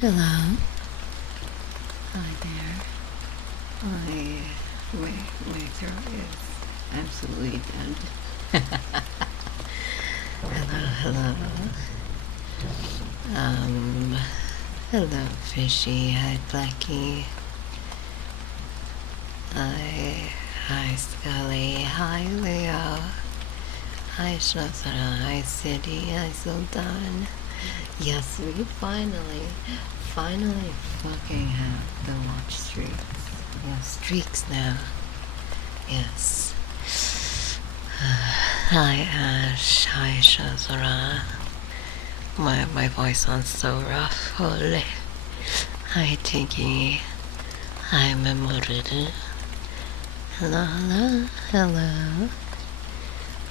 Hello. Hi there. My throat is absolutely dead. Hello. Hello, fishy-eyed Blackie. Hi, Scully. Hi, Leo. Hi, Shazara. Hi, City. Hi, Sultan. Yes, we finally fucking have the watch streaks. We have streaks now. Yes. Hi, Ash. Hi, Shazara. My voice sounds so rough. Holy. Hi, Tiggy. Hi, Memoridu. Hello.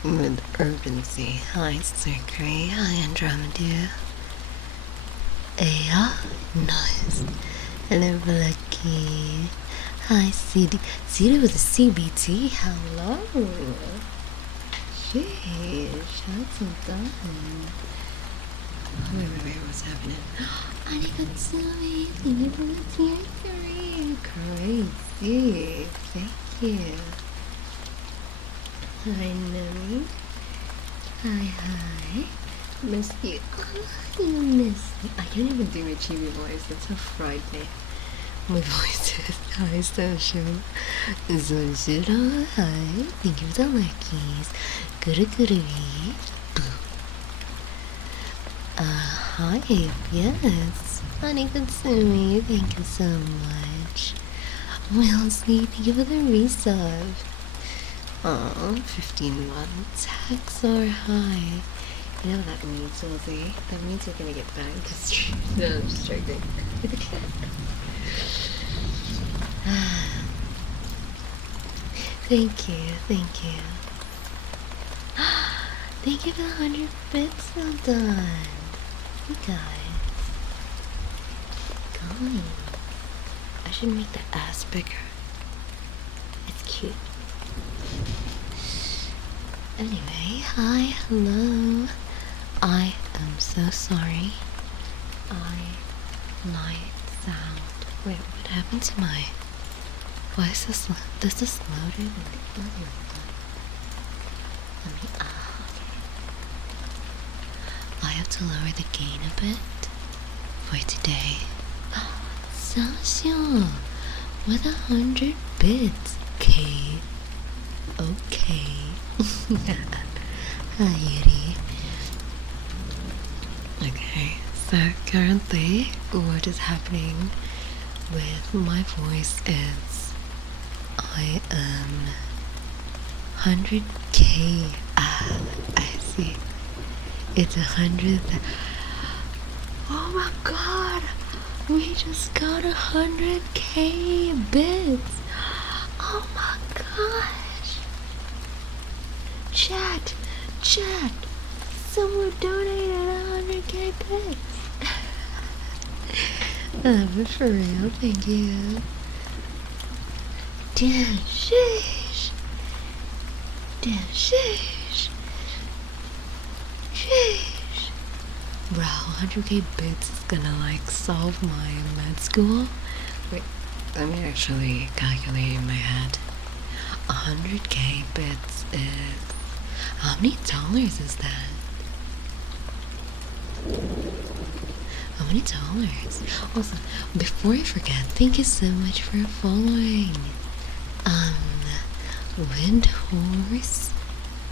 With urgency. Hi, Circuit. Hi, Andromeda. Yeah, nice. Hello, Lucky. Hi, CD. CD with a CBT. Hello. Sheesh, that's so done. Wait, what's happening? Arigatsumi, thank you for the tier 3. Crazy. Thank you. Hi, Nelly. Hi. Miss you. Oh, you miss me. I can't even do my chibi voice. That's how fried my voice is. Hi, Social. Zonshiro. Hi. Thank you for the luckies. Guru. Hi. Yes. Arigatsumi. Thank you so much. Wellesley, thank you for the resub. Aw, 15 months. Hacks are high. You know what that means, Wilsey? That means you're gonna get back to stream. No, I'm just joking. Thank you. Thank you for the 100 bits. Well done. You guys. Going. I should make the ass bigger. It's cute. Anyway, hi, hello. I am so sorry. I might sound. Wait, what happened to my. Why is this? This is loaded. Let me. I have to lower the gain a bit for today. Sasha, with 100 bits. Okay. Hi, Yuri. Okay, so currently what is happening with my voice is I am 100k. I see. It's 100. Oh my god! We just got 100k bits! Oh my gosh! Chat! Someone donated 100k bits! But for real, thank you. Damn, sheesh! Bro, 100k bits is gonna solve my med school. Wait, let me actually calculate in my head. 100k bits is. How many dollars is that? How many dollars? Also, before I forget, thank you so much for following. Windhorse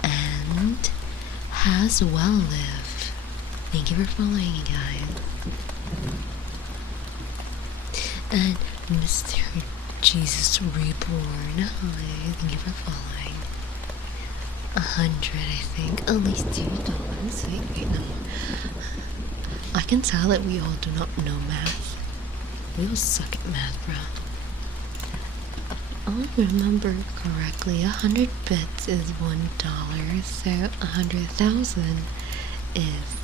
and Has Well Live. Thank you for following, you guys. And Mr. Jesus Reborn, hi, thank you for following. 100, I think. At least $2. Wait, no. I can tell that we all do not know math. We all suck at math, bro. I remember correctly, 100 bits is $1, so 100,000 is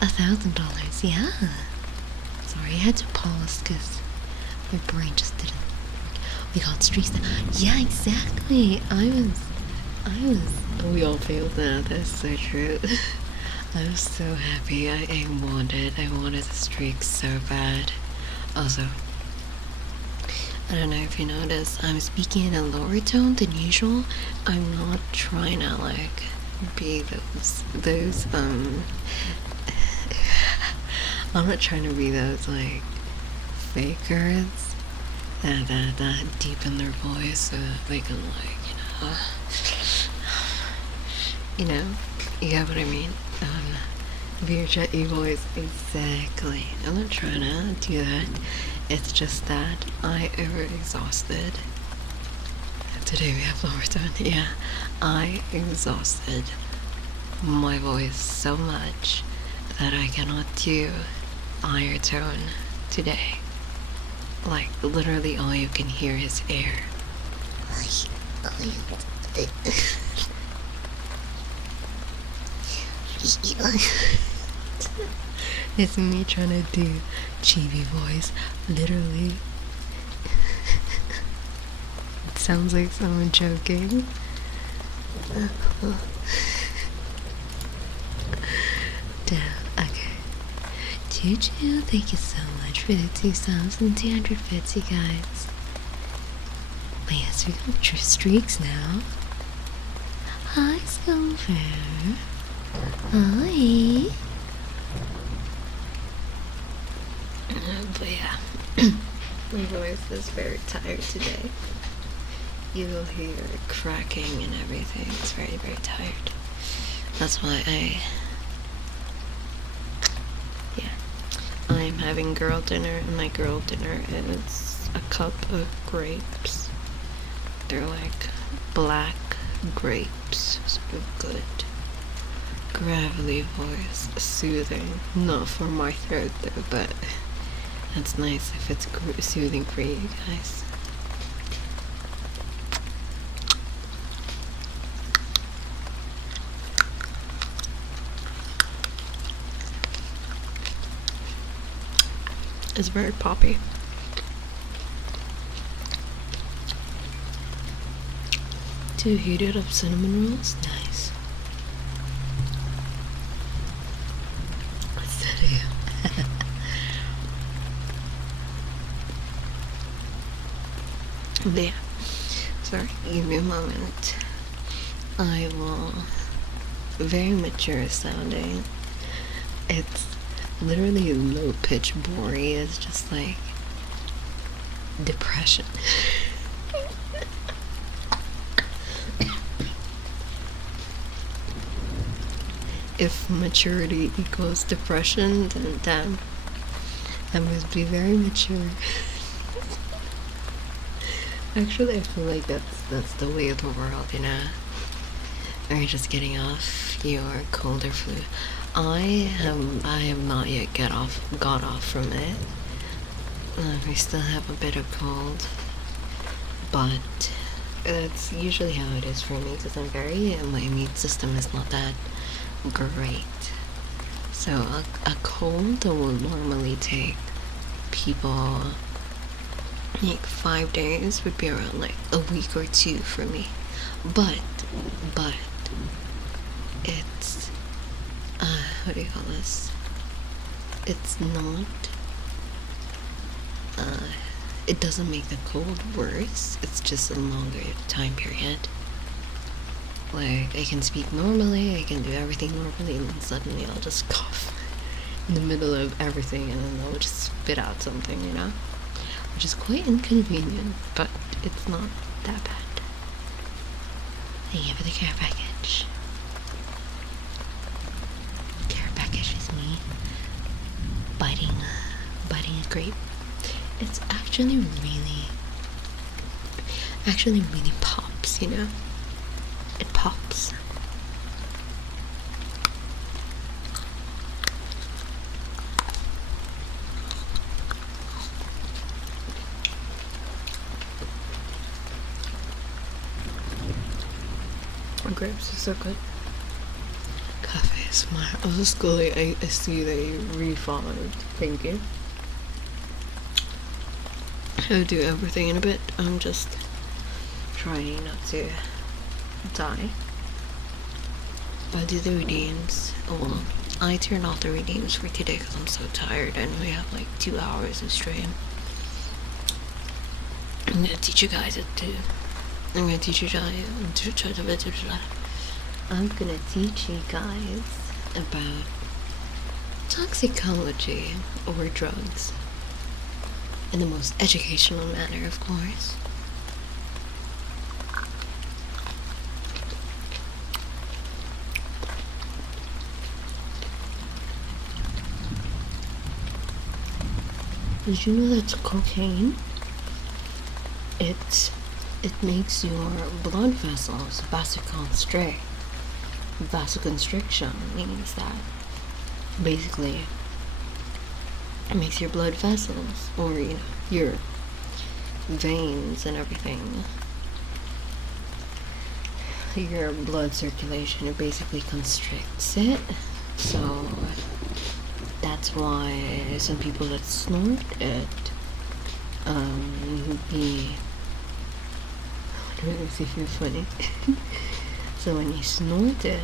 $1,000. Yeah. Sorry, I had to pause because my brain just didn't work. We got streaks. Yeah, exactly. I was. We all failed that. That's so true. I'm so happy. I wanted the streak so bad. Also, I don't know if you noticed, I'm speaking in a lower tone than usual. I'm not trying to like be those I'm not trying to be those like fakers that deepen their voice so that they can like, you know, you get what I mean? Veer jet e voice, exactly. I'm not trying to do that. It's just that I over exhausted. Today we have lower tone. Yeah, I exhausted my voice so much that I cannot do higher tone today. Like literally all you can hear is air. It's me trying to do chibi voice, literally. It sounds like someone joking. Damn, okay. Juju, thank you so much for the 2,250, guys. But yes, we got true streaks now. Hi, Silver. Hi. But yeah, my voice is very tired today. You will hear cracking and everything. It's very, very tired. That's why I'm having girl dinner, and my girl dinner is a cup of grapes. They're like black grapes, so good. Gravelly voice, soothing. Not for my throat though, but that's nice if it's soothing for you guys. It's very poppy. Two heated up cinnamon rolls, nice. What's that here? Yeah. Sorry, give me a moment. I will. Very mature sounding. It's literally low pitch boring. It's just like depression. If maturity equals depression, then damn, I must be very mature. Actually, I feel like that's the way of the world, you know. Or you're just getting off your cold or flu. I have not yet got off from it. I still have a bit of cold, but that's usually how it is for me because my immune system is not that great. So a cold will normally take people like 5 days, would be around like a week or two for me. But it's what do you call this? It's not it doesn't make the cold worse. It's just a longer time period. Like, I can speak normally, I can do everything normally, and then suddenly I'll just cough in the middle of everything, and then I'll just spit out something, you know? Which is quite inconvenient, but it's not that bad. Thank you for the care package. Care package is me biting a grape. It's actually really pops, you know? It pops. Grapes are so good. Cafe is smart. I was schooling. I see that you refollowed. Thank you. I'll do everything in a bit. I'm just trying not to die. I'll do the redeems. Well, I turned off the redeems for today because I'm so tired and we have like 2 hours of stream. I'm gonna teach you guys it too. I'm gonna teach you guys about toxicology or drugs in the most educational manner, of course. Did you know that cocaine? It makes your blood vessels vasoconstrict. Vasoconstriction means that basically it makes your blood vessels, or your veins and everything, your blood circulation, it basically constricts it. So that's why some people that snort it be if you're funny. So when you snort it,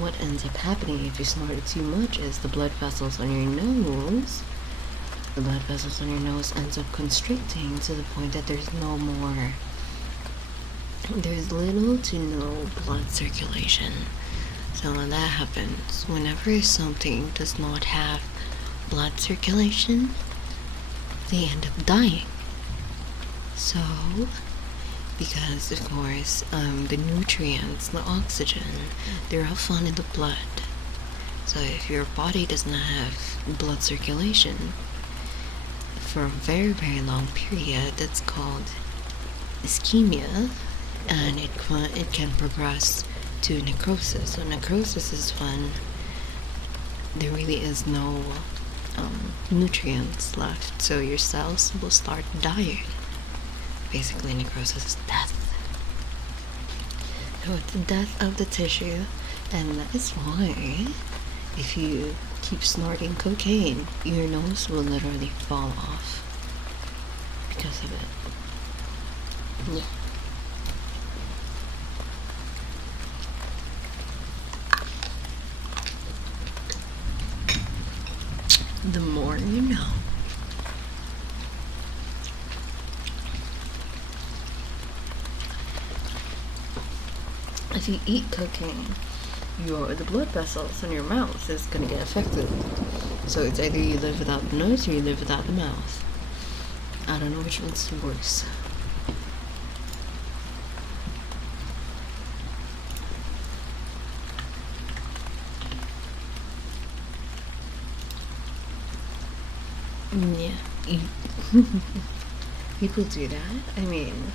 what ends up happening if you snort it too much is the blood vessels on your nose ends up constricting to the point that there's little to no blood circulation. So when that happens, whenever something does not have blood circulation, they end up dying. So, because of course, the nutrients, the oxygen, they're all found in the blood. So if your body does not have blood circulation for a very, very long period, that's called ischemia, and it can progress to necrosis. So necrosis is when there really is no nutrients left, so your cells will start dying. Basically, necrosis is death. So it's the death of the tissue, and that is why if you keep snorting cocaine, your nose will literally fall off because of it. Yeah. The more you know. If you eat cocaine, the blood vessels in your mouth is gonna get affected. So it's either you live without the nose or you live without the mouth. I don't know which one's worse. Yeah. People do that. I mean,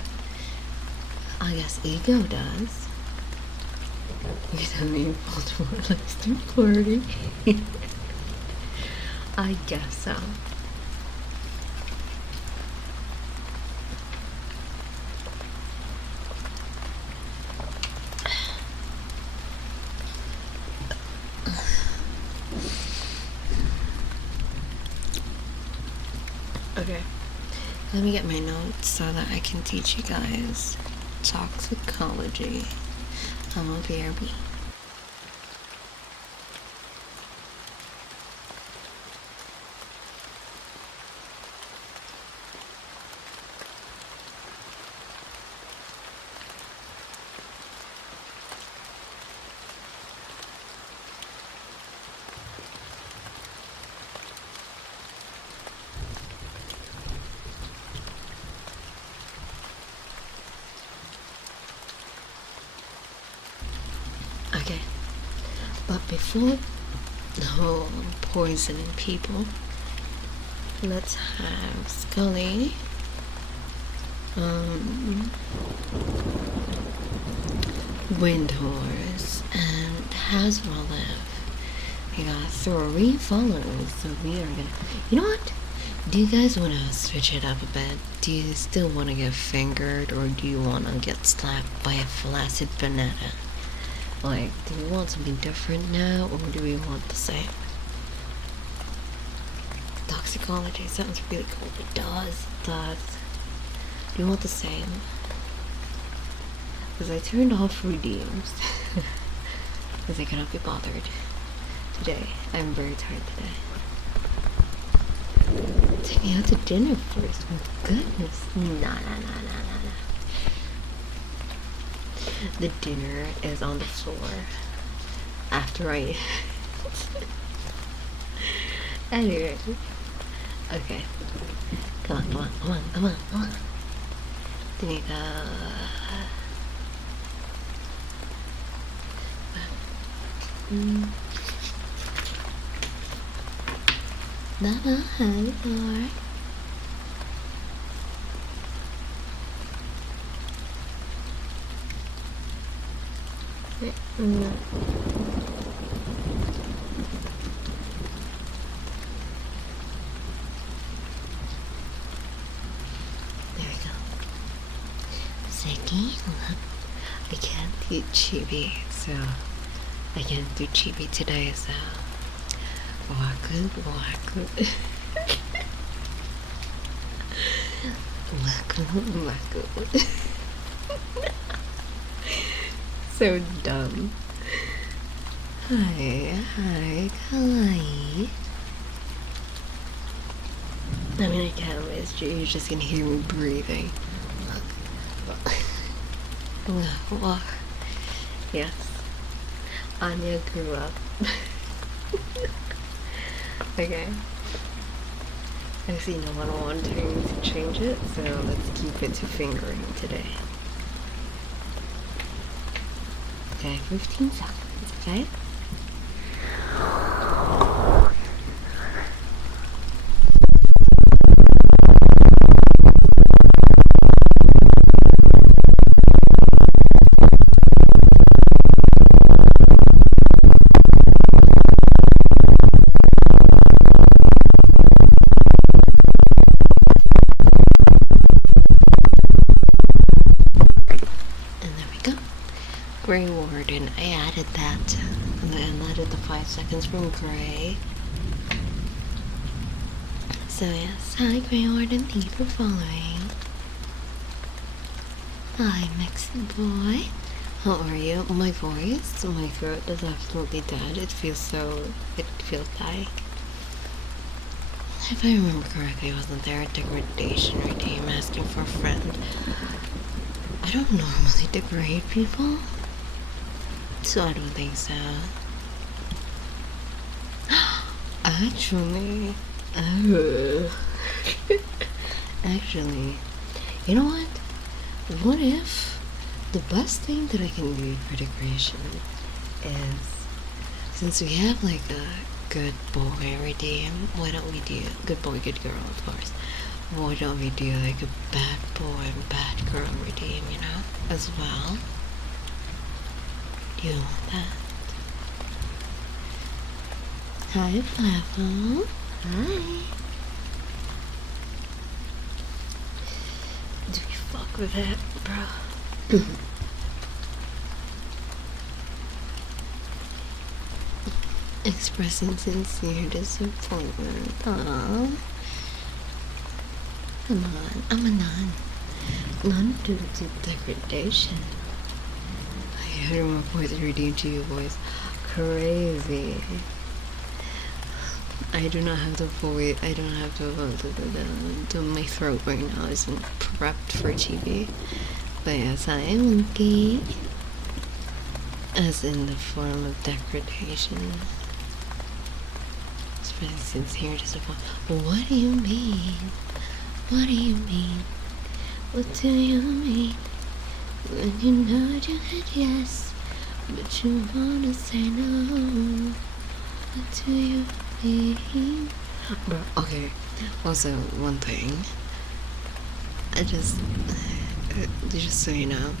I guess ego does. You tell me Baltimore likes to party. I guess so. Okay, let me get my notes so that I can teach you guys toxicology. I'm a BRB. Okay, but before the whole poisoning people, let's have Scully Windhorse and Haswell live. We got 3 followers, so we are gonna, you know what, do you guys want to switch it up a bit? Do you still want to get fingered, or do you want to get slapped by a flaccid banana? Like, do we want something different now, or do we want the same? Toxicology sounds really cool. It does. Do you want the same? Because I turned off redeems. Because I cannot be bothered today. I'm very tired today. Take me out to dinner first. Oh, goodness. No. The dinner is on the floor after I anyway. Okay. Come on. Danica. Bye-bye, Lord. There we go. Second, I can't do chibi, so I can't do chibi today, so waku. Waku. So dumb. Hi, kawaii. I mean, I can't miss you. You're just gonna hear me breathing. Yes. Anya grew up. Okay. I see no one wanting to change it, so let's keep it to fingering today. Okay, 15 seconds, okay? Grey Warden, I added that, and then added the 5 seconds from Grey. So yes, hi Grey Warden, thank you for following. Hi Mexican boy, how are you? My voice, my throat is absolutely dead. It feels like, if I remember correctly, wasn't there a degradation redeem asking for a friend? I don't normally degrade people, so I don't think so. Actually, you know what? What if the best thing that I can do for decoration is, since we have like a good boy redeem, why don't we do good boy, good girl, of course. Why don't we do like a bad boy and bad girl redeem, you know, as well? Do you want that? Hi, Flaffle. Hi. Do we fuck with that, bro? Expressing sincere disappointment. Aww. Come on, I'm a nun. Nun due to degradation. I heard my voice redeemed to you boys. Crazy. I do not have the voice. I don't have my throat right now isn't prepped for TV. But yes, I am monkey. As in the form of degradation. Expressing sincere disappointment. What do you mean? What do you mean? What do you mean? When you know you had yes, but you wanna say no. What do you mean? Bro, okay. Also, one thing. Just so you know.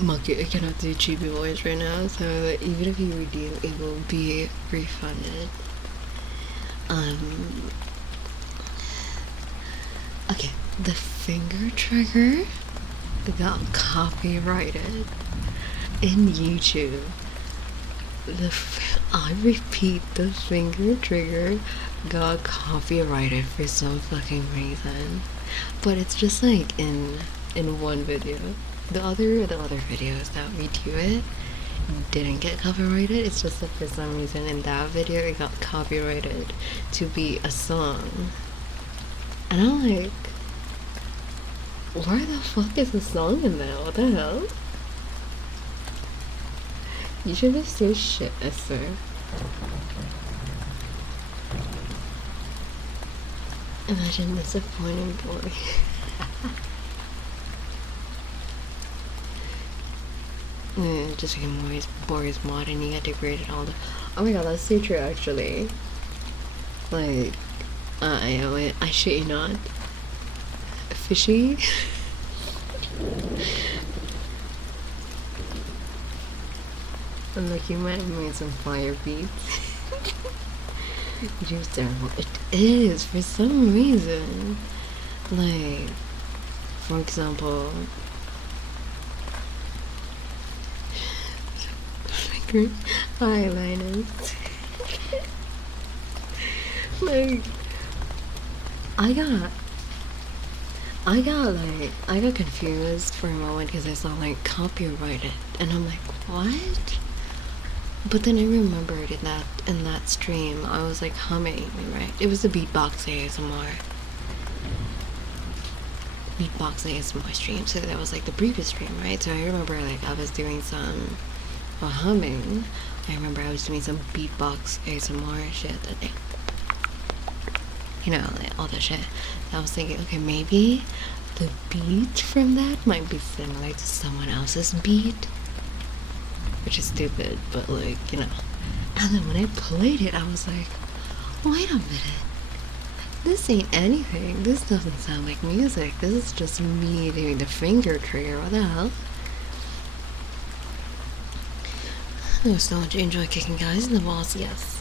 Monkey, I cannot do chibi voice right now, so even if you redeem, it will be refunded. Okay, the finger trigger got copyrighted in YouTube. I repeat, the finger trigger got copyrighted for some fucking reason. But it's just like in one video. The other videos that we do it, didn't get copyrighted. It's just that for some reason in that video it got copyrighted to be a song. And I'm like, where the fuck is the song in there? What the hell? You should have so shit, I swear. Imagine disappointing boy. Just like Boris mod and you got degraded all the. Oh my god, that's so true actually. Like, I shit you not. Fishy. I'm like, you might have made some fire beats. Just terrible. It is for some reason. Like, for example, eyeliners. Like, I got confused for a moment because I saw like copyrighted, and I'm like, what? But then I remembered in that stream I was like humming, right? It was the beatbox ASMR stream, so that was like the previous stream, right? So I remember like I was doing some humming. I remember I was doing some beatbox ASMR shit that day. You know, like all that shit. I was thinking, okay, maybe the beat from that might be similar to someone else's beat, which is stupid, but like, you know. And then when I played it, I was like, wait a minute, this ain't anything. This doesn't sound like music. This is just me doing the finger trigger. What the hell? Oh, so much you enjoy kicking guys in the balls? Yes.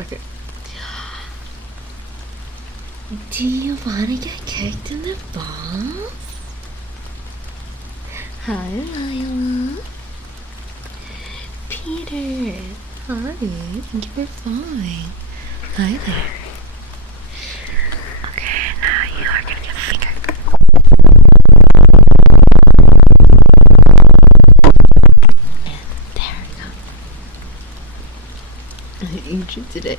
Okay. Do you want to get kicked in the balls? Hi, Lila. Peter. Hi. Thank you for following. Hi there. Okay, now you are gonna get fingered. And there we go. I ate you today.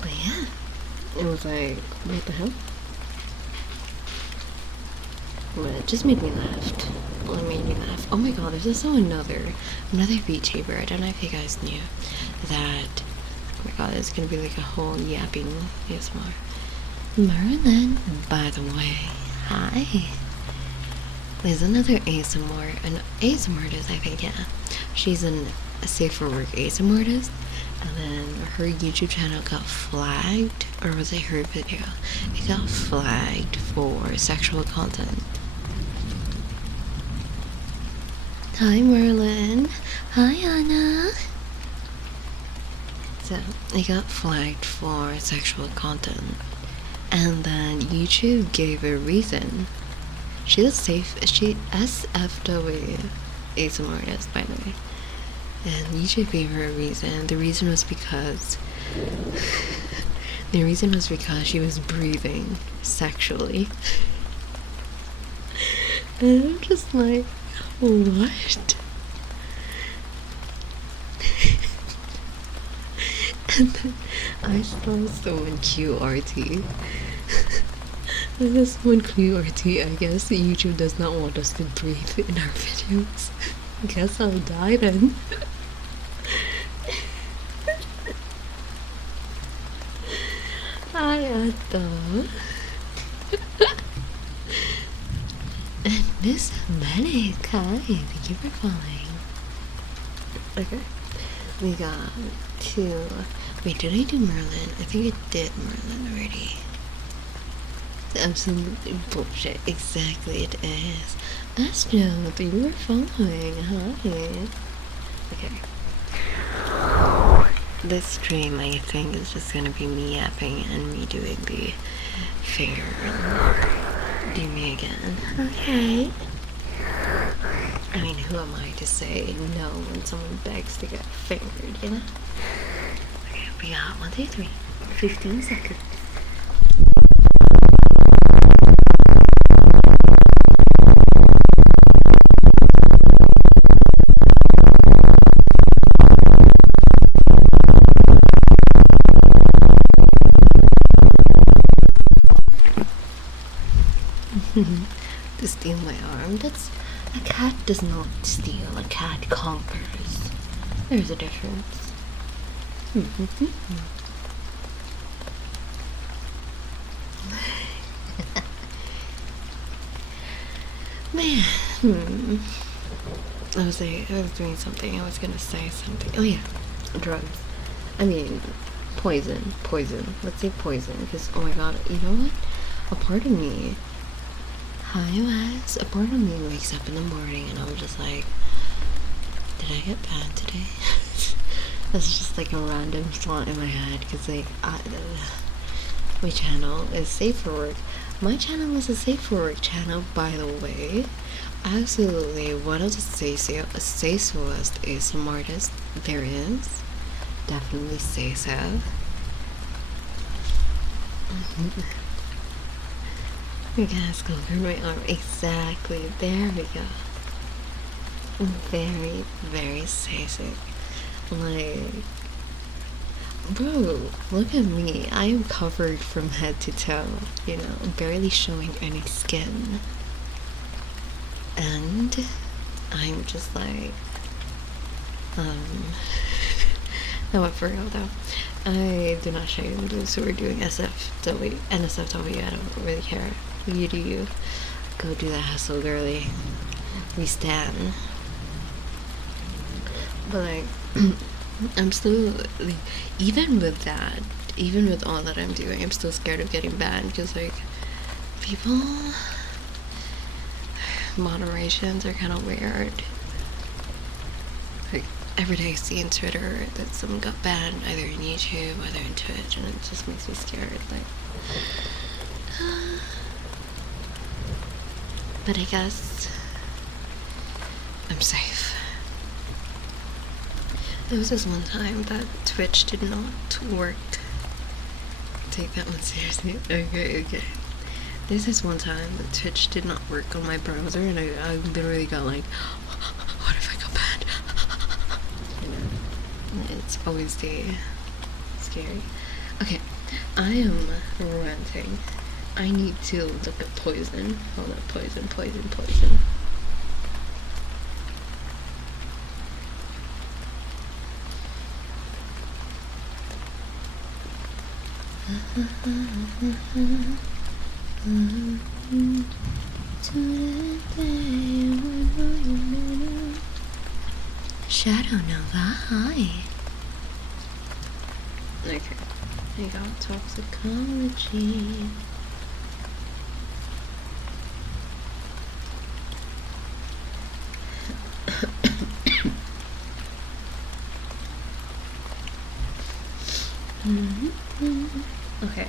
But yeah, it was like, what the hell? But it just made me laugh. Well, it made me laugh. Oh my god, there's also another VTuber. I don't know if you guys knew that. Oh my god, it's gonna be like a whole yapping ASMR. Merlin, by the way, hi. There's another ASMR, an ASMR artist, I think, yeah. She's a safe for work ASMR artist. And then her YouTube channel got flagged, or was it her video? It got flagged for sexual content. Hi Merlin. Hi Anna. So it got flagged for sexual content, and then YouTube gave a reason. She SFW ASMR artist, by the way. And YouTube gave her a reason. The reason was because she was breathing sexually. And I'm just like, what? And then I saw someone QRT. I saw someone QRT. I guess YouTube does not want us to breathe in our videos. Guess I'll die then. Hi, Atta. And Miss Manic, hi, thank you for following. Okay, we got two. Wait, did I do Merlin? I think I did Merlin already. It's absolute bullshit. Exactly, it is. Astro, thank you for following. Hi. Okay. This stream, I think, is just gonna be me yapping and me doing the finger. Do me again. Okay. I mean, who am I to say no when someone begs to get fingered, you know? Okay, we got 1, 2, 3. 15 seconds. To steal my arm. That's a cat does not steal. A cat conquers. There's a difference. Man, I was doing something. I was gonna say something. Oh yeah, drugs. I mean, poison. Let's say poison, because oh my god, you know what? A part of me, a part of me wakes up in the morning and I'm just like, did I get banned today? That's just like a random thought in my head, because like my channel is safe for work. My channel is a safe for work channel, by the way. Absolutely one of the safest ASMR artists there is. Definitely say so. You guys go through my arm. Exactly. There we go. Very, very safe. Like, bro, look at me. I am covered from head to toe. You know, barely showing any skin. And I'm just like, no, for real though. I do not shame those who are doing NSFW. I don't really care. You do you. Go do that hustle, girly. We stand. But like, I'm still, like, even with all that I'm doing, I'm still scared of getting banned, because like, people, moderations are kind of weird. Like, every day I see on Twitter that someone got banned, either in YouTube, either in Twitch, and it just makes me scared. Like, but I guess I'm safe. There was this one time that Twitch did not work. Take that one seriously. Okay. There's this one time that Twitch did not work on my browser, and I literally got like, what if I got banned? You know, it's always scary. Okay, I am ranting. I need to look at poison. Hold up, poison. Shadow Nova, hi. Okay, I got toxicology. Okay.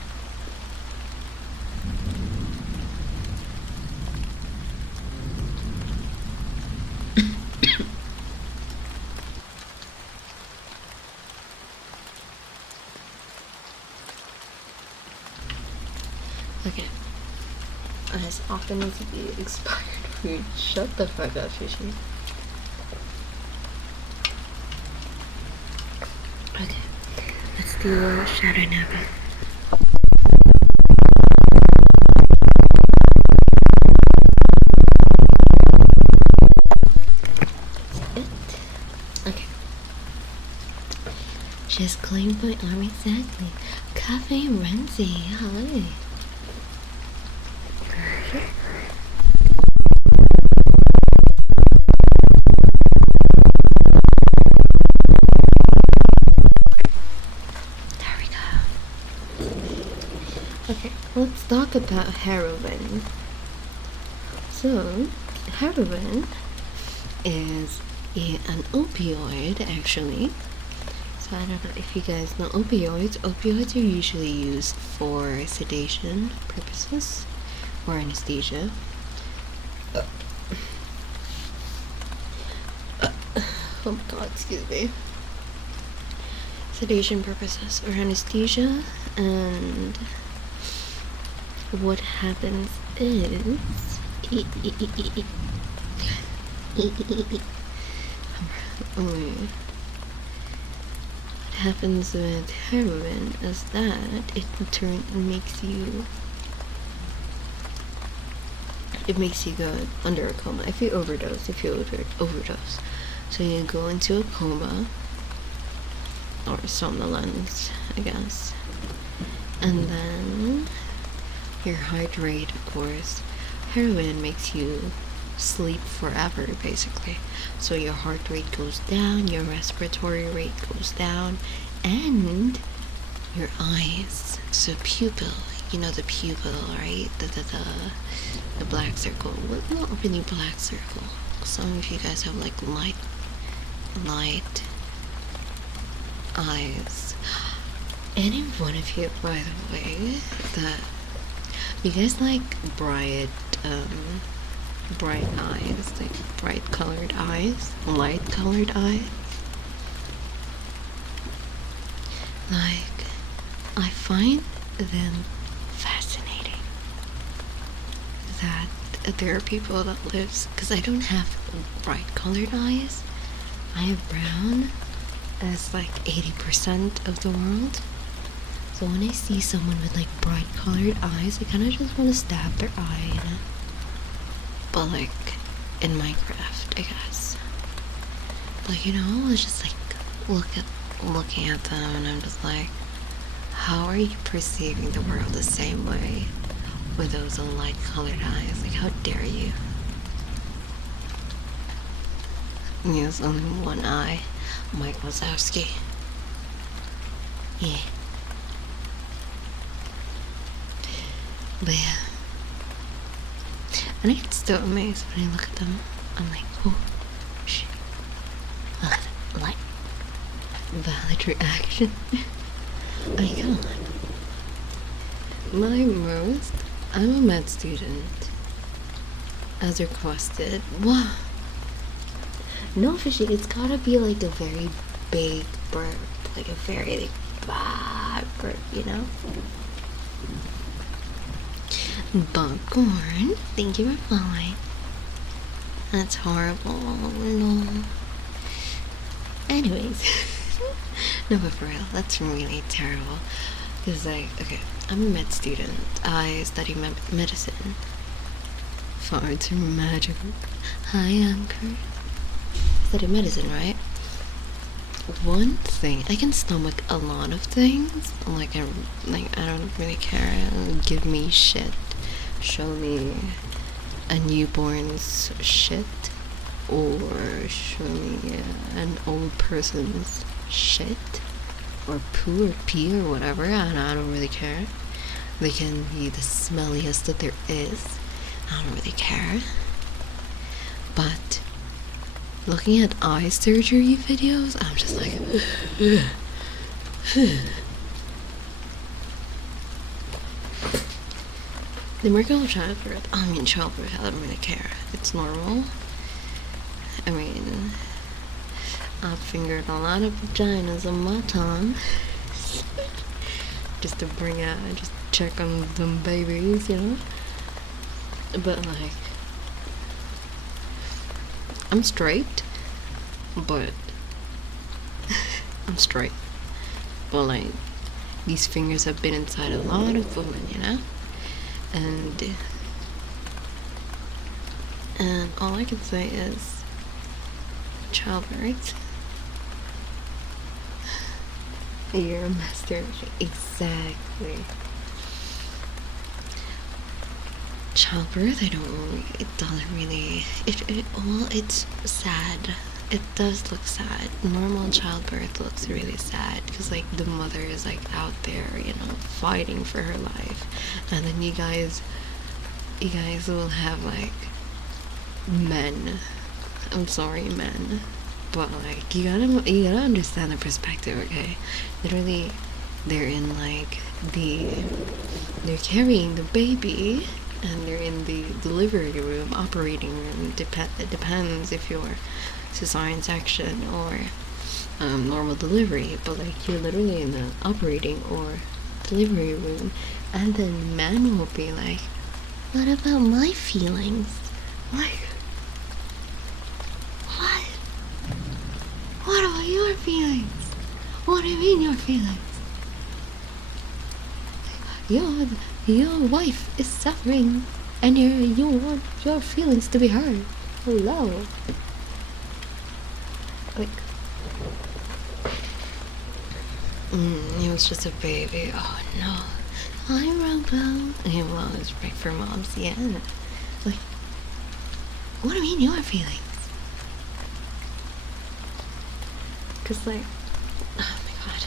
Okay. As often as the expired food. Shut the fuck up, Fishy. Okay. Let's do Shadow Nova. Okay. Just claimed my arm exactly. Cafe Renzi, hi. There we go. Okay, let's talk about heroin. So, heroin is an opioid, actually. So I don't know if you guys know opioids. Opioids are usually used for sedation purposes or anesthesia. Oh my god, excuse me. Sedation purposes or anesthesia, and what happens is what happens with heroin is that it in turn makes you it makes you go under a coma. If you overdose. So you go into a coma, or somnolence, I guess. And then your heart rate, of course. Heroin makes you sleep forever, basically. So your heart rate goes down, your respiratory rate goes down, and your eyes. So pupil, you know the pupil, right? The black circle. Well, not really black circle. Some of you guys have like light eyes. Any one of you, by the way, that you guys like bright eyes, like bright colored eyes, light colored eyes. Like, I find them fascinating. That there are people that lives, because I don't have bright colored eyes. I have brown as like 80% of the world. So when I see someone with like bright colored eyes, I kind of just want to stab their eye, you know? But like in Minecraft, I guess. Like, you know, I was just like looking at them, and I'm just like, how are you perceiving the world the same way with those light colored eyes? Like, how dare you? He has only one eye. Mike Wazowski. Yeah. But yeah. And I get so amazed when I look at them. I'm like, oh, shit. Like, valid reaction. I can't. I'm a med student. As requested. Wow. No, fishy, it's gotta be like a very big burp. Like a very like, bad burp, you know? Buckhorn, thank you for following. That's horrible. No. Anyways. No, but for real, that's really terrible. Because, like, okay, I'm a med student. I study medicine. Far too magical. Hi, Anchor. Study medicine, right? One thing, I can stomach a lot of things. Like, I don't really care. Give me shit. Show me a newborn's shit. Or show me an old person's shit. Or poo or pee or whatever. I don't really care. They can be the smelliest that there is. I don't really care. But looking at eye surgery videos, I'm just like, the miracle of childbirth. I mean, childbirth, I don't really care. It's normal. I mean, I've fingered a lot of vaginas in my time. Just to bring out, just check on them babies, you know? But, like, I'm straight, but I'm straight. But, like, these fingers have been inside a lot of women, you know? And all I can say is childbirth. You're a master. Exactly. Childbirth, it doesn't really, it's sad. It does look sad. Normal childbirth looks really sad because, like, the mother is, like, out there, you know, fighting for her life. And then you guys will have, like, men. I'm sorry, men. But, like, you gotta understand the perspective, okay? Literally, they're in, like, they're carrying the baby, and they're in the delivery room, operating room. It depends if you're cesarean section or normal delivery, but, like, you're literally in the operating or delivery room, and then men will be like, what about my feelings? Like, what about your feelings? What do you mean your feelings? Your wife is suffering and you want your feelings to be heard. Hello. Like, he was just a baby. Oh no. Hi, Robo. He will always break for moms. Yeah. Like, what do you mean your feelings? Cause like, oh my god.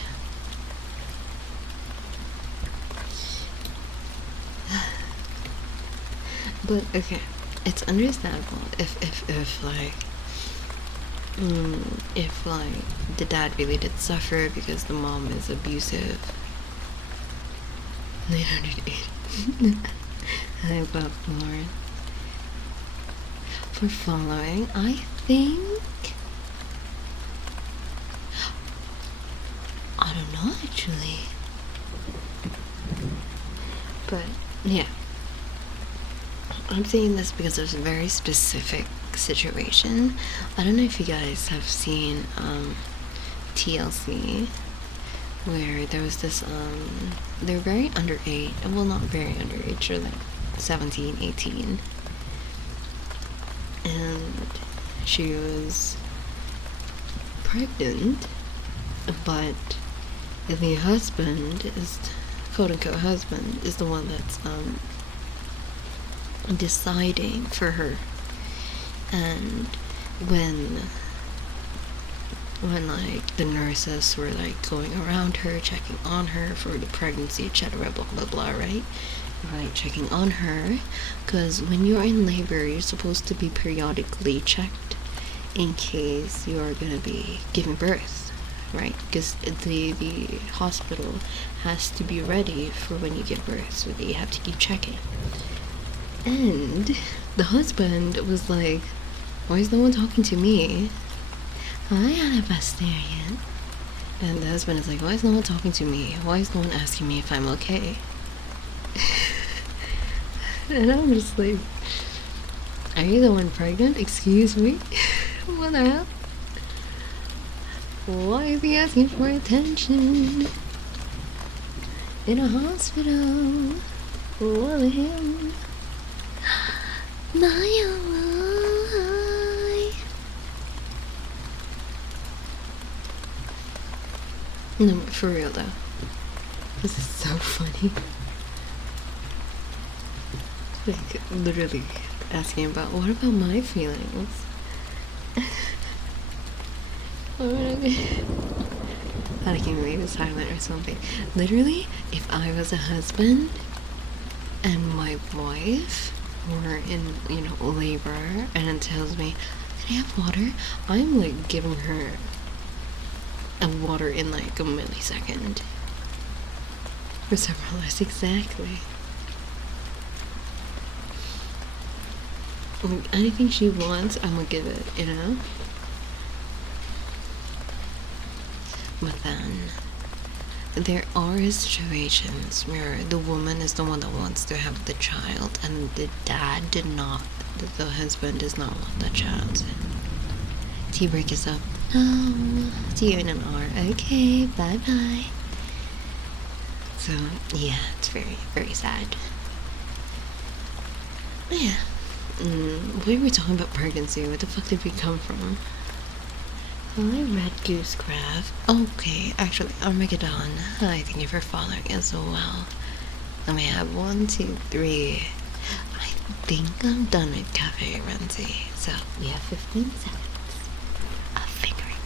But okay, it's understandable if like, if like the dad really did suffer because the mom is abusive. 908. Hi, Bob Lauren. For following, I think. I don't know actually. But yeah. I'm saying this because there's a very specific situation. I don't know if you guys have seen TLC, where there was this they're very underage, well, not very underage, they're like 17, 18, and she was pregnant, but the husband is, quote unquote husband, is the one that's deciding for her. And when like the nurses were like going around her, checking on her for the pregnancy, etc., blah blah blah, right, checking on her, because when you're in labor you're supposed to be periodically checked in case you're gonna be giving birth, right? Because the hospital has to be ready for when you give birth, so they have to keep checking. And the husband was like, why is no one talking to me? I had a Bastarian. And the husband is like, why is no one talking to me? Why is no one asking me if I'm okay? And I'm just like, are you the one pregnant? Excuse me? What the hell? Why is he asking for attention? In a hospital. Love him. My ally. No, for real though. This is so funny. Like, literally asking about, what about my feelings? Panicking maybe silent or something. Literally, if I was a husband and my wife were in, labor, and it tells me, can I have water? I'm like giving her a water in like a millisecond. For several hours, exactly. Anything she wants, I'm gonna give it, But then, there are situations where the woman is the one that wants to have the child, and the dad did not, the husband does not want that child. Tea break is up. Oh, see you in an hour. Okay, bye-bye. So, yeah, it's very, very sad. Yeah. Why are we talking about pregnancy? Where the fuck did we come from? Hi, Red Goose Craft. Okay, actually, Armageddon. Hi, thank you for following as well. Let me have 1, 2, 3. I think I'm done with Cafe Renzi. So, we have 15 seconds of fingering.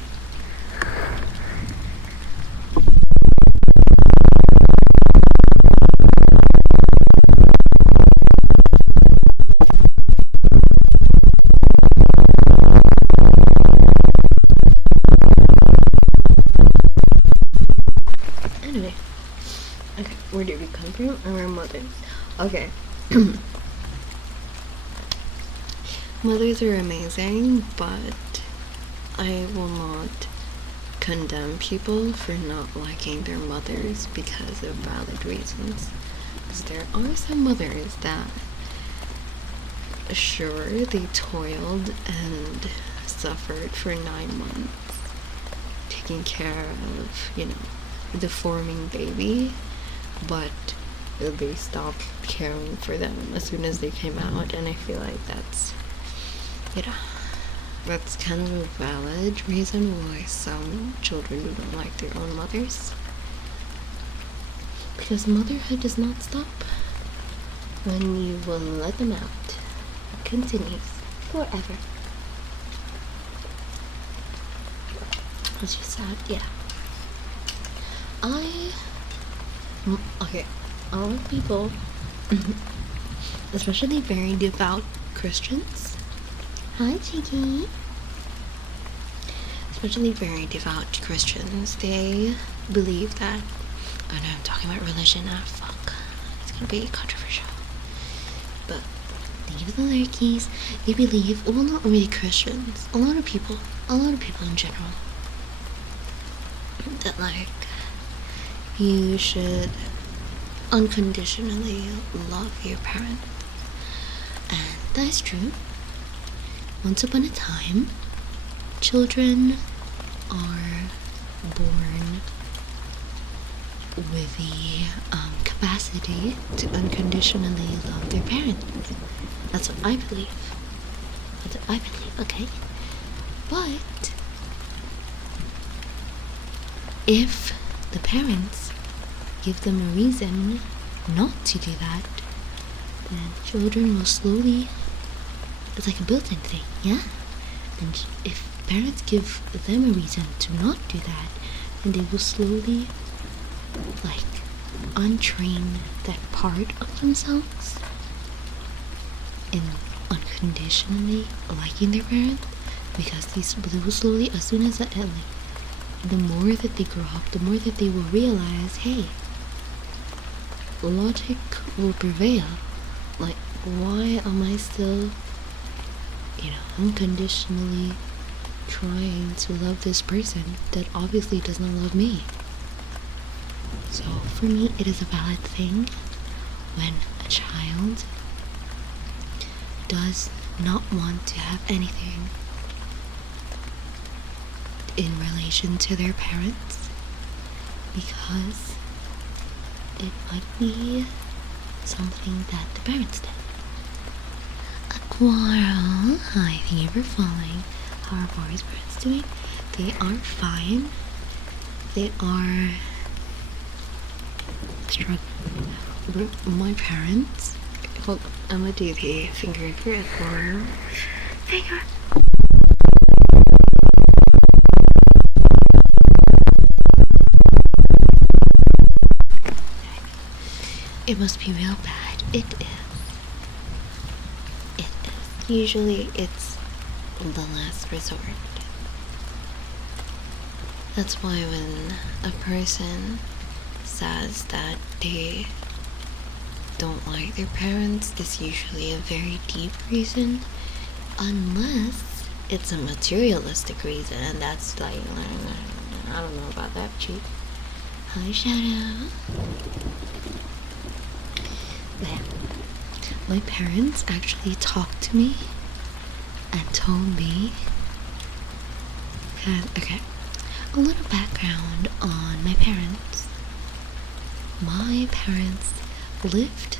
Anyway, okay, where did we come from? Our mothers. Okay. Mothers are amazing, but I will not condemn people for not liking their mothers because of valid reasons. Because there are some mothers that, sure, they toiled and suffered for 9 months taking care of, the forming baby, but they stopped caring for them as soon as they came out, and I feel like that's, that's kind of a valid reason why some children do not like their own mothers. Because motherhood does not stop when you will let them out. It continues forever. It's just sad, yeah. Okay, a lot of people, especially very devout Christians. Hi, Cheeky. Especially very devout Christians, they believe that. Oh no, I'm talking about religion. Ah, fuck. It's gonna be controversial. But they give the lurkies. They believe, well, not really Christians. A lot of people in general, that like you should unconditionally love your parent. And that is true. Once upon a time, children are born with the capacity to unconditionally love their parents. That's what I believe. Okay? But if the parents give them a reason not to do that, then children will slowly, it's like a built-in thing, yeah? And if parents give them a reason to not do that, then they will slowly, like, untrain that part of themselves in unconditionally liking their parents, because they will slowly, as soon as that, the more that they grow up, the more that they will realize, hey, logic will prevail. Like, why am I still, unconditionally trying to love this person that obviously does not love me? So for me, it is a valid thing when a child does not want to have anything in relation to their parents, because it might be something that the parents did. Aquarel, hi, thank you for following. How are Bori's parents doing? They are fine. They are struggling. My parents, hold on, I'm gonna do the finger for Aquarel. Finger. It must be real bad. It is. Usually it's the last resort. That's why when a person says that they don't like their parents, it's usually a very deep reason, unless it's a materialistic reason, and that's like, I don't know about that, chief. Hi, Shadow. My parents actually talked to me and told me, okay, a little background on my parents. My parents lived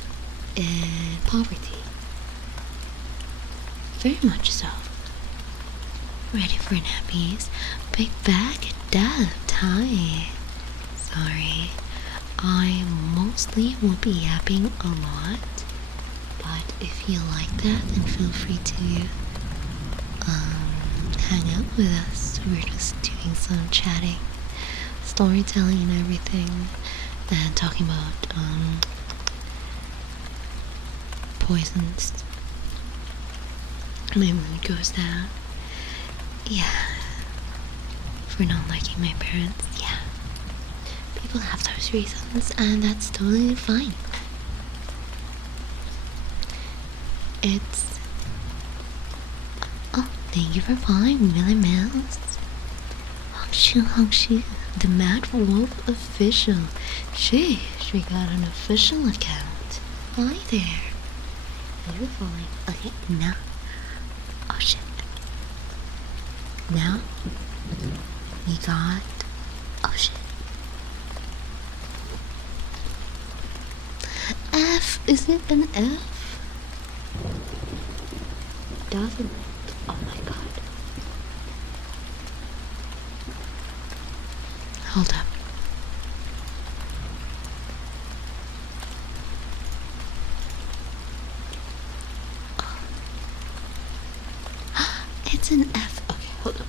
in poverty. Very much so. Ready for nappies? Big bag of dove. Hi. Sorry. I mostly won't be yapping a lot, but if you like that, then feel free to hang out with us. We're just doing some chatting, storytelling and everything, and talking about poisons. My mood goes down. Yeah. For not liking my parents, yeah. People have those reasons, and that's totally fine. Oh, thank you for following Millie Mills. Hongshu, the Mad Wolf official. Sheesh, we got an official account. Hi there. Thank you for following. Okay, now. Oh shit. Now, we got. Oh shit. F? Is it an F? Doesn't. Oh my god. Hold up. It's an F. Okay, hold up.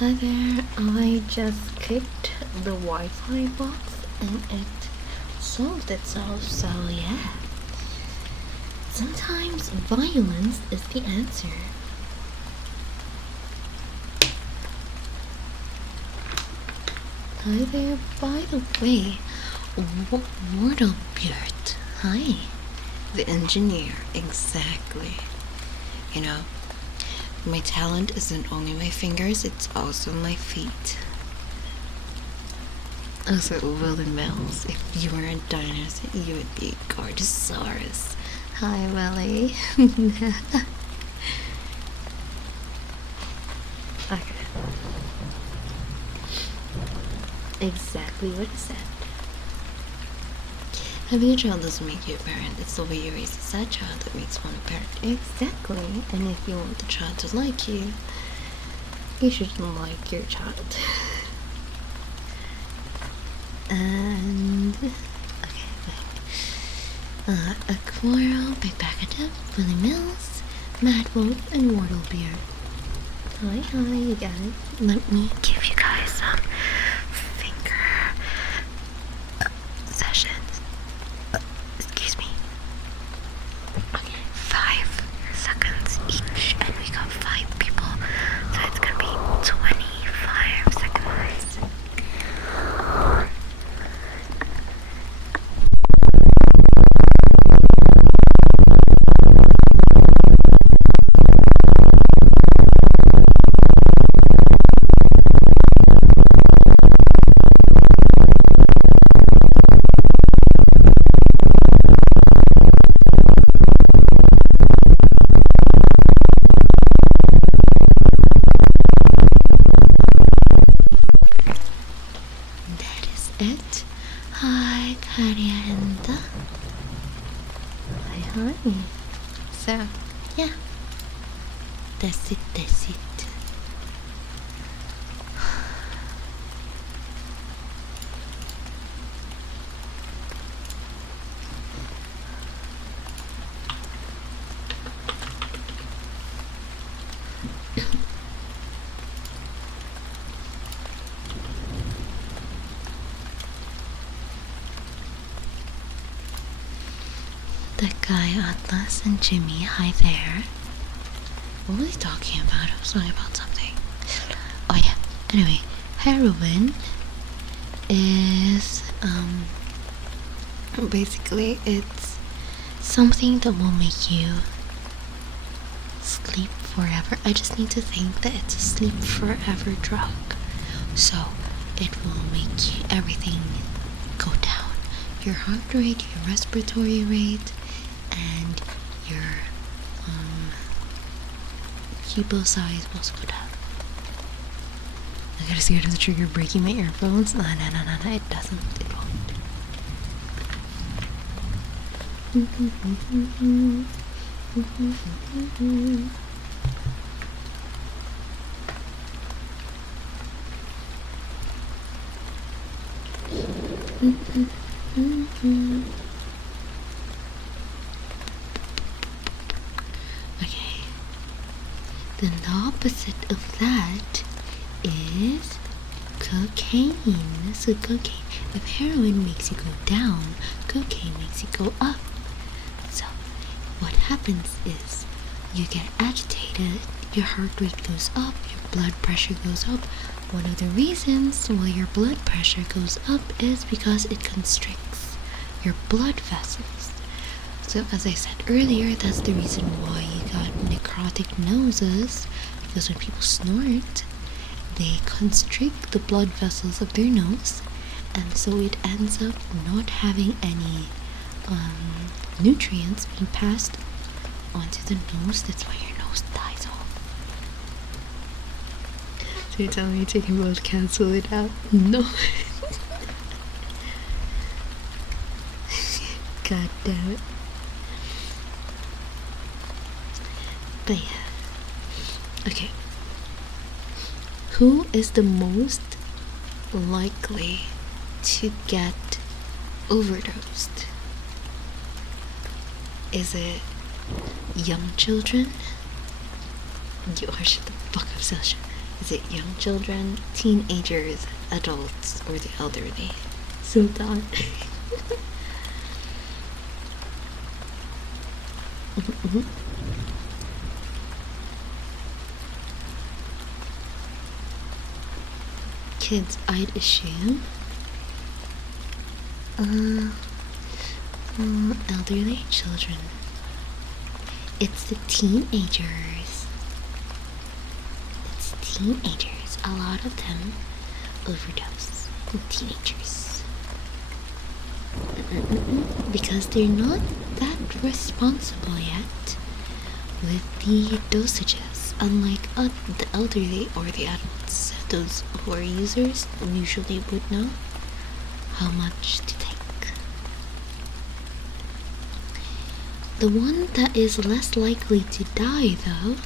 Hi there, I just kicked the Wi-Fi box and it solved itself, so yeah. Sometimes violence is the answer. Hi there, by the way, Wardlebeard. Hi. The engineer, exactly. You know, my talent isn't only my fingers, it's also my feet. Also, Willie Mills, if you were a dinosaur, you would be a Gorgeosaurus. Hi, Willie. Okay. Exactly what I said. Having a child doesn't make you a parent, it's the way you raise a sad child that makes one a parent. Exactly. And if you want the child to like you, you should like your child. And okay, Aquaro, Big Bacadip, Willie Mills, Mad Wolf, and Wardlebeard. Hi, you guys. Let me give you guys some finger sessions. Excuse me. Okay, 5 seconds each, and we got 5 people, so it's gonna be 25 seconds. It. Hi, Carienta. Hi. So, yeah. That's it. That guy, Atlas and Jimmy, hi there. What was he talking about? I was talking about something. Oh yeah. Anyway, heroin is basically it's something that will make you sleep forever. I just need to think that it's a sleep forever drug. So it will make everything go down. Your heart rate, your respiratory rate, and your pupil size will also go down. I gotta see, does the trigger breaking my earphones? No, it doesn't. It won't. Okay. Then the opposite of that is cocaine. So cocaine, if heroin makes you go down, cocaine makes you go up. So what happens is you get agitated, your heart rate goes up, your blood pressure goes up. One of the reasons why your blood pressure goes up is because it constricts your blood vessels. So as I said earlier, that's the reason why you got necrotic noses, because when people snort, they constrict the blood vessels of their nose, and so it ends up not having any nutrients being passed onto the nose. That's why your nose dies off. So you're telling me you can both cancel it out? No. God damn it. But yeah. Okay. Who is the most likely to get overdosed? Is it young children? Shut the fuck up, Sasha. Is it young children, teenagers, adults, or the elderly? Sultan. Kids, I'd assume. Elderly children. It's the teenagers. It's teenagers. A lot of them overdose. Teenagers. Because they're not that responsible yet with the dosages, unlike the elderly or the adults. Those who are users usually would know how much to take. The one that is less likely to die, though,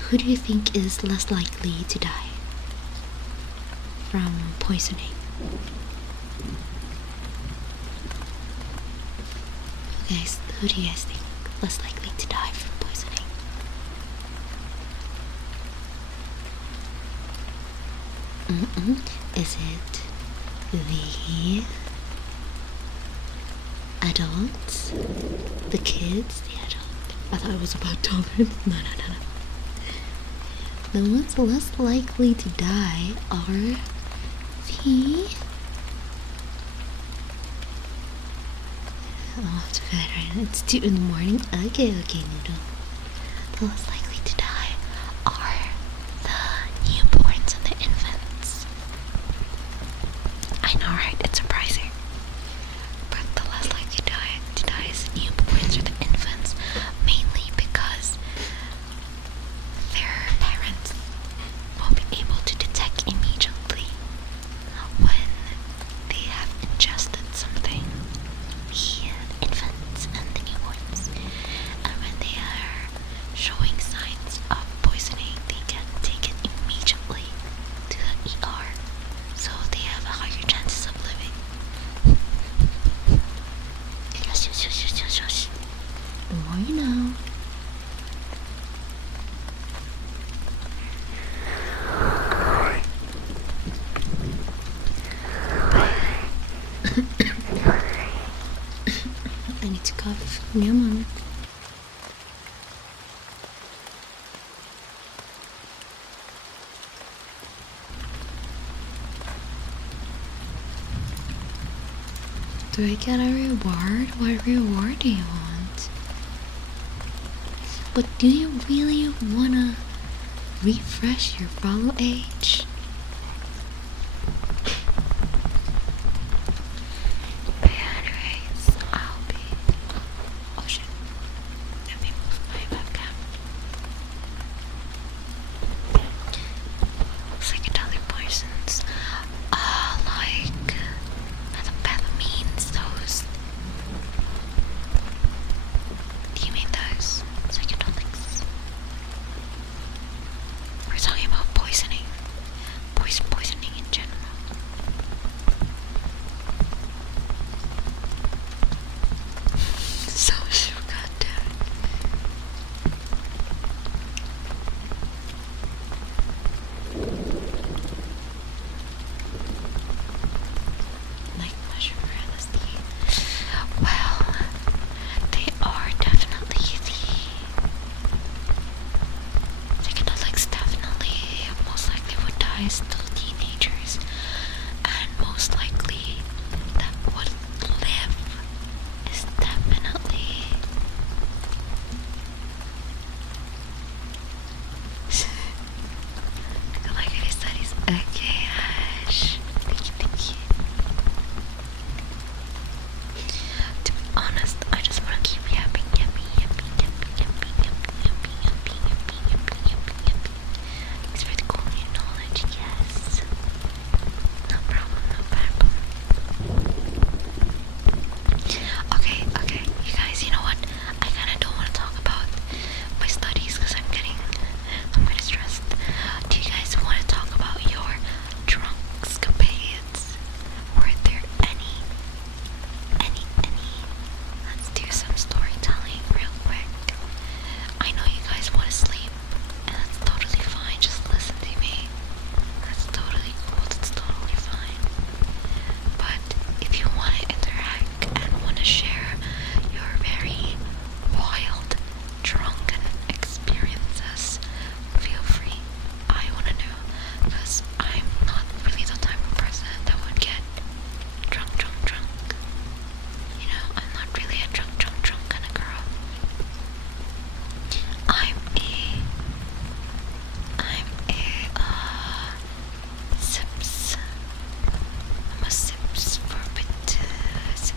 who do you think is less likely to die from poisoning? Guys, who do you guys think less likely to die from poisoning? Is it the adults? The kids? The adult? I thought it was about children. No. The ones less likely to die are the... Oh, it's good, right? It's 2 in the morning. Okay, Noodle. The less likely to die are the newborns and the infants. I know, right? It's surprising. But the less likely to die is the newborns or the infants, mainly because their parents will be able to detect immediately when they have ingested something. The infants and the newborns. And when they are showing signs of poisoning, they can take it immediately to the ER, so they have a higher chances of living. Shush. The more you know. I need to cough. Yeah, Mom. Do I get a reward? What reward do you want? But do you really wanna refresh your follow age? But anyways, I'll be. Oh shit. Let me move my webcam. Psychedelic poisons. Like methamphetamines, those. Do you mean those? Psychedelics? We're talking about poisoning. Poisoning in general. So sure, goddamn. Like mushroom LSD. Well, they are definitely the psychedelics definitely most likely would die still teenagers, and most likely that would live is definitely like it studies. Okay, Ash. Thank you. To be honest, I just want to keep yapping. It's very cool new knowledge, yes. No problem, no problem. Okay, you guys, you know what? I kinda don't want to talk about my studies because I'm getting stressed. Do you guys want to talk about your drunk escapades? Were there any? Let's do some storytelling real quick. I know you guys want to sleep, and that's totally fine. Just listen to me. That's totally cool. That's totally fine. But if you want to interact and want to share your very wild, drunken experiences, feel free. I want to know, because I'm not really the type of person that would get drunk. You know, I'm not really a drunk kind of girl. I'm sips. I'm a sips for a bit. Sip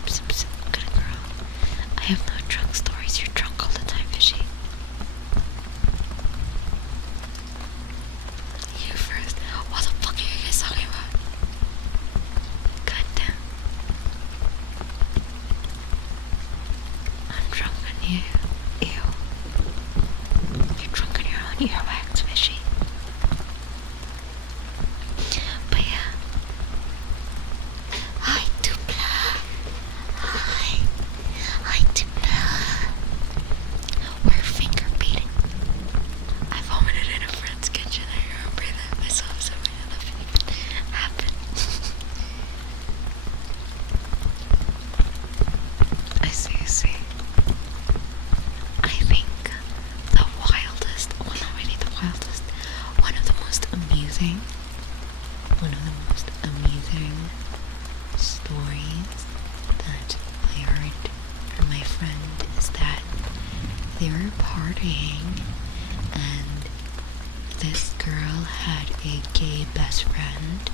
kind of girl. I have no drunk stories. You're drunk all the time, Fishy. You first. What the fuck are you guys talking about? God damn. I'm drunk on you. Ew. You're drunk on your own earwax, Fishy. But yeah. Hi, Dupla. Hi, Dupla. We're finger beating. I vomited in a friend's kitchen. I remember that myself, so nothing even happened. I see. I think the wildest, well, not really the wildest, one of the most amusing stories that I heard from my friend is that they were partying and this girl had a gay best friend,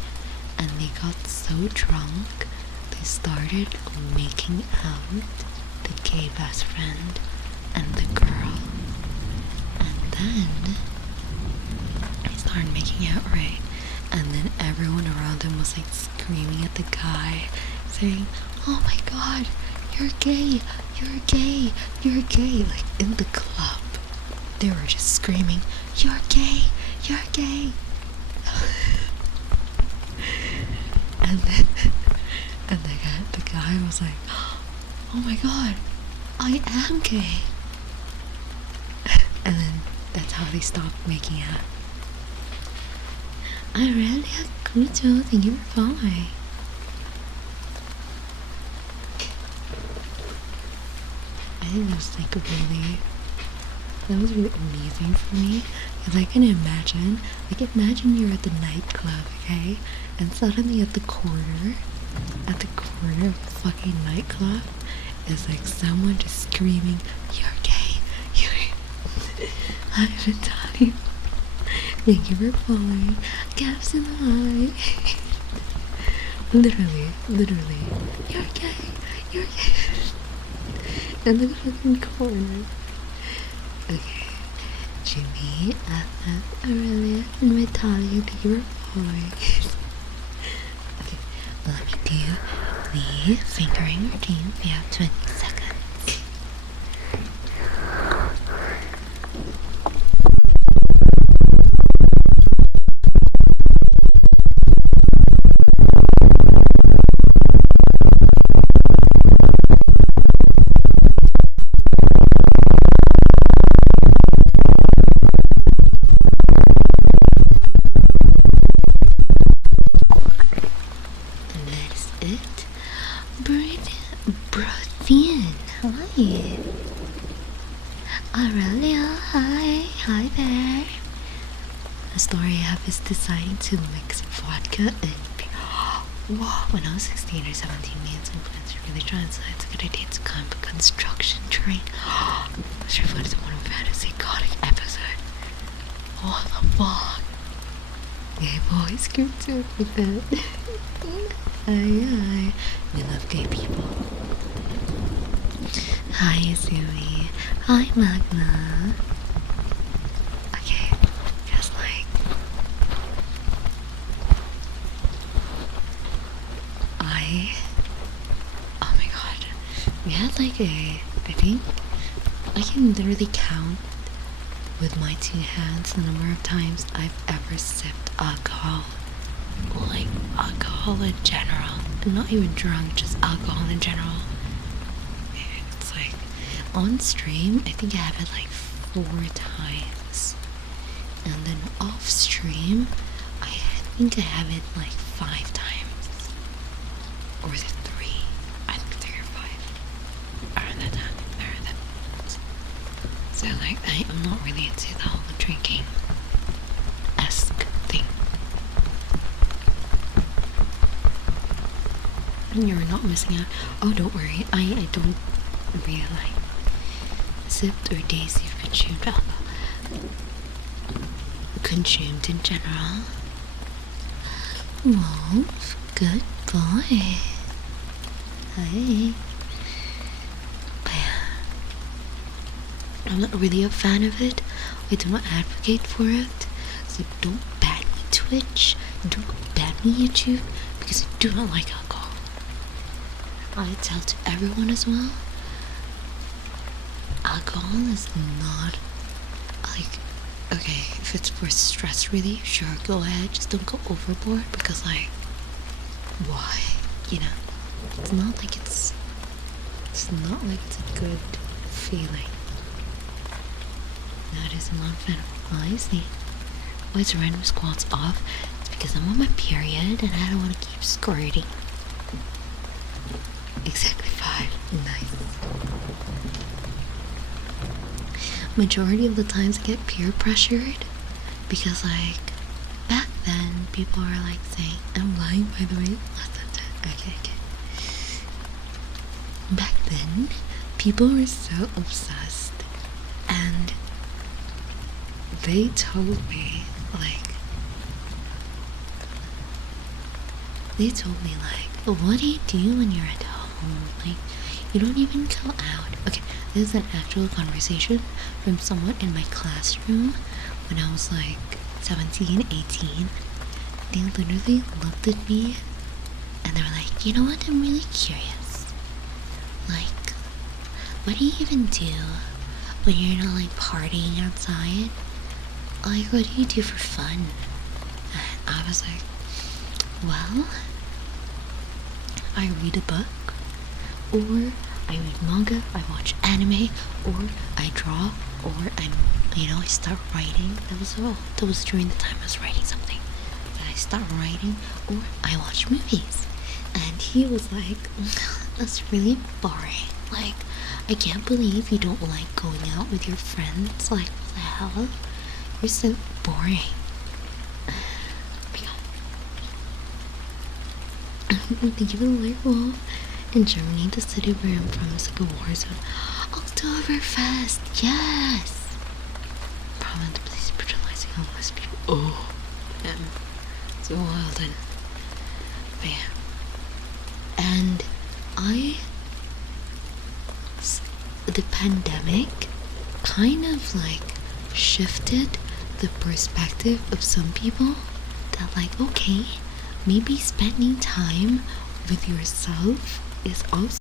and they got so drunk they started making out, the gay best friend and the girl. And then they started making out, right? And then everyone around him was like screaming at the guy, saying, "Oh my god, you're gay, like in the club. They were just screaming, "You're gay." And then the guy was like, "Oh my god, I am gay." And then that's how they stopped making out. Aurelia Cujo, thank you for following. I think that was really amazing for me, because I can imagine you're at the nightclub, okay, and suddenly at the corner of the fucking nightclub is like someone just screaming, "You're gay, Hi, Vitaly. Thank you for following. Gaps in the eye. Literally. You're gay. You're gay. And the fucking corner. Okay. Jimmy, Ethan, Aurelia, and Vitaly, thank you for following. Okay, let me do the fingering routine. We have 20 seconds. And that is it. Breathe hi. Aurelia, hi. Hi there. The story I have is deciding to mix vodka and beer. Wow, when I was 16 or 17, me and some friends were really trying to decide it's a good idea to climb a construction train. This reflected one of fantasy gothic episode. What the fuck? Gay boys group too like that. Aye. We love gay people. Hi, Izumi. Hi, Magna. Okay, just like oh my god, we had like I think I can literally count with my two hands the number of times I've ever sipped alcohol. Like alcohol in general. Not even drunk, just alcohol in general. It's like on stream, I think I have it like 4 times. And then off stream, I think I have it like 5 times. Or is it 3? I think 3 or 5. Around that time. So like I'm not really into the whole drinking-esque thing. You're not missing out. Oh, don't worry. I don't really like sipped or daisy consumed alcohol. Consumed in general. Wolf, good boy. Hey. I'm not really a fan of it. I do not advocate for it. So don't ban me Twitch. Don't ban me YouTube. Because I do not like alcohol. I tell to everyone as well. Alcohol is not like, okay, if it's for stress relief, sure, go ahead. Just don't go overboard because like, why? You know, it's not like it's a good feeling. That is not fan of. I see. Why is random squats off? It's because I'm on my period and I don't want to keep squirting. Exactly 5. Nice. Majority of the times I get peer pressured because like back then people were like saying, I'm lying by the way. Okay. Back then people were so obsessed and they told me like what do you do when you're at home? Like, you don't even go out. Okay, this is an actual conversation from someone in my classroom when I was like 17, 18. They literally looked at me and they were like, you know what, I'm really curious. Like, what do you even do when you're not like partying outside? Like, what do you do for fun? And I was like, well, I read a book, or I read manga, I watch anime, or I draw, or I start writing. That was during the time I was writing something. But I start writing, or I watch movies. And he was like, that's really boring. Like, I can't believe you don't like going out with your friends. Like, what the hell? You're so boring. Thank you for the light wall. In Germany, the city where I'm from is like a war zone. Oktoberfest, yes! Bro, homeless people. Oh, man, it's wild and bam. And the pandemic kind of like shifted the perspective of some people that like, okay, maybe spending time with yourself is also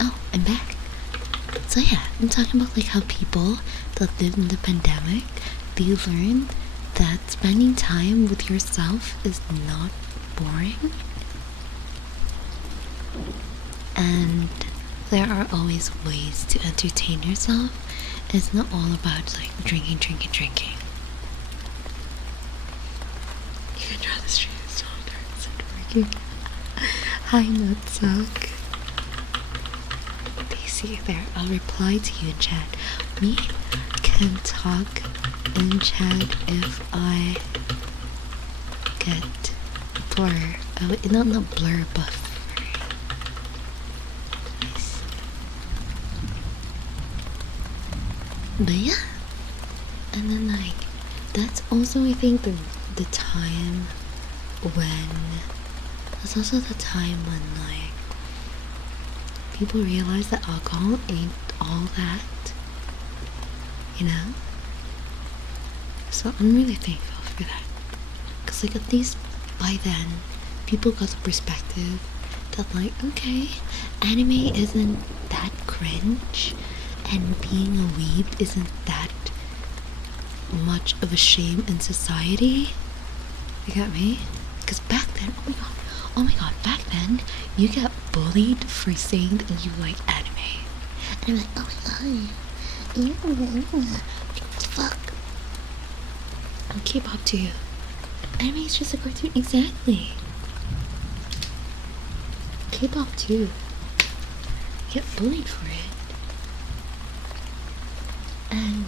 oh, I'm back. So yeah, I'm talking about like how people that lived in the pandemic, they learned that spending time with yourself is not boring, and there are always ways to entertain yourself. It's not all about like drinking. You can try the stream song. It's working. Hi, Nutsuck. See there, I'll reply to you in chat. We can talk in chat if I get blur. Not blur, buff. Nice. But yeah, and then like that's also I think the time when that's also the time when like people realize that alcohol ain't all that, you know? So I'm really thankful for that. Because, like, at least by then, people got the perspective that, like, okay, anime isn't that cringe, and being a weeb isn't that much of a shame in society. You got me? Because back then, oh my god, back then, you get bullied for saying that you like anime. And I'm like, oh my god, what the fuck? I'm K-pop too. Anime is just a cartoon, exactly. K-pop too. You get bullied for it. And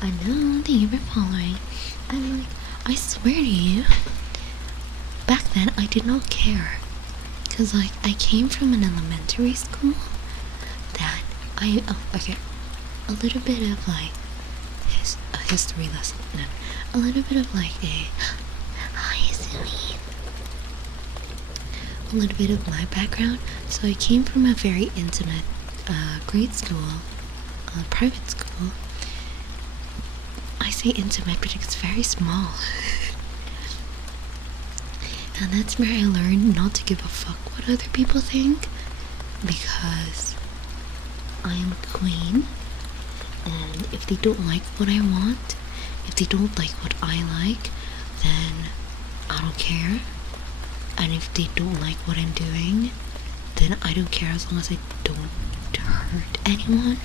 I know, thank you for following. I'm like, I swear to you, back then I did not care. Cause like I came from an elementary school that okay, a little bit of like a history lesson, no, a little bit of like hi Zoe, a little bit of my background. So I came from a very intimate grade school, private school. I say intimate, but it's very small. And that's where I learned not to give a fuck what other people think, because I am a queen, and if they don't like what I want, if they don't like what I like, then I don't care. And if they don't like what I'm doing, then I don't care as long as I don't hurt anyone.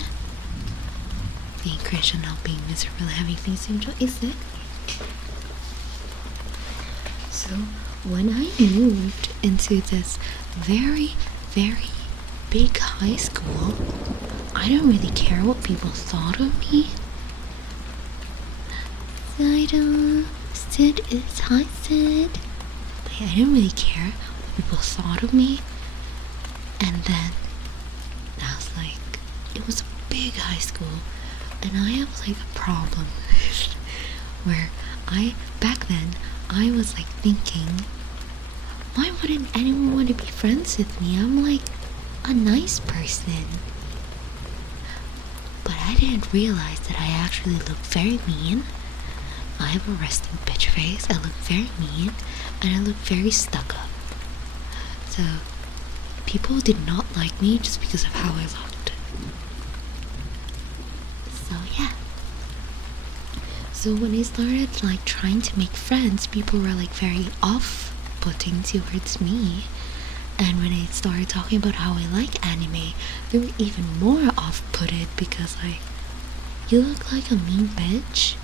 Being Christian, not being miserable, having things to enjoy, is it? So when I moved into this very, very big high school, I don't really care what people thought of me. Sid is hi Sid. But yeah, I didn't really care what people thought of me. And then I was like, it was a big high school, and I have like a problem where back then I was like thinking, why wouldn't anyone want to be friends with me? I'm like a nice person. But I didn't realize that I actually look very mean. I have a resting bitch face, I look very mean, and I look very stuck up. So people did not like me just because of how I looked. So yeah. So when I started like trying to make friends, people were like very off-putting towards me. And when I started talking about how I like anime, they were even more off-putted because like, you look like a mean bitch,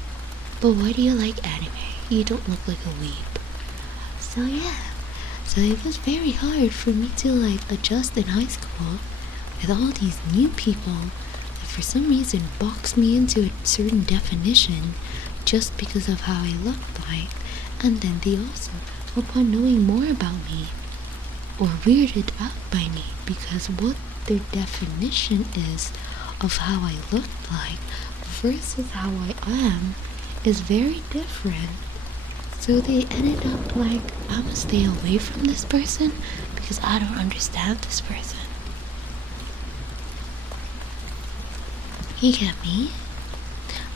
but why do you like anime? You don't look like a weeb. So yeah, So it was very hard for me to like adjust in high school with all these new people that for some reason boxed me into a certain definition just because of how I looked like, and then they also, upon knowing more about me, were weirded out by me because what their definition is of how I look like versus how I am is very different. So they ended up like, I must stay away from this person because I don't understand this person. You get me?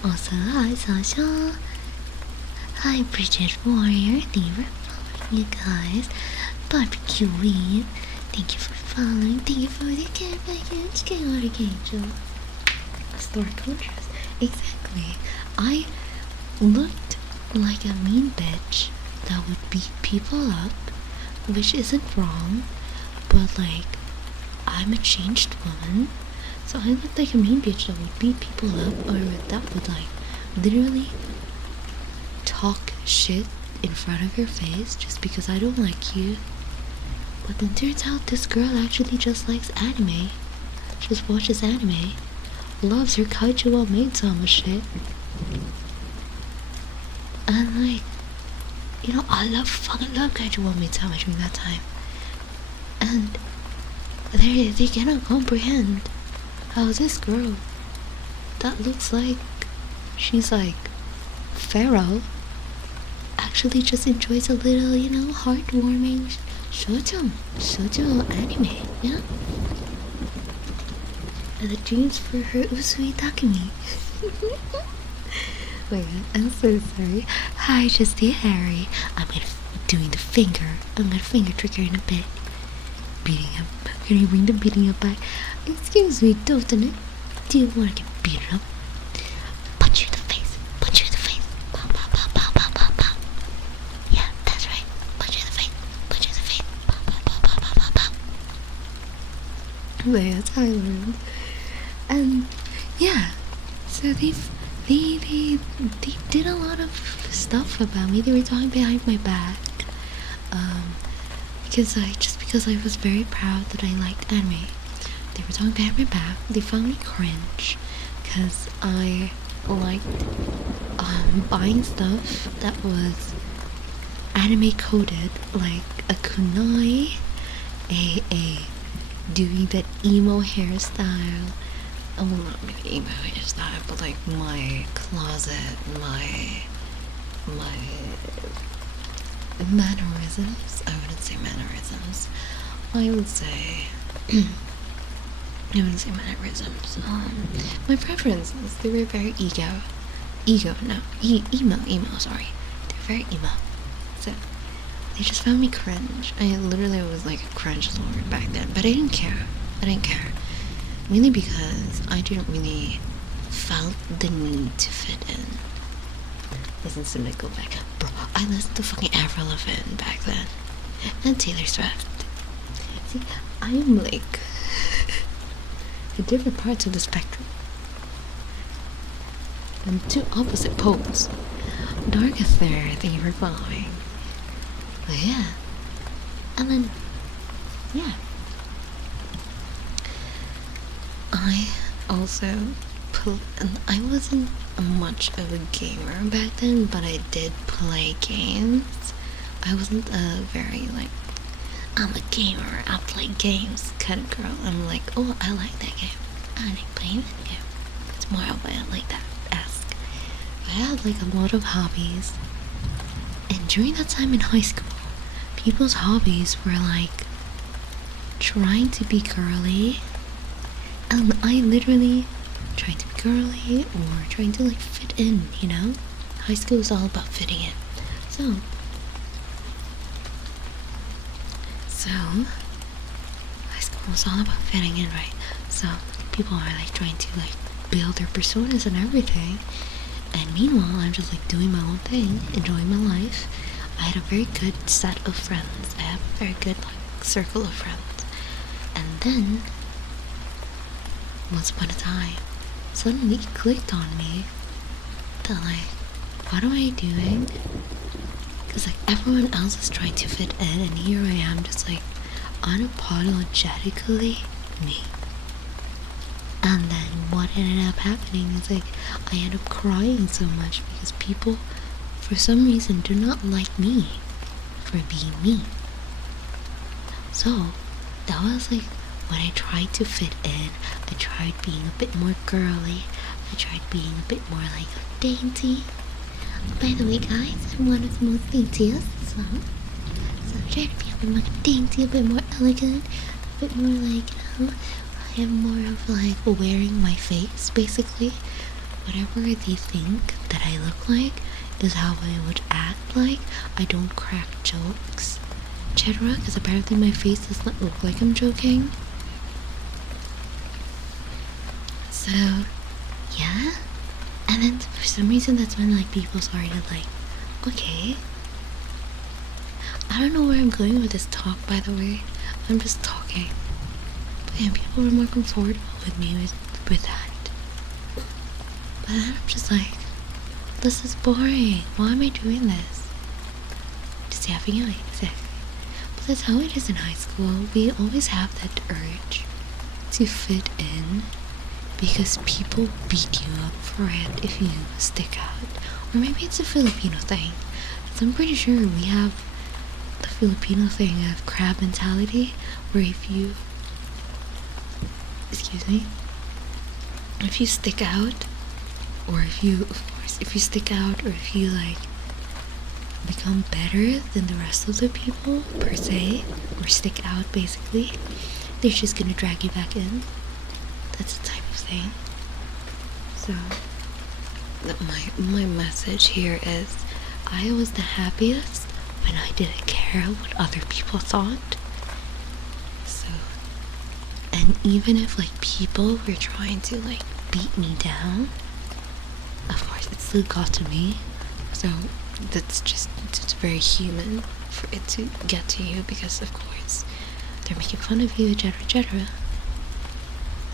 Also, hi Sasha. Hi Bridget Warrior. Thank you for following, you guys. Barbecue Weed. Thank you for following. Thank you for the care package. Chaotic Angel. Stark contrast. Exactly. I looked like a mean bitch that would beat people up, which isn't wrong, but like, I'm a changed woman, so I looked like a mean bitch that would beat people up, or that would like literally talk shit in front of your face just because I don't like you. But then turns out this girl actually just likes anime, just watches anime, loves her Kaiju wa Maid-sama shit, and like, you know, I fucking love Kaiju wa Maid-sama during that time. And they cannot comprehend how this girl that looks like she's like Pharaoh actually just enjoys a little, you know, heartwarming shoujo anime, yeah? And the dreams for her Usui Takumi. Wait, I'm so sorry. Hi, Justy Harry. Doing the finger. I'm gonna finger trigger in a bit. Beating up. Can you bring the beating up back? Excuse me, don't it? Do you want to get beaten up? Punch you in the face. Punch you in the face. Pow, pow, pow, pow, pow, pow, pow. Yeah, that's right. Punch you in the face. Punch you in the face. Pow, pow, pow, pow, pow, pow, pow. That's how I learned. And yeah, so they did a lot of stuff about me. They were talking behind my back, because I was very proud that I liked anime. They were talking behind my back. They found me cringe because I liked buying stuff that was anime coded, like a kunai, a doing that emo hairstyle. Well, not maybe emo hairstyle, but like my closet, my mannerisms. I wouldn't say mannerisms. I would say mannerisms. My preferences. They were very emo. Sorry, they were very emo. So they just found me cringe. I literally was like a cringe lord back then, but I didn't care. Mainly because I didn't really felt the need to fit in. Listen to me go back. Bro, I listened to fucking Avril Lavigne back then. And Taylor Swift. See, I'm like at different parts of the spectrum. I'm two opposite poles. Darkest there, thank you for following. But yeah. And then, yeah. I also and I wasn't much of a gamer back then, but I did play games. I wasn't a very like, I'm a gamer, I play games kind of girl. I'm like, oh, I like that game. I like playing that game. It's more of a like that esque. I had like a lot of hobbies, and during that time in high school, people's hobbies were like trying to be girly. And I literally tried to be girly or trying to like fit in, you know? High school is all about fitting in. So high school was all about fitting in, right? So people are like trying to like build their personas and everything. And meanwhile, I'm just like doing my own thing, enjoying my life. I had a very good set of friends. I have a very good like circle of friends. And then once upon a time, suddenly it clicked on me that like, what am I doing Because like everyone else is trying to fit in, and here I am just like unapologetically me. And then what ended up happening is like I ended up crying so much because people for some reason do not like me for being me. So that was like when I tried to fit in, I tried being a bit more girly, I tried being a bit more like dainty. By the way guys, I'm one of the most daintiest, so I try to be a bit more dainty, a bit more elegant, a bit more like, you know, I am more of like wearing my face basically. Whatever they think that I look like is how I would act like. I don't crack jokes, etc. Because apparently my face does not look like I'm joking. So, yeah. And then for some reason that's when like people started like, okay. I don't know where I'm going with this talk, by the way. I'm just talking. But yeah, people were more comfortable with me with that. But then I'm just like, this is boring. Why am I doing this? Just having it, exactly. But that's how it is in high school. We always have that urge to fit in because people beat you up for it if you stick out. Or maybe it's a Filipino thing. So I'm pretty sure we have the Filipino thing of crab mentality, where if you, excuse me, if you stick out, or if you, of course, if you stick out, or if you like become better than the rest of the people per se, or stick out basically, they're just gonna drag you back in. That's the type of thing. So my message here is I was the happiest when I didn't care what other people thought. So, and even if like people were trying to like beat me down, of course it still got to me. So that's just, it's very human for it to get to you because of course they're making fun of you, etc, etc.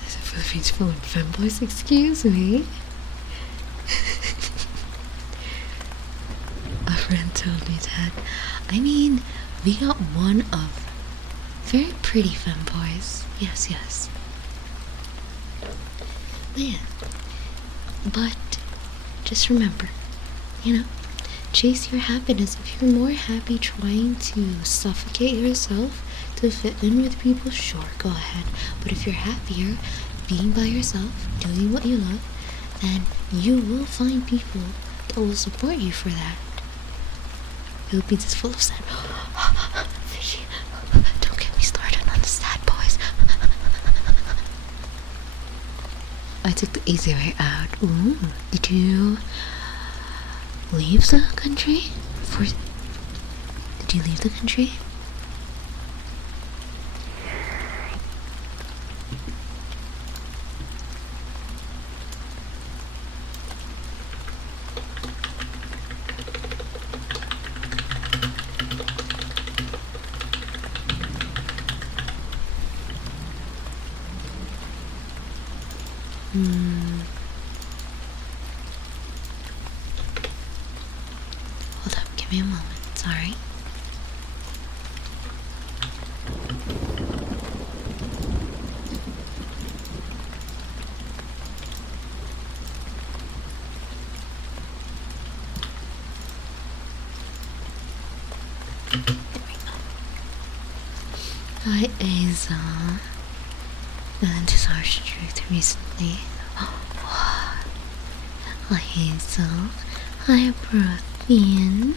There's a Philippines full of femboys, excuse me. A friend told me that. I mean, we got one of very pretty femboys. Yes, yes. Yeah. But just remember, you know, chase your happiness. If you're more happy trying to suffocate yourself to fit in with people, sure, go ahead. But if you're happier being by yourself, doing what you love, then you will find people that will support you for that. It'll be just full of sad. Fishy. Don't get me started on the sad boys. I took the easy way out. Ooh, did you leave the country? Did you leave the country? Hold up, give me a moment, sorry. Hi, Aza. And this harsh truth recently. Hi, Hazel. Hi, Brothian.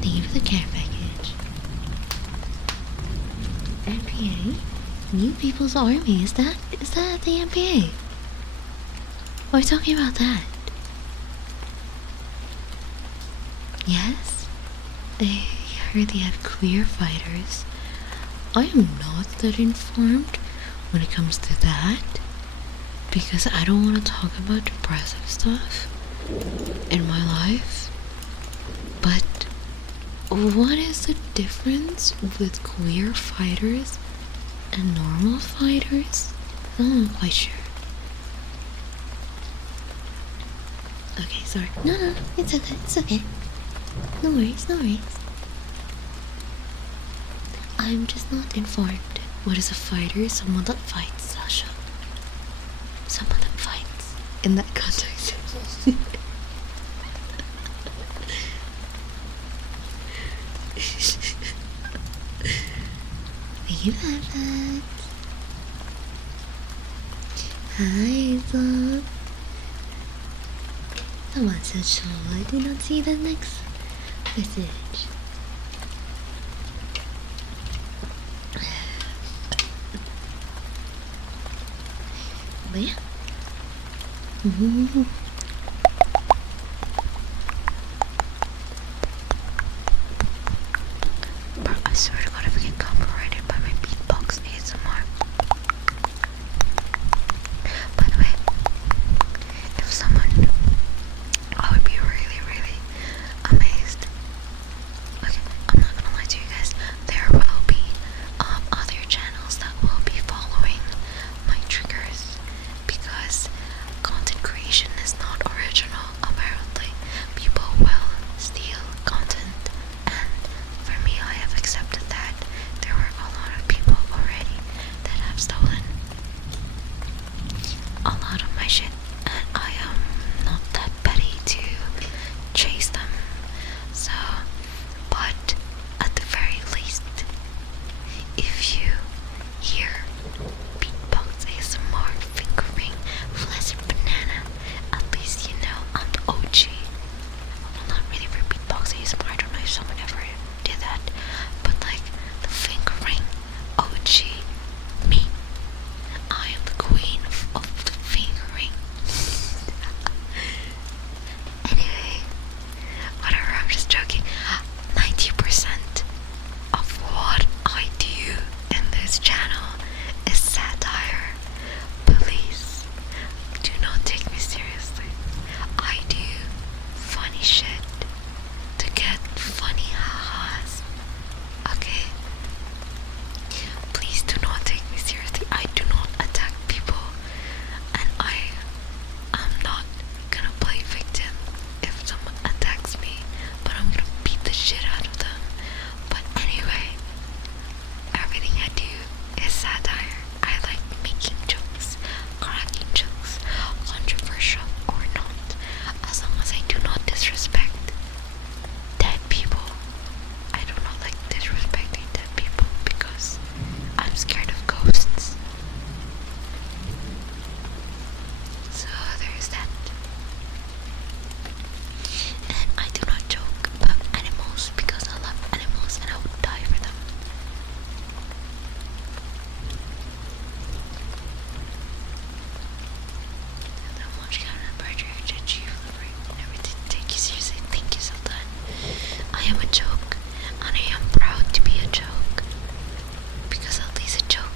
Thank you for the care package. NPA? New People's Army. Is that the NPA? We're talking about that. Yes? I heard they have queer fighters. I am not that informed when it comes to that, because I don't want to talk about depressive stuff in my life. But what is the difference with queer fighters and normal fighters? I'm not quite sure. Okay, sorry. No, it's okay, it's okay. No worries, no worries. I'm just not informed. What is a fighter? Someone that fights, Sasha. Someone that fights. In that context. Thank you, Pat. Hi, Zop. Someone said so. I did not see the next message. But yeah. Bro, I swear to God, if we get copyrighted by my beatbox ASMR. By the way, if someone, I would be really, really amazed. Okay, I'm not gonna lie to you guys. There will be other channels that will be following my triggers because content creation is not original. Apparently, people will steal content, and for me, I have accepted that. There were a lot of people already that have stolen a lot of my shit, and I am not that petty to chase them. So, but at the very least, if you hear beatbox ASMR fingering flaccid banana, at least you know I'm the OG. Well, not really for beatbox ASMR, I don't know if someone ever did that, but like the fingering OG, me. I am the queen of the fingering. Anyway, whatever, I'm just joking. 90% of what I do in this channel is satire. Please do not take me seriously. I do funny shit to get funny ha-has. Okay? Please do not take me seriously. I do not attack people, and I am not gonna play victim if someone attacks me, but I'm gonna beat the shit out of them. But anyway, everything I do is satire. I like making jokes, cracking jokes, controversial or not, as long as I do not disrespect dead people. I do not like disrespecting dead people because I'm scared of ghosts. So there's that. And I do not joke about animals because I love animals and I would die for them. Don't watch Captain Barger, judge you for never did take you seriously. Thank you, Sultan. I am a joke, and I am proud to be a joke, because at least a joke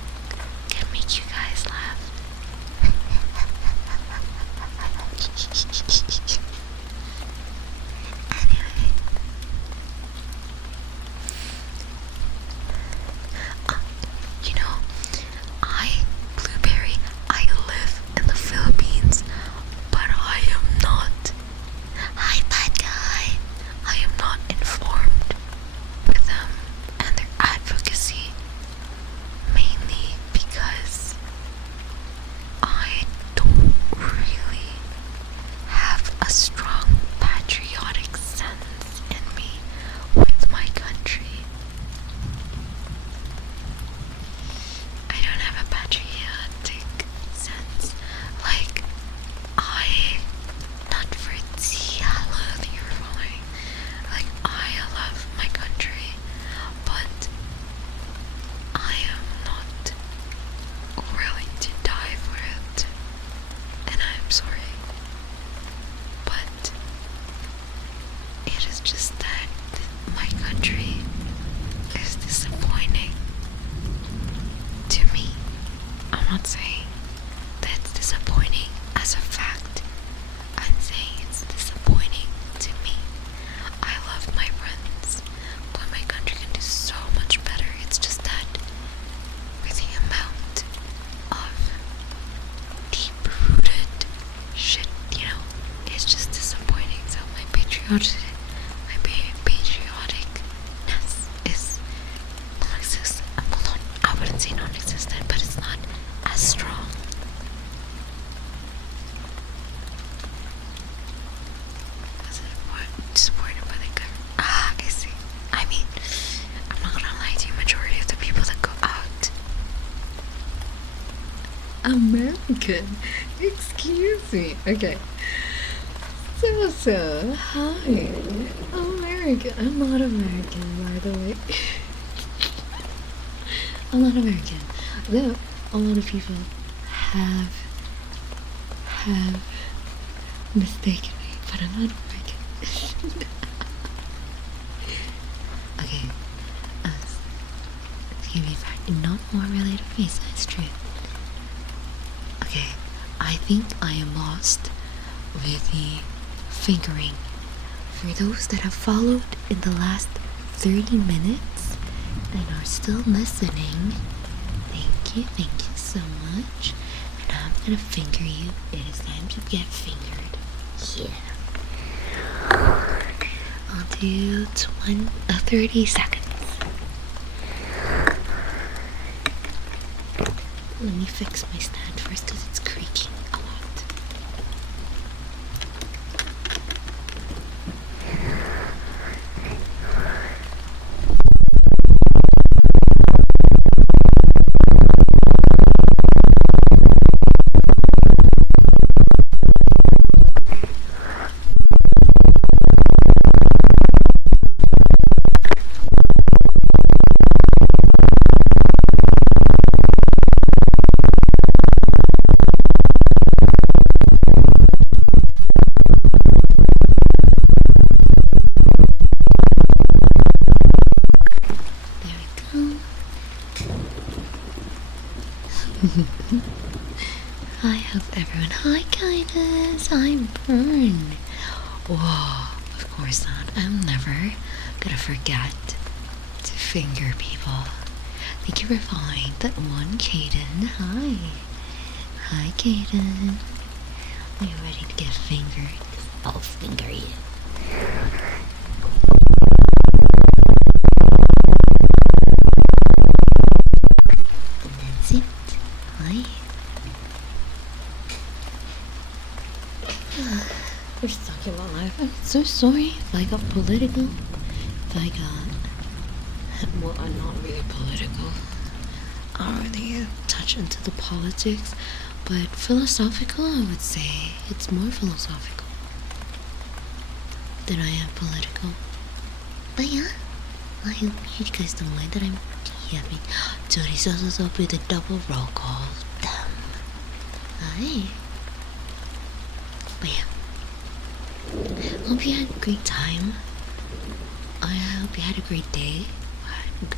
can make you guys laugh. Anyway, you know, Blueberry, I live in the Philippines, but I am not. Hi, bad guy. I am not informed with them and their advocacy, mainly because I don't really have a strong patriotic sense in me with my country. I don't have a patriotic sense. Like, not for hello that you're following. Like, I love my country, but I am not willing to die for it. And I'm sorry. But it is just that my country is disappointing to me. I'm not saying that's disappointing as a fact. I'm saying it's disappointing to me. I love my friends, but my country can do so much better. It's just that with the amount of deep-rooted shit, it's just disappointing. So my American. Excuse me. Okay. So, hi. American. I'm not American, by the way. I'm not American. Though a lot of people have mistaken me, but I'm not American. Okay. Excuse me, not more related visa, it's true. Okay, I think I am lost with the fingering. For those that have followed in the last 30 minutes and are still listening, thank you so much. And I'm gonna finger you. It is time to get fingered. Yeah. I'll do 30 seconds. Let me fix my stand first because it's creaking a lot. I hope everyone. Hi, kindness. I'm Bern. Whoa, of course not. I'm never gonna forget to finger people. Thank you for following that one, Kaden. Hi. Hi, Kaden. Are you ready to get fingered? I'll finger you. And that's it. Hi. We're just talking about life. I'm so sorry if I got political. If I got... Well, I'm not really political. I don't really touch into the politics. But philosophical, I would say. It's more philosophical than I am political. But yeah, I hope you guys don't mind that I'm yapping. Tori's also up with a double roll call. Damn. Hi. But yeah. Hope you had a great time. I hope you had a great day,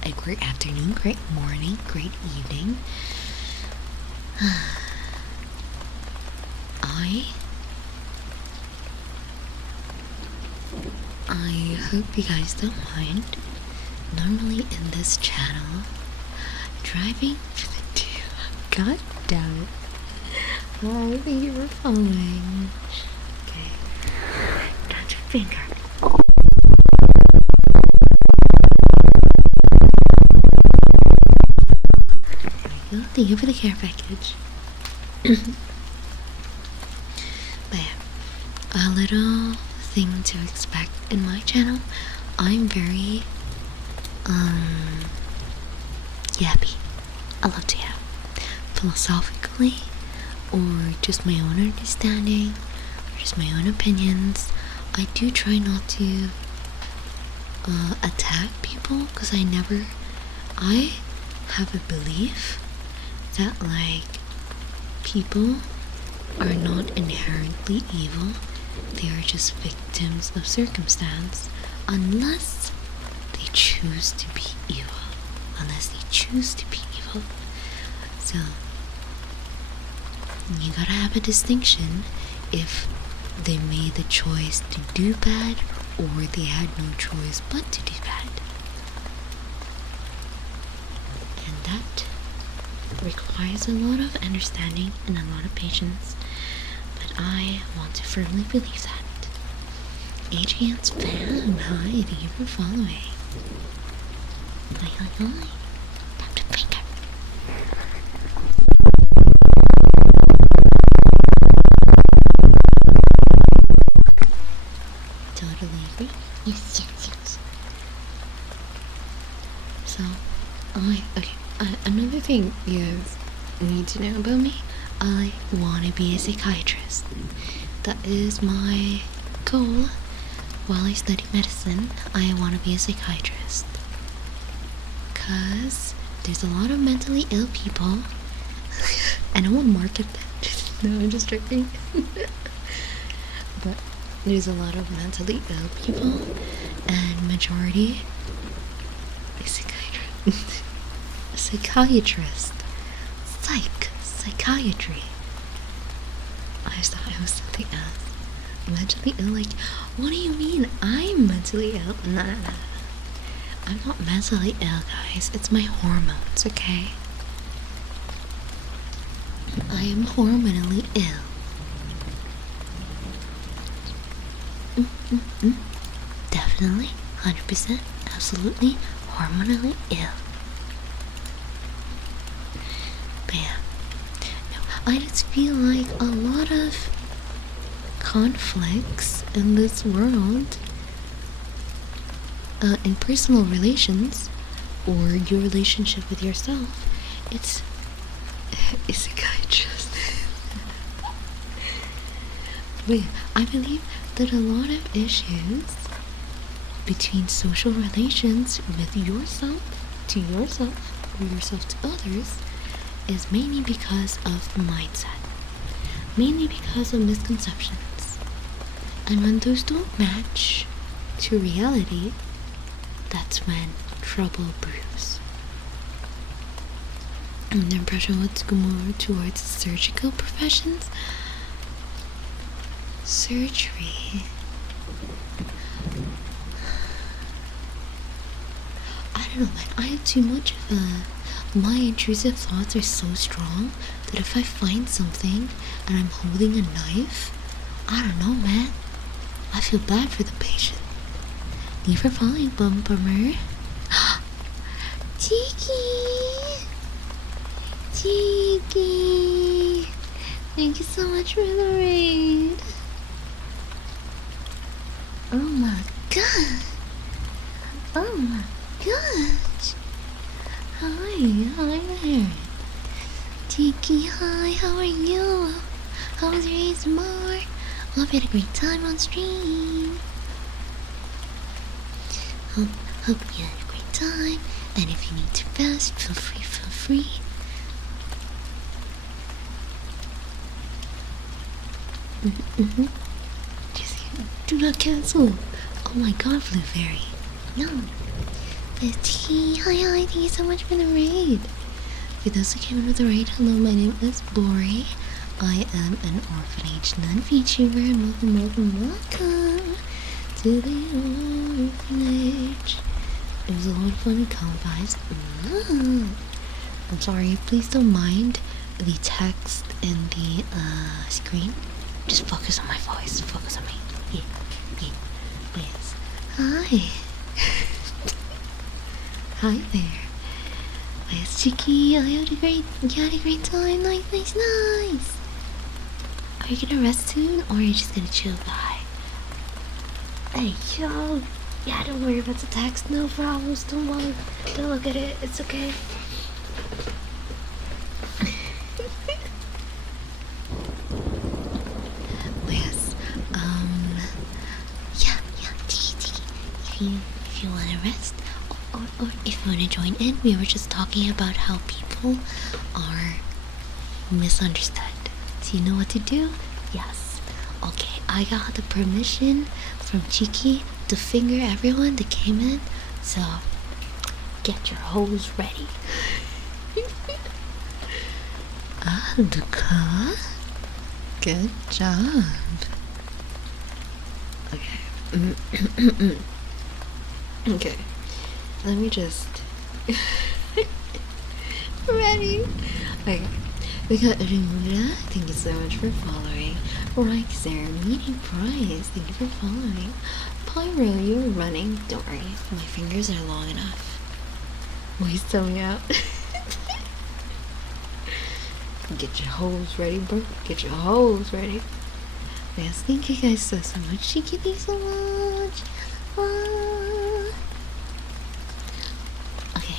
a great afternoon, great morning, great evening. I hope you guys don't mind. Normally in this channel, driving for the two. God damn it. Oh, thank you for following. Okay. Touch your finger. There we go. Thank you for the care package. But yeah, a little thing to expect in my channel. I'm very yappy. I love to yap. Philosophically, or just my own understanding, or just my own opinions. I do try not to attack people, because I have a belief that like people are not inherently evil. They are just victims of circumstance, unless they choose to be evil. So you gotta have a distinction if they made the choice to do bad or they had no choice but to do bad. And that requires a lot of understanding and a lot of patience, but I want to firmly believe that. Adrian's fan, hi, thank you for following. Hi. Tap to finger. Totally agree. Yes. So, okay. Another thing you guys need to know about me, I want to be a psychiatrist. That is my goal. While I study medicine, I want to be a psychiatrist. Because there's a lot of mentally ill people. And I won't market that. No, I'm just joking. But there's a lot of mentally ill people, and majority is psychiatrist. A psychiatrist. Psychiatry. I just thought it was something else. Mentally ill, like, what do you mean I'm mentally ill? No. I'm not mentally ill, guys. It's my hormones, okay? I am hormonally ill. Definitely, 100%, absolutely hormonally ill. Bam. No, I just feel like a lot of conflicts in this world, in personal relations, or your relationship with yourself, it's a psychiatrist. Wait, I believe that a lot of issues between social relations with yourself to yourself, or yourself to others, is mainly because of mindset. Mainly because of misconceptions. And when those don't match to reality, that's when trouble brews. And the impression would go more towards surgical professions. Surgery. I don't know, man. I have too much of my intrusive thoughts are so strong that if I find something and I'm holding a knife, I don't know, man. I feel bad for the patient. Thank you for following, Bummer. Cheeky! Thank you so much for the raid. Oh my god! Oh my gosh! Hi there. Tiki, hi, how are you? How was your ASMR? Hope you had a great time on stream. Hope you had a great time. And if you need to fast, feel free. Just do not cancel. Oh my god, Blue Fairy. No. The tea. Hi, thank you so much for the raid. For those who came in with the raid, hello, my name is Bori. I am an orphanage nun VTuber, and welcome to the orphanage. It was a lot of fun to come, guys. I'm sorry, please don't mind the text in the screen. Just focus on my voice. Focus on me. Yeah. Yes. Hi. Hi there. Yes, Chicky. You had a great time. Nice. Are you gonna rest soon, or are you just gonna chill by? Hey, yo. Yeah, don't worry about the text. No problems. Don't worry. Don't look at it. It's okay. Yes. Yeah. Tiki. If you wanna rest, or if you wanna join in, we were just talking about how people are misunderstood. Do you know what to do? Yes. Okay, I got the permission from Cheeky to finger everyone that came in, so get your hoes ready. Duka. Good job. Okay. Okay. Let me just... Ready? Okay. We got Rimura, thank you so much for following. Rixer, Meaty Prize, thank you for following. Pyro, you're running. Don't worry, my fingers are long enough. Wait, tell me out. Get your holes ready, bro. Get your holes ready. Yes, thank you guys so much. Cheeky, thank you so much. Okay.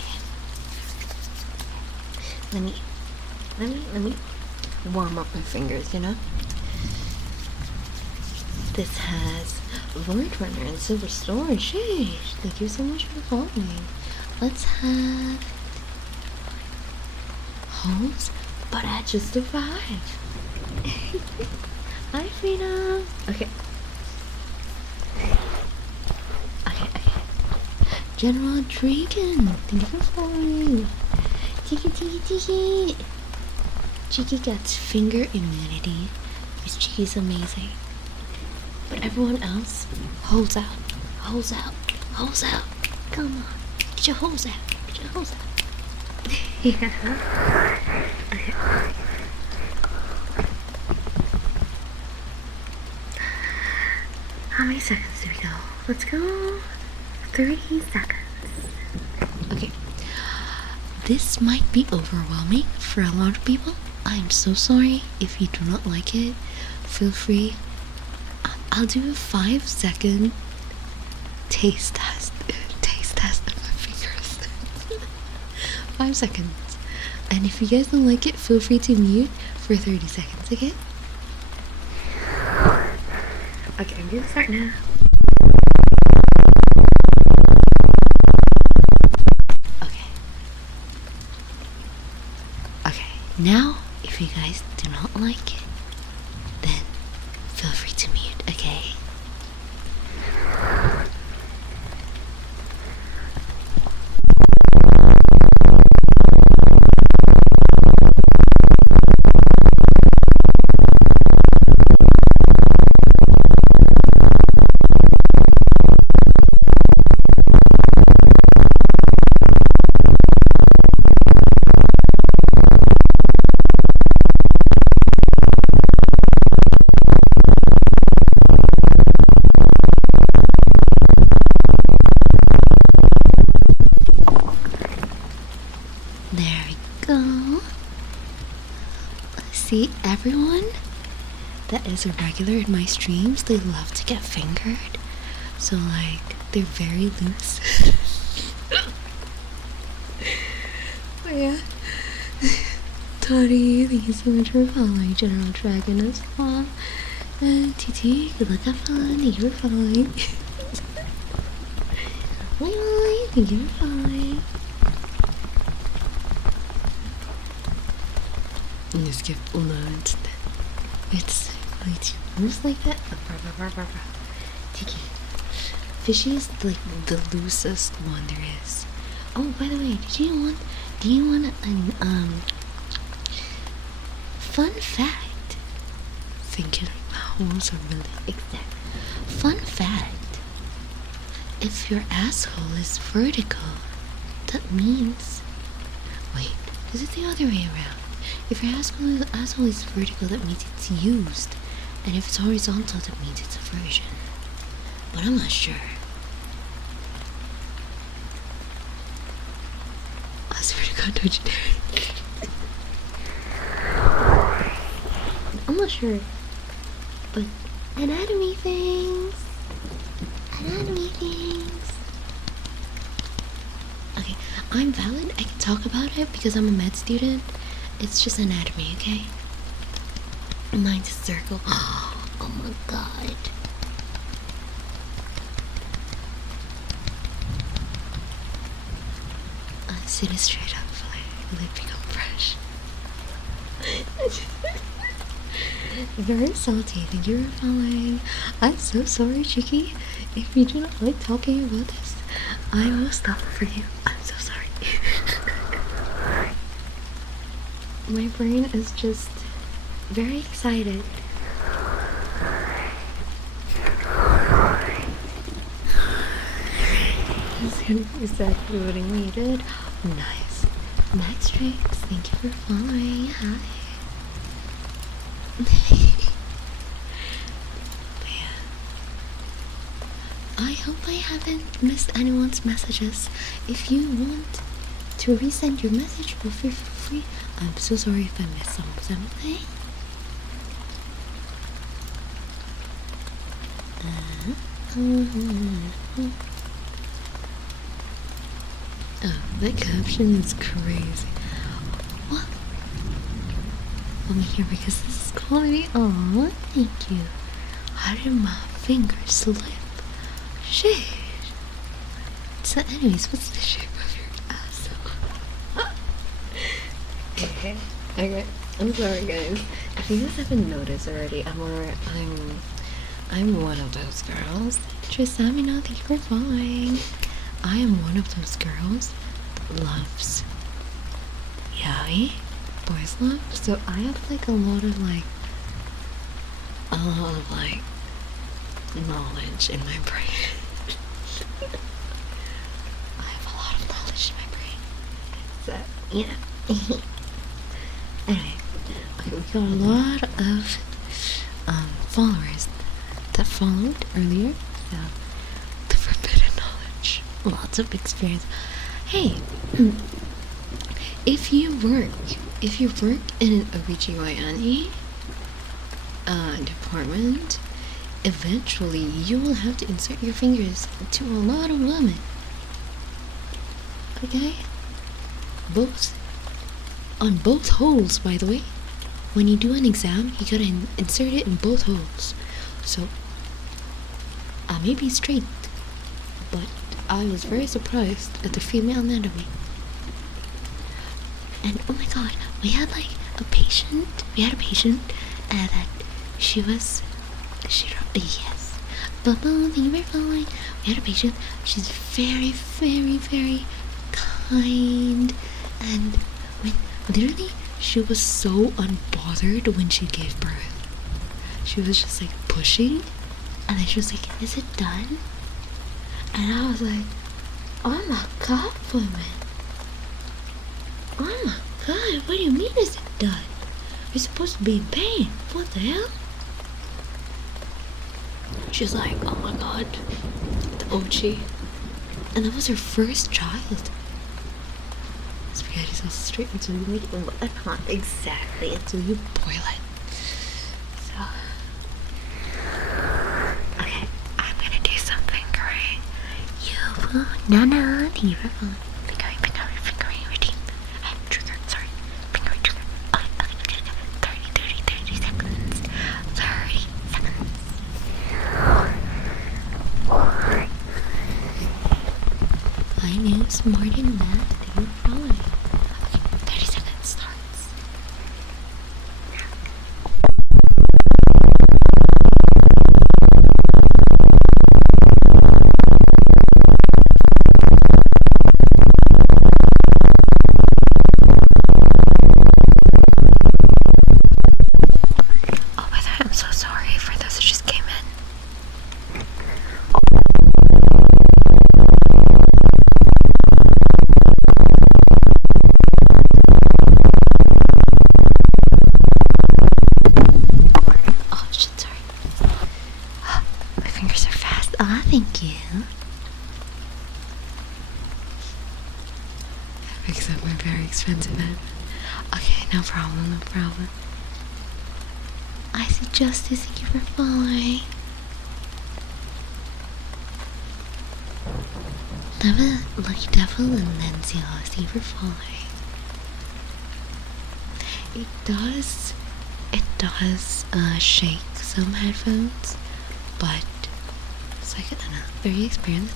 Let me warm up my fingers, you know? This has Void Runner and Silver Storm. Sheesh, thank you so much for following. Let's have Homes, but at just a 5. Hi, Freedom. Okay. General Dragon, thank you for following. Tiki. Cheeky gets finger immunity. This Cheeky's amazing. But everyone else holds out. Come on. Get your holes out. Yeah. Okay. How many seconds do we go? Let's go 30 seconds. Okay. This might be overwhelming for a lot of people. I'm so sorry if you do not like it. Feel free. I'll do a 5-second taste test of my fingers. 5 seconds. And if you guys don't like it, feel free to mute for 30 seconds, okay? Okay, I'm gonna start now. Okay, now, if you guys do not like it, then feel free to mute, okay? There we go. See, everyone that is a regular in my streams, they love to get fingered. So, like, they're very loose. But yeah. Toddy, thank you so much for following. General Dragon as well. And TT, good luck, have fun. Thank you for following. Bye, thank you for following. You skip loads. It's moves like that. Tiki. Fishy is like the loosest one there is. Oh, by the way, do you want an fun fact? Thinking holes are really exact. Fun fact. If your asshole is vertical, that means, wait, is it the other way around? If your asshole is vertical, that means it's used. And if it's horizontal, that means it's a version. But I'm not sure. I swear to God, don't you dare. I'm not sure. But anatomy things. Okay, I'm valid. I can talk about it because I'm a med student. It's just anatomy, okay? Mine's a circle. Oh my god. Sit it straight up, will it become fresh? Very salty. Thank you for following. I'm so sorry, Chicky. If you do not like talking about this, I will stop for you. I'm so sorry. My brain is just very excited. That's gonna be exactly what I needed. Nice. Max Drakes, thank you for following. Hi. Yeah. I hope I haven't missed anyone's messages. If you want to resend your message, feel free. I'm so sorry if I missed something. Oh, that caption is crazy. What? help me here because this is calling me. Aw, thank you. How did my finger slip? Shit. So anyways, what's the shape of your asshole? Okay. I'm sorry guys. If you guys haven't noticed already, I'm one of those girls. Just let me know that you're fine. I am one of those girls that loves yaoi, boys love. So I have like a lot of like knowledge in my brain. I have a lot of knowledge in my brain. So yeah. Anyway, okay, we got a lot of followers that followed earlier. So the forbidden knowledge, lots of experience. Hey, if you work in an OBGYN department, eventually you will have to insert your fingers to a lot of women. Okay? On both holes, by the way. When you do an exam, you gotta insert it in both holes. So, I may be straight, but I was very surprised at the female anatomy. And oh my god, we had a patient, that yes, Bubble, thank you for following. We had a patient, she's very, very, very kind, and literally, she was so unbothered when she gave birth. She was just pushing, and then she was like, "Is it done?" And I was like, "Oh my god, woman! Oh my god, what do you mean is it done? You're supposed to be in pain. What the hell?" She's like, "Oh my god, the OG," and that was her first child. Spaghetti sauce straight until you make it, but not exactly until you boil it. So, okay, I'm gonna do some fingering. No, thank you for fingering routine. Trigger, sorry, fingering trigger. Okay, 30 seconds. 30 seconds. I knew smart in that. They were following. Okay, 30 seconds starts. Oh, by the way, I'm so sorry for those who just came in. Oh shit, sorry. My fingers are fast. Ah, thank you. Except my very expensive head. Okay, no problem. I see Justice, thank you for following. Lucky Devil and Nancy Hawes, thank you for following. It does shake some headphones, but it's I don't know, very experienced.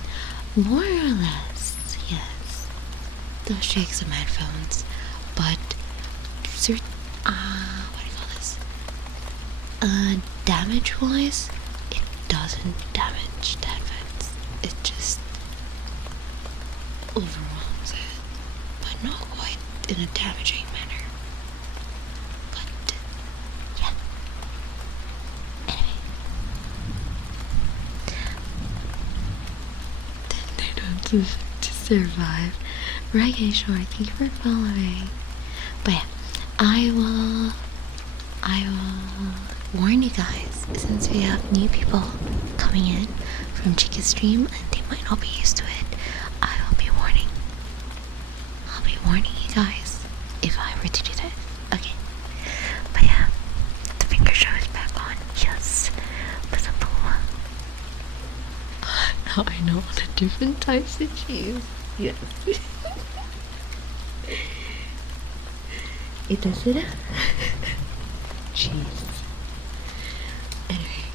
More or less, yes. It does shake some headphones, but what do you call this? Damage-wise, it doesn't damage the headphones. It just overwhelms it, but not quite in a damaging manner. But yeah. Anyway, then they don't to survive. Reggae Short, thank you for following. But yeah, I will warn you guys, since we have new people coming in from Chica's stream and they might not be used to it. I'll be warning you guys if I were to do that. Okay. But yeah, the finger show is back on. Yes. Now I know all the different types of cheese. Yes. It does it. jeez. Anyway.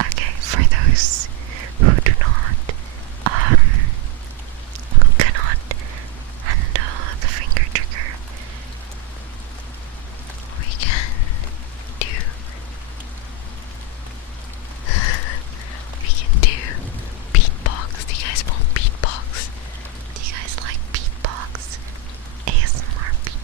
Okay, for those who do not, who cannot handle the finger trigger, we can do we can do beatbox. Do you guys want beatbox? Do you guys like beatbox? ASMR beatbox.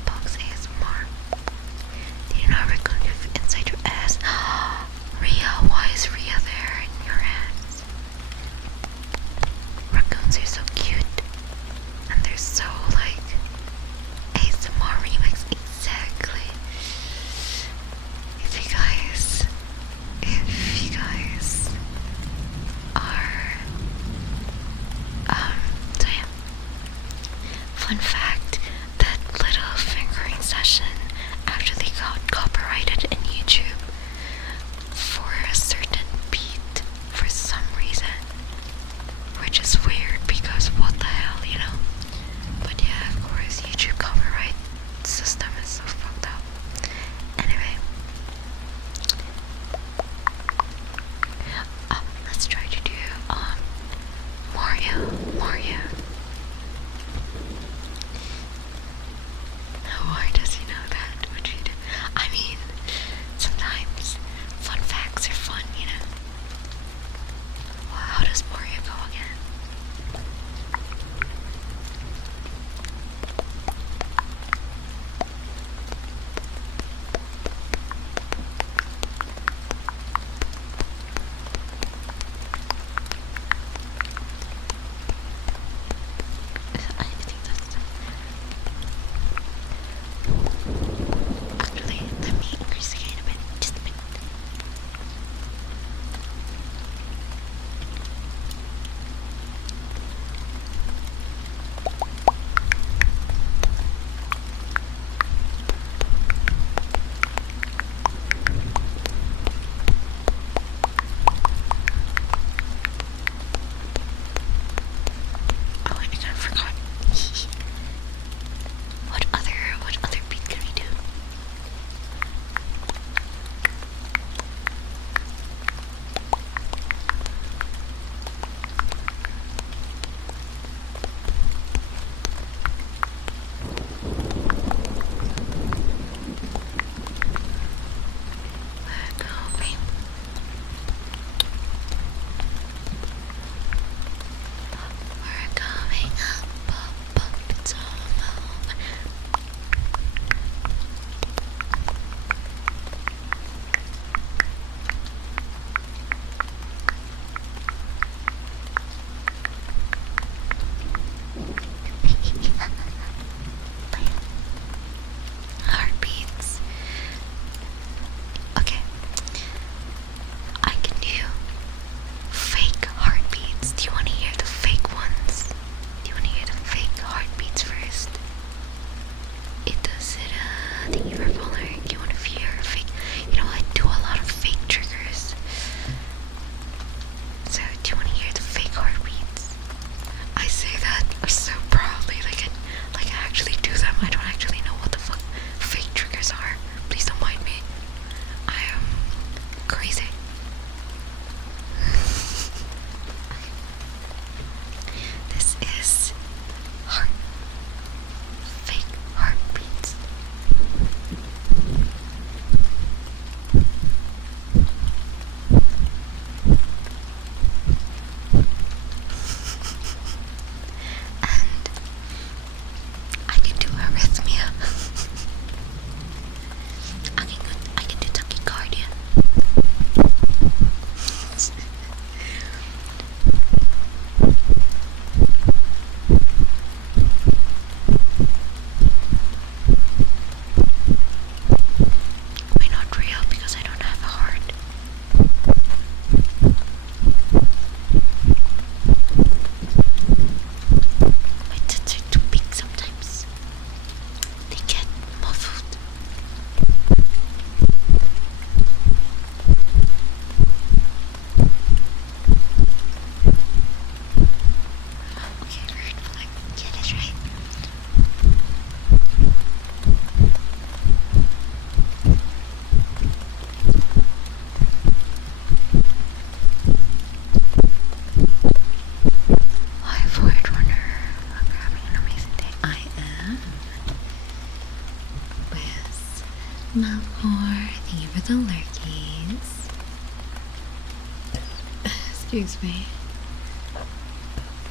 Excuse me.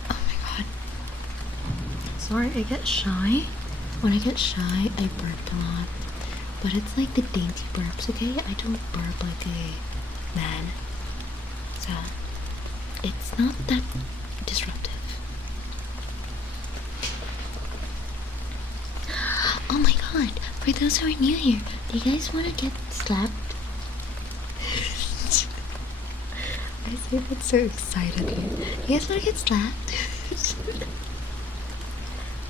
Oh my god. Sorry, I get shy. When I get shy, I burp a lot. But it's like the dainty burps, okay? I don't burp like a man. So, it's not that disruptive. Oh my god, for those who are new here, do you guys want to get slapped? I say that so excitedly. You guys want to get slapped?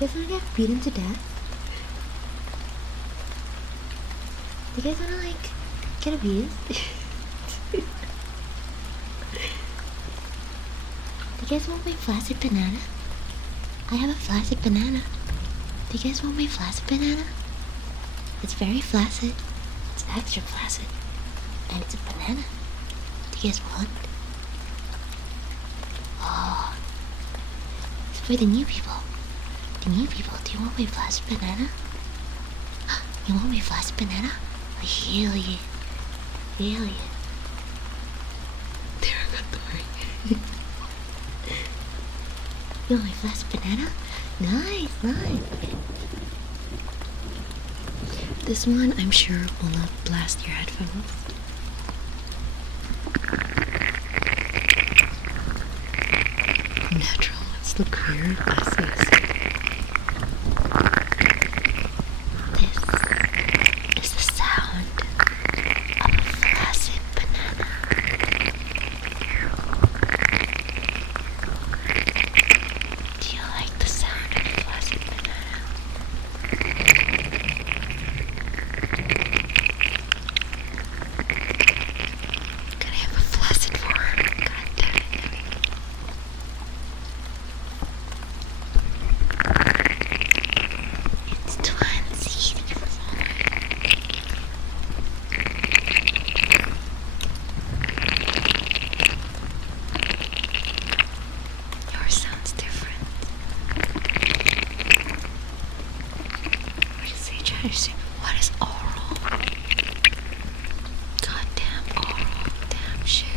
You guys want to get beaten to death? You guys want to, like, get abused? Do you guys want my flaccid banana? I have a flaccid banana. Do you guys want my flaccid banana? It's very flaccid. It's extra flaccid. And it's a banana. Do you guys want? Oh. It's for the new people. The new people, do you want my flaccid banana? You want my flaccid banana? Hell yeah. Hell yeah. There I got the ring. You want my flaccid banana? Nice, nice. This one, I'm sure, will not blast your headphones. Natural ones look weird. I see. This is the sound of a flaccid banana. Do you like the sound of a flaccid banana? Can I have a flaccid form? God damn it. It's Twinsy. Yours sounds different. What is he trying to say? What is oral? Goddamn oral. Damn shit.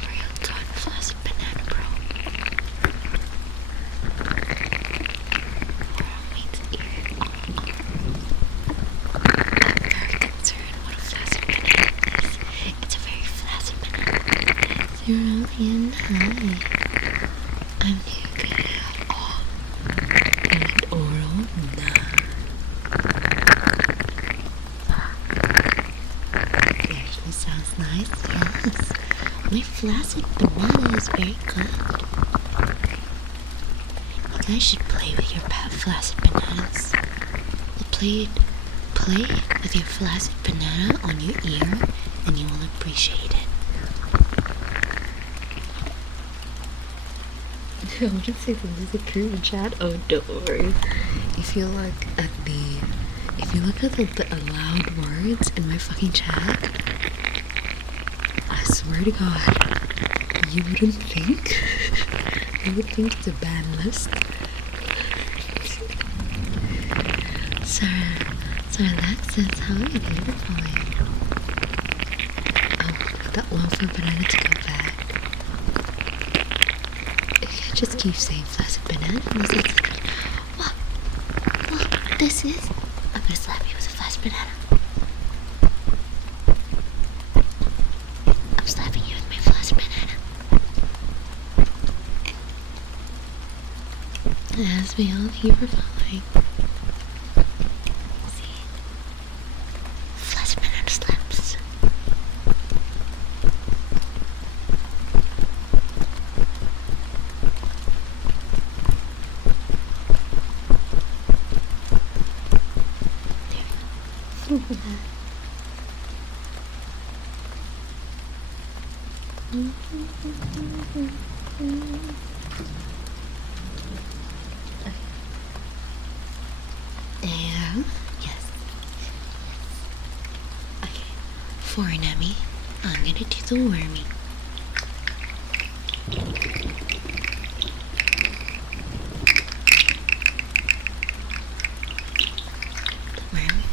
Real good flaccid banana, bro. Oral means ear. I'm very concerned what a flaccid banana is. It's a very flaccid banana. Zero in high. I'm here. Oh. And oral, nah. It actually sounds nice, yes. My flaccid banana is very good. You guys should play with your flaccid bananas. Play with your flaccid banana on your ear, and you will appreciate it. I wouldn't say that there's a crew chat. Oh, don't worry. If you look at the allowed words in my fucking chat, I swear to God, you wouldn't think. You would think it's a ban list. Sir Alexis, how are you beautiful? Oh, that one for banana to go back. Just keep saying flaccid banana. What this is? I'm gonna slap you with a flaccid banana. I'm slapping you with my flaccid banana. As we all keep replying. See? Flaccid banana slaps. There. Yes. Okay. For Nemi, I'm gonna do the wormy. The wormy.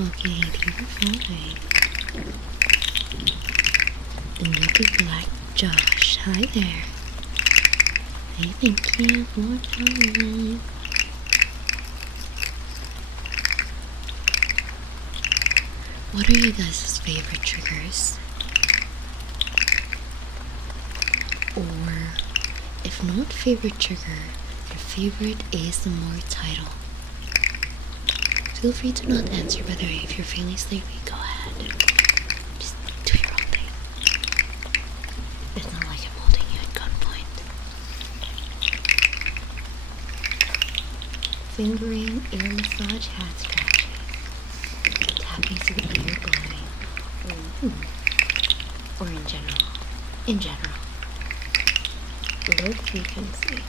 Okay, you're fine. And look at Black Josh. Hi there. Hey, thank you for following. What are you guys' favorite triggers? Or, if not favorite trigger, your favorite ASMR title? Feel free to not answer, by the way. If you're feeling sleepy, go ahead. Just do your own thing. It's not like I'm holding you at gunpoint. Fingering, ear massage, hat scratching. Tapping to the ear glowing. Or in general. In general. Low frequency.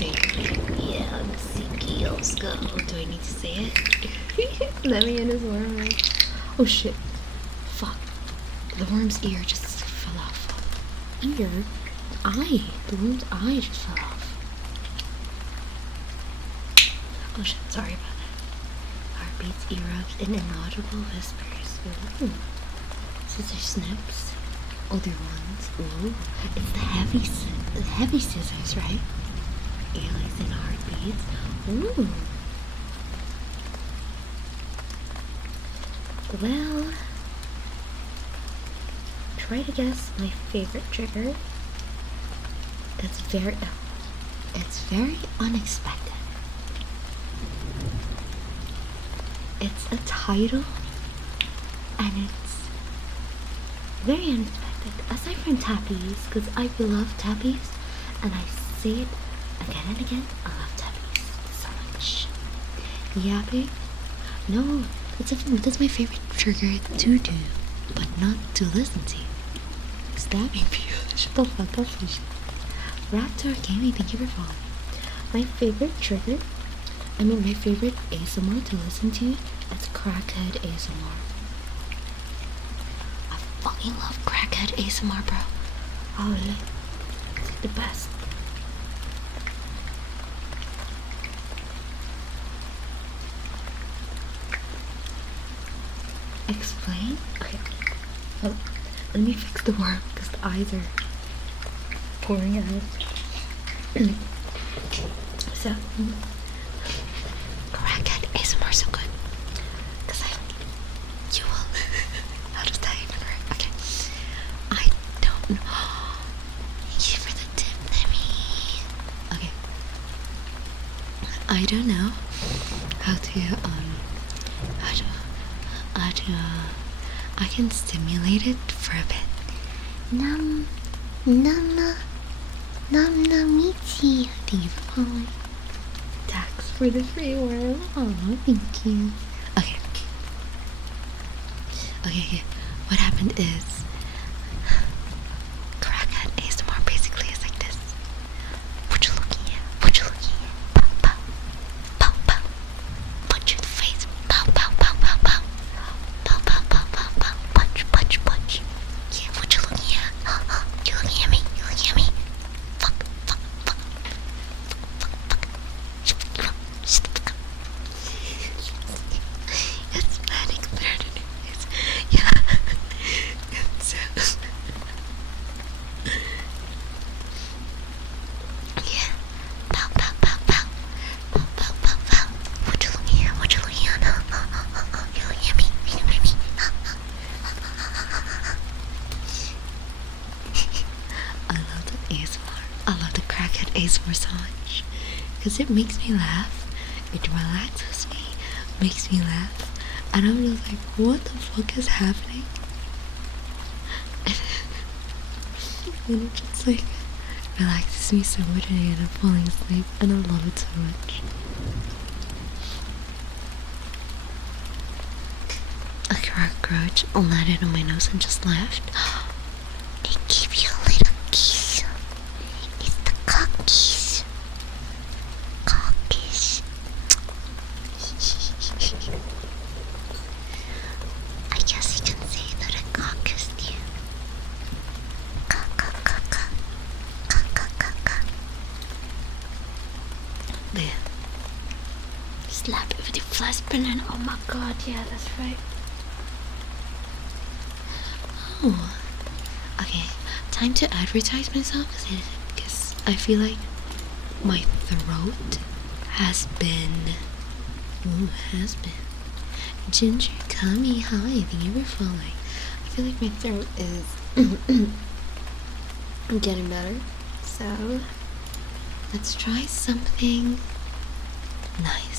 Yeah, Ziki, let's go. Do I need to say it? Let me in his worm. Oh shit. Fuck. The worm's ear just fell off. Ear? Eye. The worm's eye just fell off. Oh shit, sorry about that. Heartbeats, erupts, and inaudible whispers. Ooh. Scissor snips. Other ones. Ooh. It's the heavy scissors, right? Aliens and heartbeats. Ooh. Well, try to guess my favorite trigger. It's very unexpected. It's a title, and it's very unexpected. Aside from tappies, because I love tappies, and I say it again and again, I love tappies so much. Yapping? No, that's my favorite trigger to do, but not to listen to. Stabbing people. Shut the fuck up, Fuji. Raptor Gaming, thank you for following. My favorite ASMR to listen to is Crackhead ASMR. I fucking love Crackhead ASMR, bro. Oh, it's the best. Explain? Okay. Oh, let me fix the worm because the eyes are pouring out. So, Crackhead ASMR so good. Because you will. How does that even work? Okay. I don't know. Thank you for the tip, Lemmy. Okay. I don't know I can stimulate it for a bit. Namiti. Thank you for following. Tax for the free worm. Oh, thank you. Okay. What happened is Crackhead ASMR basically is like this. What you looking at? What you looking at? Pow, pow. Pow, pow. Punch you in the face. Pow, pow, pow, pow, pow. Pow, pow, pow, pow, pow. Punch, punch, punch. Yeah, what you looking at? You looking at me? You looking at me? Fuck, fuck, fuck. Fuck, fuck, fuck. Shut the fuck up. Shut the fuck up. It's manic flirting. Yeah. It's yeah. Pow, pow, pow, pow. Pow, pow, pow, pow. What you looking at? What you looking at? You looking at me? You looking at me? I love the ASMR. I love the Crackhead ASMR so much. Because it makes me laugh. It relaxes me. Makes me laugh. And I'm just like, what the fuck is happening? And it just like relaxes me so much and I end up falling asleep and I love it so much. A cockroach landed on my nose and just laughed. It gave you a little kiss. It's the cookies. Cookies. I guess you can say that a cock kissed you. There. Slap it with your fly spinning. Oh my god, yeah, that's right. Oh, okay. Time to advertise myself because I feel like my throat has been. Ooh, has been. Ginger, Kami, hi, thank you for following. I feel like my throat is getting better. So, let's try something nice.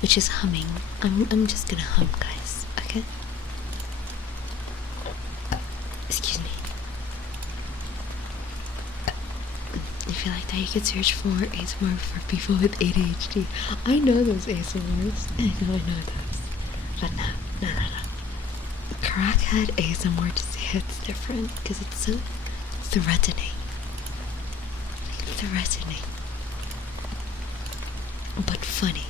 Which is humming. I'm just gonna hum, guys, okay? Excuse me. If you like that, you can search for ASMR for people with ADHD. I know those ASMRs. I know those. But no. Crackhead ASMR just hits different because it's so threatening. Like, threatening. But funny.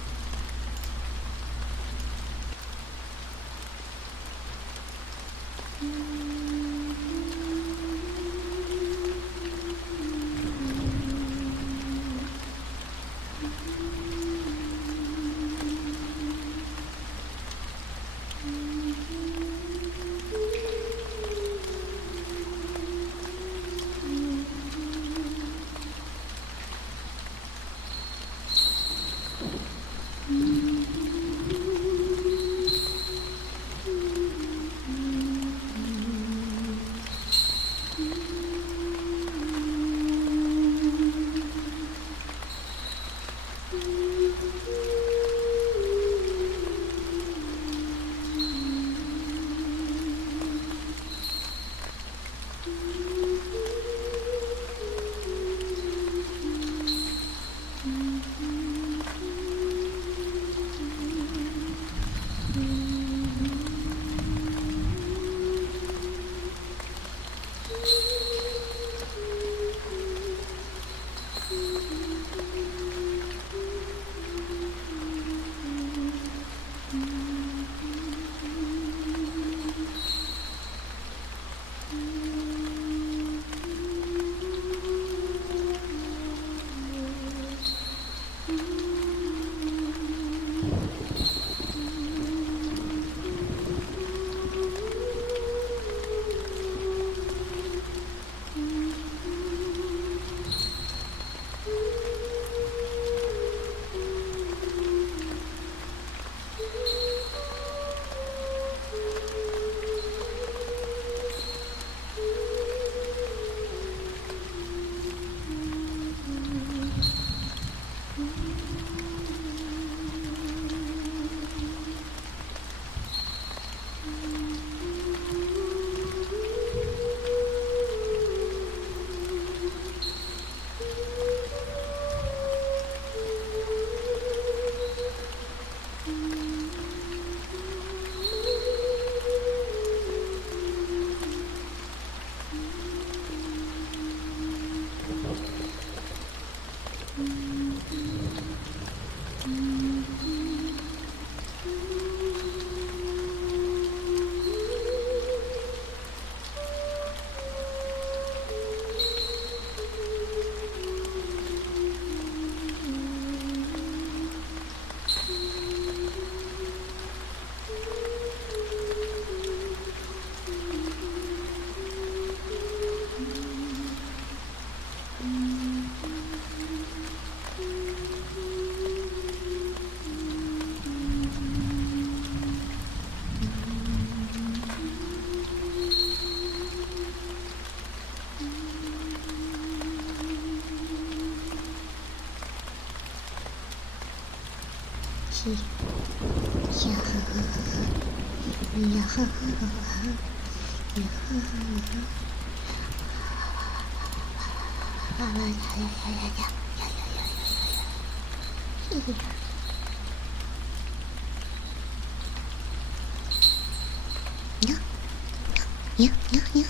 Yeah. You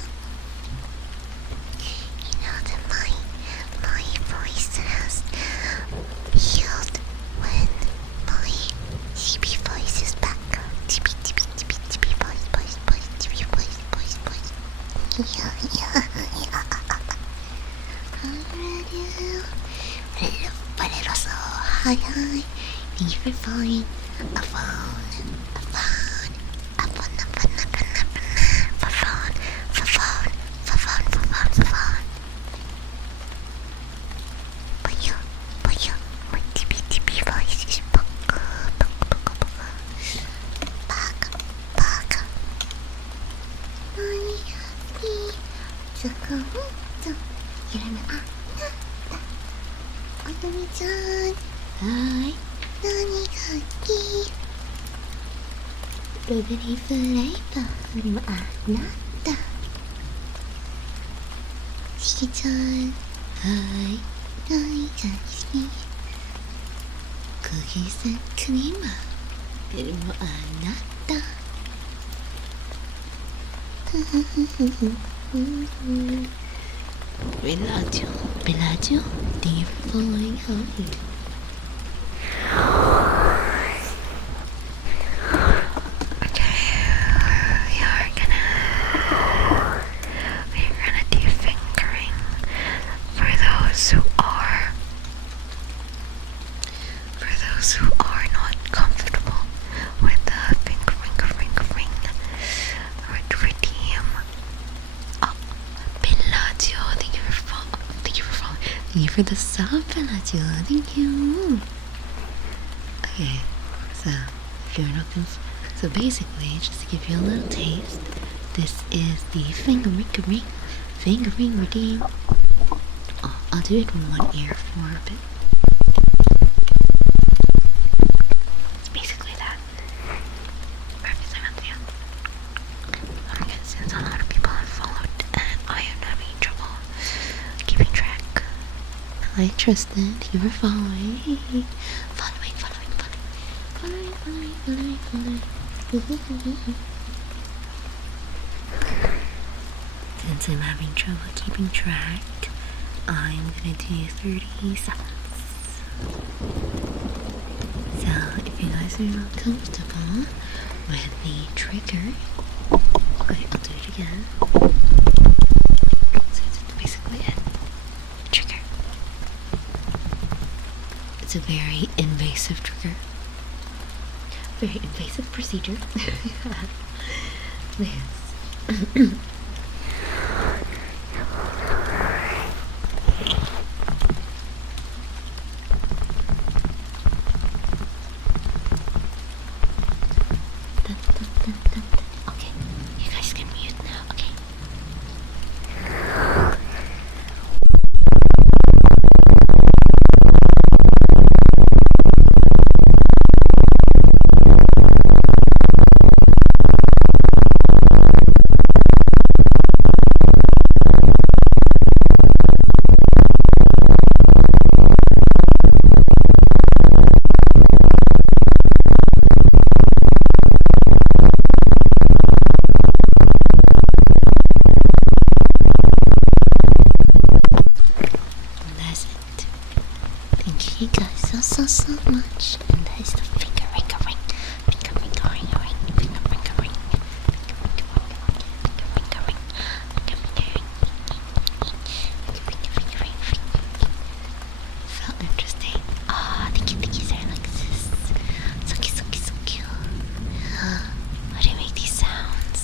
know that my voice has healed when my TB voice is back. TB voice, TB voice. Yeah. Alright, so hi. Thank you for following. A phone. A phone. A phone. A phone. A phone. A phone. A phone. A phone. A phone. A phone. Puyo. Puyo. My tippy tippy voice is baka. Baka. Baka. Baka. Nani ni. Zukumoto. Hirana a. Otome-chan. Hi. Nani ga hiki? Strawberry flavorのあなた。Shiki-chan. Hi. Nani ga hiki? Cookies and cream のあなた。Bellagio. Bellagio? Thank you for following. Hi. We're gonna do fingering for those who are not comfortable with the fingering with redeem. Oh, Bellagio, thank you for following. Thank you for the sub, Bellagio. Thank you. Okay, so if you're not so basically, just to give you a little taste, this is the fingering redeem. Oh, I'll do it in one ear for a bit. It's basically that. Since a lot of people have followed and I am having trouble keeping track. Hi Tristan, thank you for following. Following. Since I'm having trouble keeping track, I'm gonna do 30 seconds. So if you guys are not comfortable with the trigger, okay, I'll do it again. So it's basically it. Trigger. It's a very invasive trigger. Very invasive procedure. Yes. Okay, you guys can mute now, okay? Thank you guys so much. And there's the finger ring. Felt interesting. Ah, thank you, Sir Alexis. So cute. How do I make these sounds?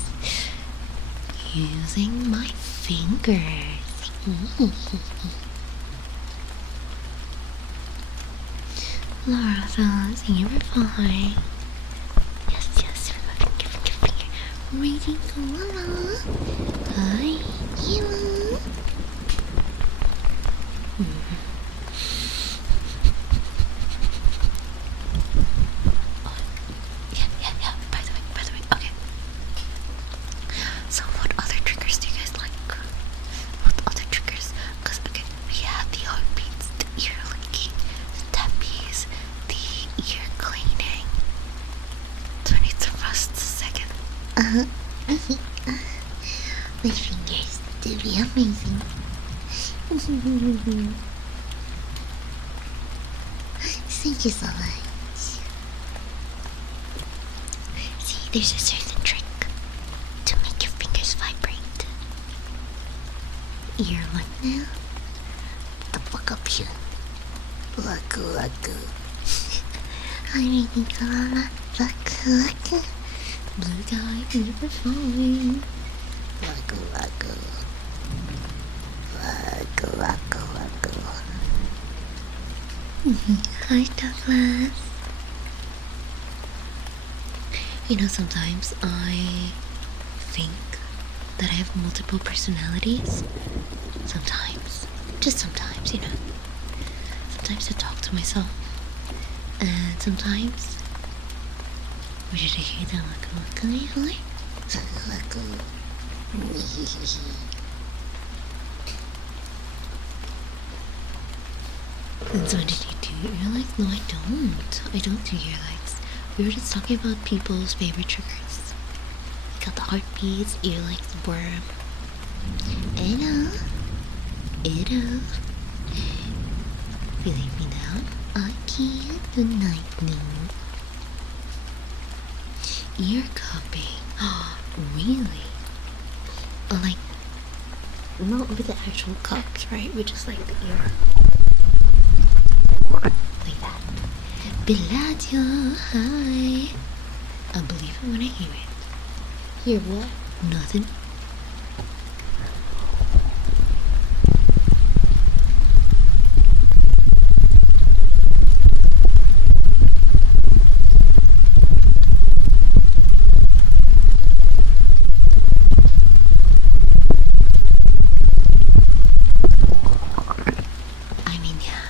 Using my fingers. Laura, thank you for following. Yes, finger. Raising Laura. Hi, you. Yeah. By the way, okay. So, what other triggers do you guys like? What other triggers? Because, okay, we have the heartbeats, the ear licking, the tappies, the ear cleaning. So, I need to rest a second. My fingers do be amazing. Thank you so much. See, there's a certain trick to make your fingers vibrate. Ear like now. The fuck up here. Laku. I mean, Nicola, look. Blue guy, never falling. Look. Hi, Douglas. You know, sometimes I think that I have multiple personalities. Sometimes. Just sometimes, you know. Sometimes I talk to myself. And sometimes... Where did I hear that? Look. And so what did you do ear lights? No, I don't. I don't do ear lights. We were just talking about people's favorite triggers. I got the heartbeats, ear lights, worm. Edo. If you leave me down, I can't. Good night, no. Ear cupping. Really? Like, not with the actual cups, right? With just like the ear. Like that. Bellagio, hi. I believe it when I hear it. Hear what? Nothing. I mean, yeah.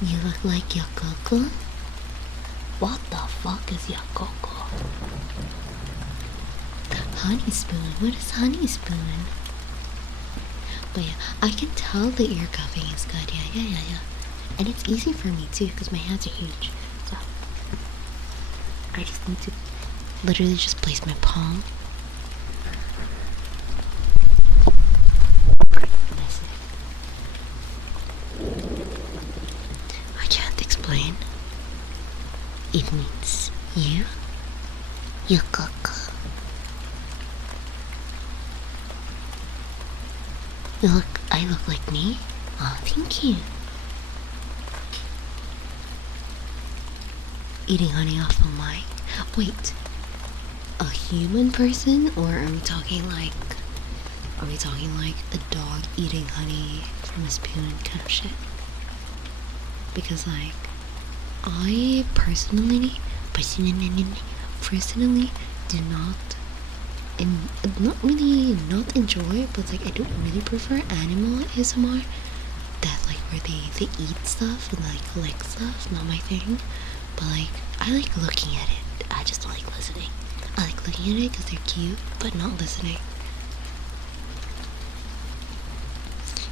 You look like Yakoko? What the fuck is Yakoko? Honey spoon? What is honey spoon? But yeah, I can tell the ear cupping is good. Yeah. And it's easy for me too, because my hands are huge. So I just need to literally just place my palm. That's it. I can't explain. It means you, Yakoko. I look like me? Oh, thank you. Eating honey off of my... Wait. A human person? Or are we talking like... a dog eating honey from a spoon kind of shit? Because like... I personally do not... not enjoy, but like I don't really prefer animal ASMR. That like where they eat stuff and like collect stuff, not my thing. But like I like looking at it. I just don't like listening. I like looking at it because they're cute, but not listening.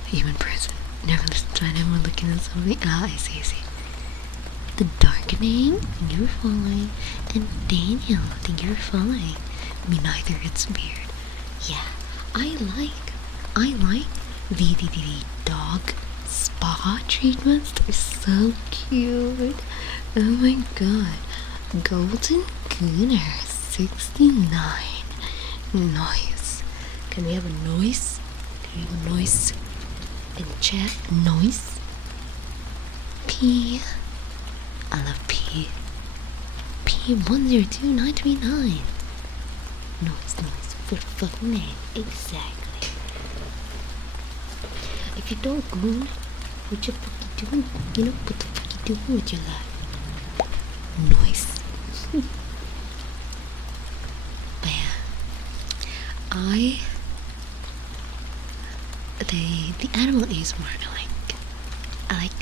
Human person. Never listen to anyone looking at something. I see. The Darkening, thank you for following. And Daniel, thank you for following. Me neither, it's weird. Yeah, I like the dog spa treatments. They're so cute. Oh my god. Golden Gooner 69. Nice. Can we have a noise? In chat? Noise? P. I love P. P102939. Noise. For the fucking name. Exactly. If you don't goon, what you fucking doing? You know, what the fuck you doing with your life? Noise. But yeah. The animal ASMR I like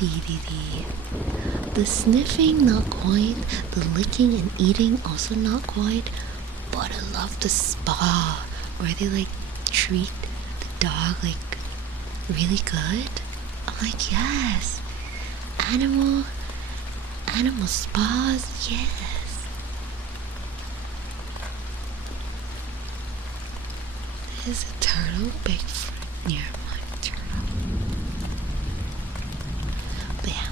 the sniffing, not quite. The licking and eating, also not quite. But I love the spa where they like treat the dog like really good. I'm like, yes, animal spas, yes. There's a turtle, big near my turtle. But yeah,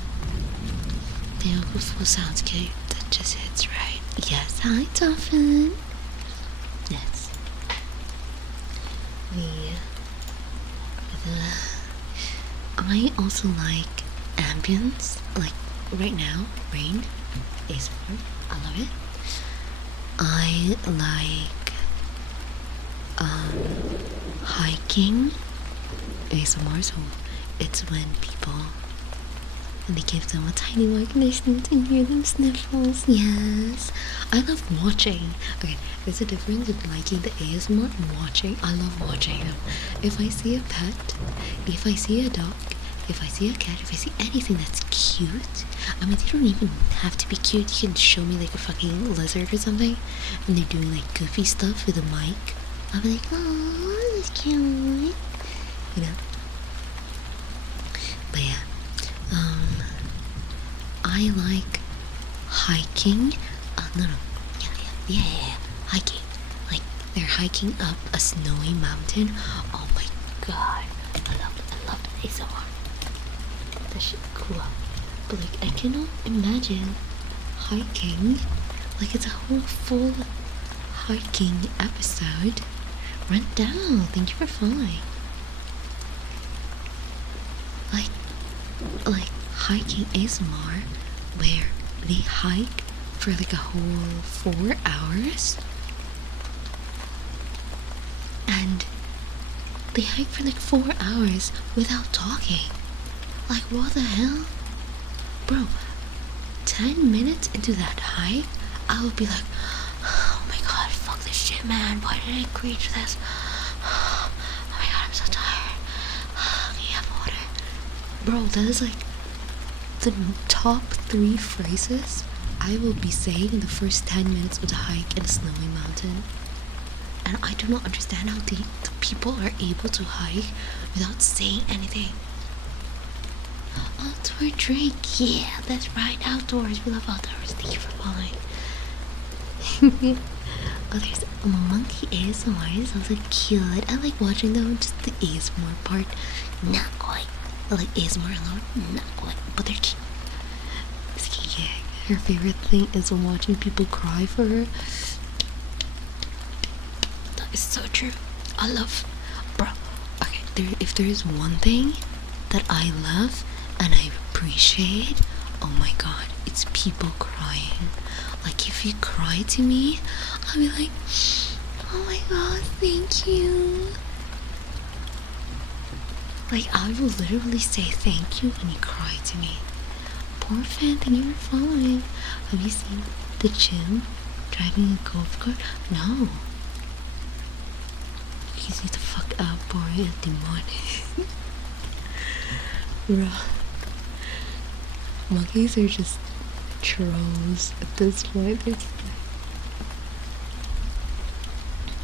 beautiful soundscape that just hits right. Yes, hi Dolphin. Yes. I also like ambience, like right now, rain. ASMR. I love it. I like hiking ASMR. So it's when people and they give them a tiny mic and they sniff and hear them sniffles. Yes, I love watching. Okay, there's a difference in liking the ASMR and watching. I love watching them. If I see a pet, if I see a dog, if I see a cat, if I see anything that's cute, I mean, they don't even have to be cute. You can show me like a fucking lizard or something, and they're doing like goofy stuff with a mic. I'll be like, oh, that's cute, you know. But yeah, I like hiking. No, yeah, hiking. Like they're hiking up a snowy mountain. Oh my god, I love the ASMR. That shit cool. But like, I cannot imagine hiking. Like it's a whole full hiking episode. Run down. Thank you for following. Like hiking ASMR where they hike for like a whole 4 hours and they hike for like 4 hours without talking. Like what the hell? Bro, 10 minutes into that hike I would be like, oh my god, fuck this shit, man, why did I agree to this? Oh my god, I'm so tired. Can you have water? Bro, that is like the top 3 phrases I will be saying in the first 10 minutes of the hike in a snowy mountain. And I do not understand how the people are able to hike without saying anything. Outdoor drink, yeah, that's right, outdoors, we love outdoors, thank you for following. Oh, there's a monkey ASMR, sounds like cute. I like watching them, just the ASMR part, not quite. I like ASMR alone, not quite, but they're cute. Yeah, her favorite thing is watching people cry for her. That is so true. I love, bro. Okay, if there is one thing that I love and I appreciate, oh my god, it's people crying. Like if you cry to me, I'll be like, oh my god, thank you. Like I will literally say thank you when you cry to me. Poor fan, thank you for following. Have you seen the gym driving a golf cart? No. Please need the fuck out, boy, at the morning. Bruh. Monkeys are just trolls at this point.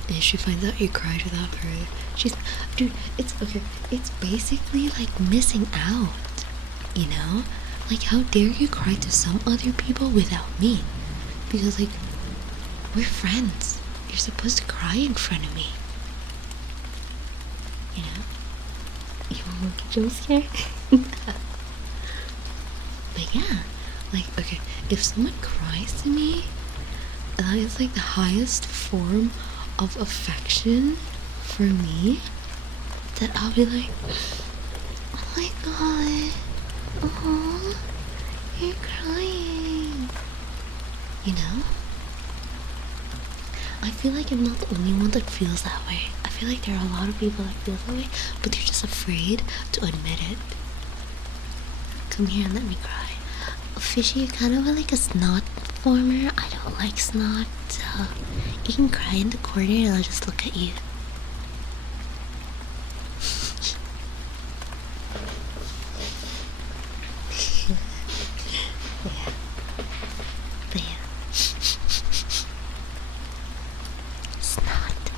If she finds out you cried without her, dude, it's okay. It's basically like missing out, you know? Like, how dare you cry to some other people without me? Because, like, we're friends. You're supposed to cry in front of me. You know? You want monkey jokes here? But yeah, like, okay, if someone cries to me, that is like the highest form of affection for me, that I'll be like, oh my god, oh, you're crying, you know? I feel like I'm not the only one that feels that way. I feel like there are a lot of people that feel that way, but they're just afraid to admit it. Come here and let me cry. Fishy, you're kind of like a snot former. I don't like snot, so you can cry in the corner and I'll just look at you. Yeah. But yeah. Snot.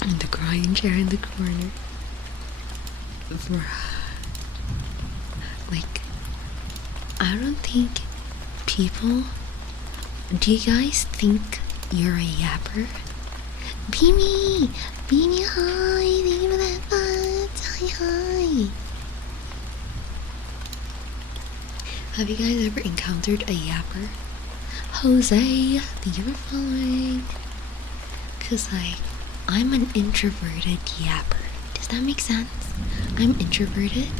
And the crying chair in the corner. Like, I don't think people. Do you guys think you're a yapper? Beanie! Beanie, hi! Thank you for that buzz! Hi! Have you guys ever encountered a yapper? Jose! Thank you for following! Cause, like, I'm an introverted yapper. Does that make sense? I'm introverted,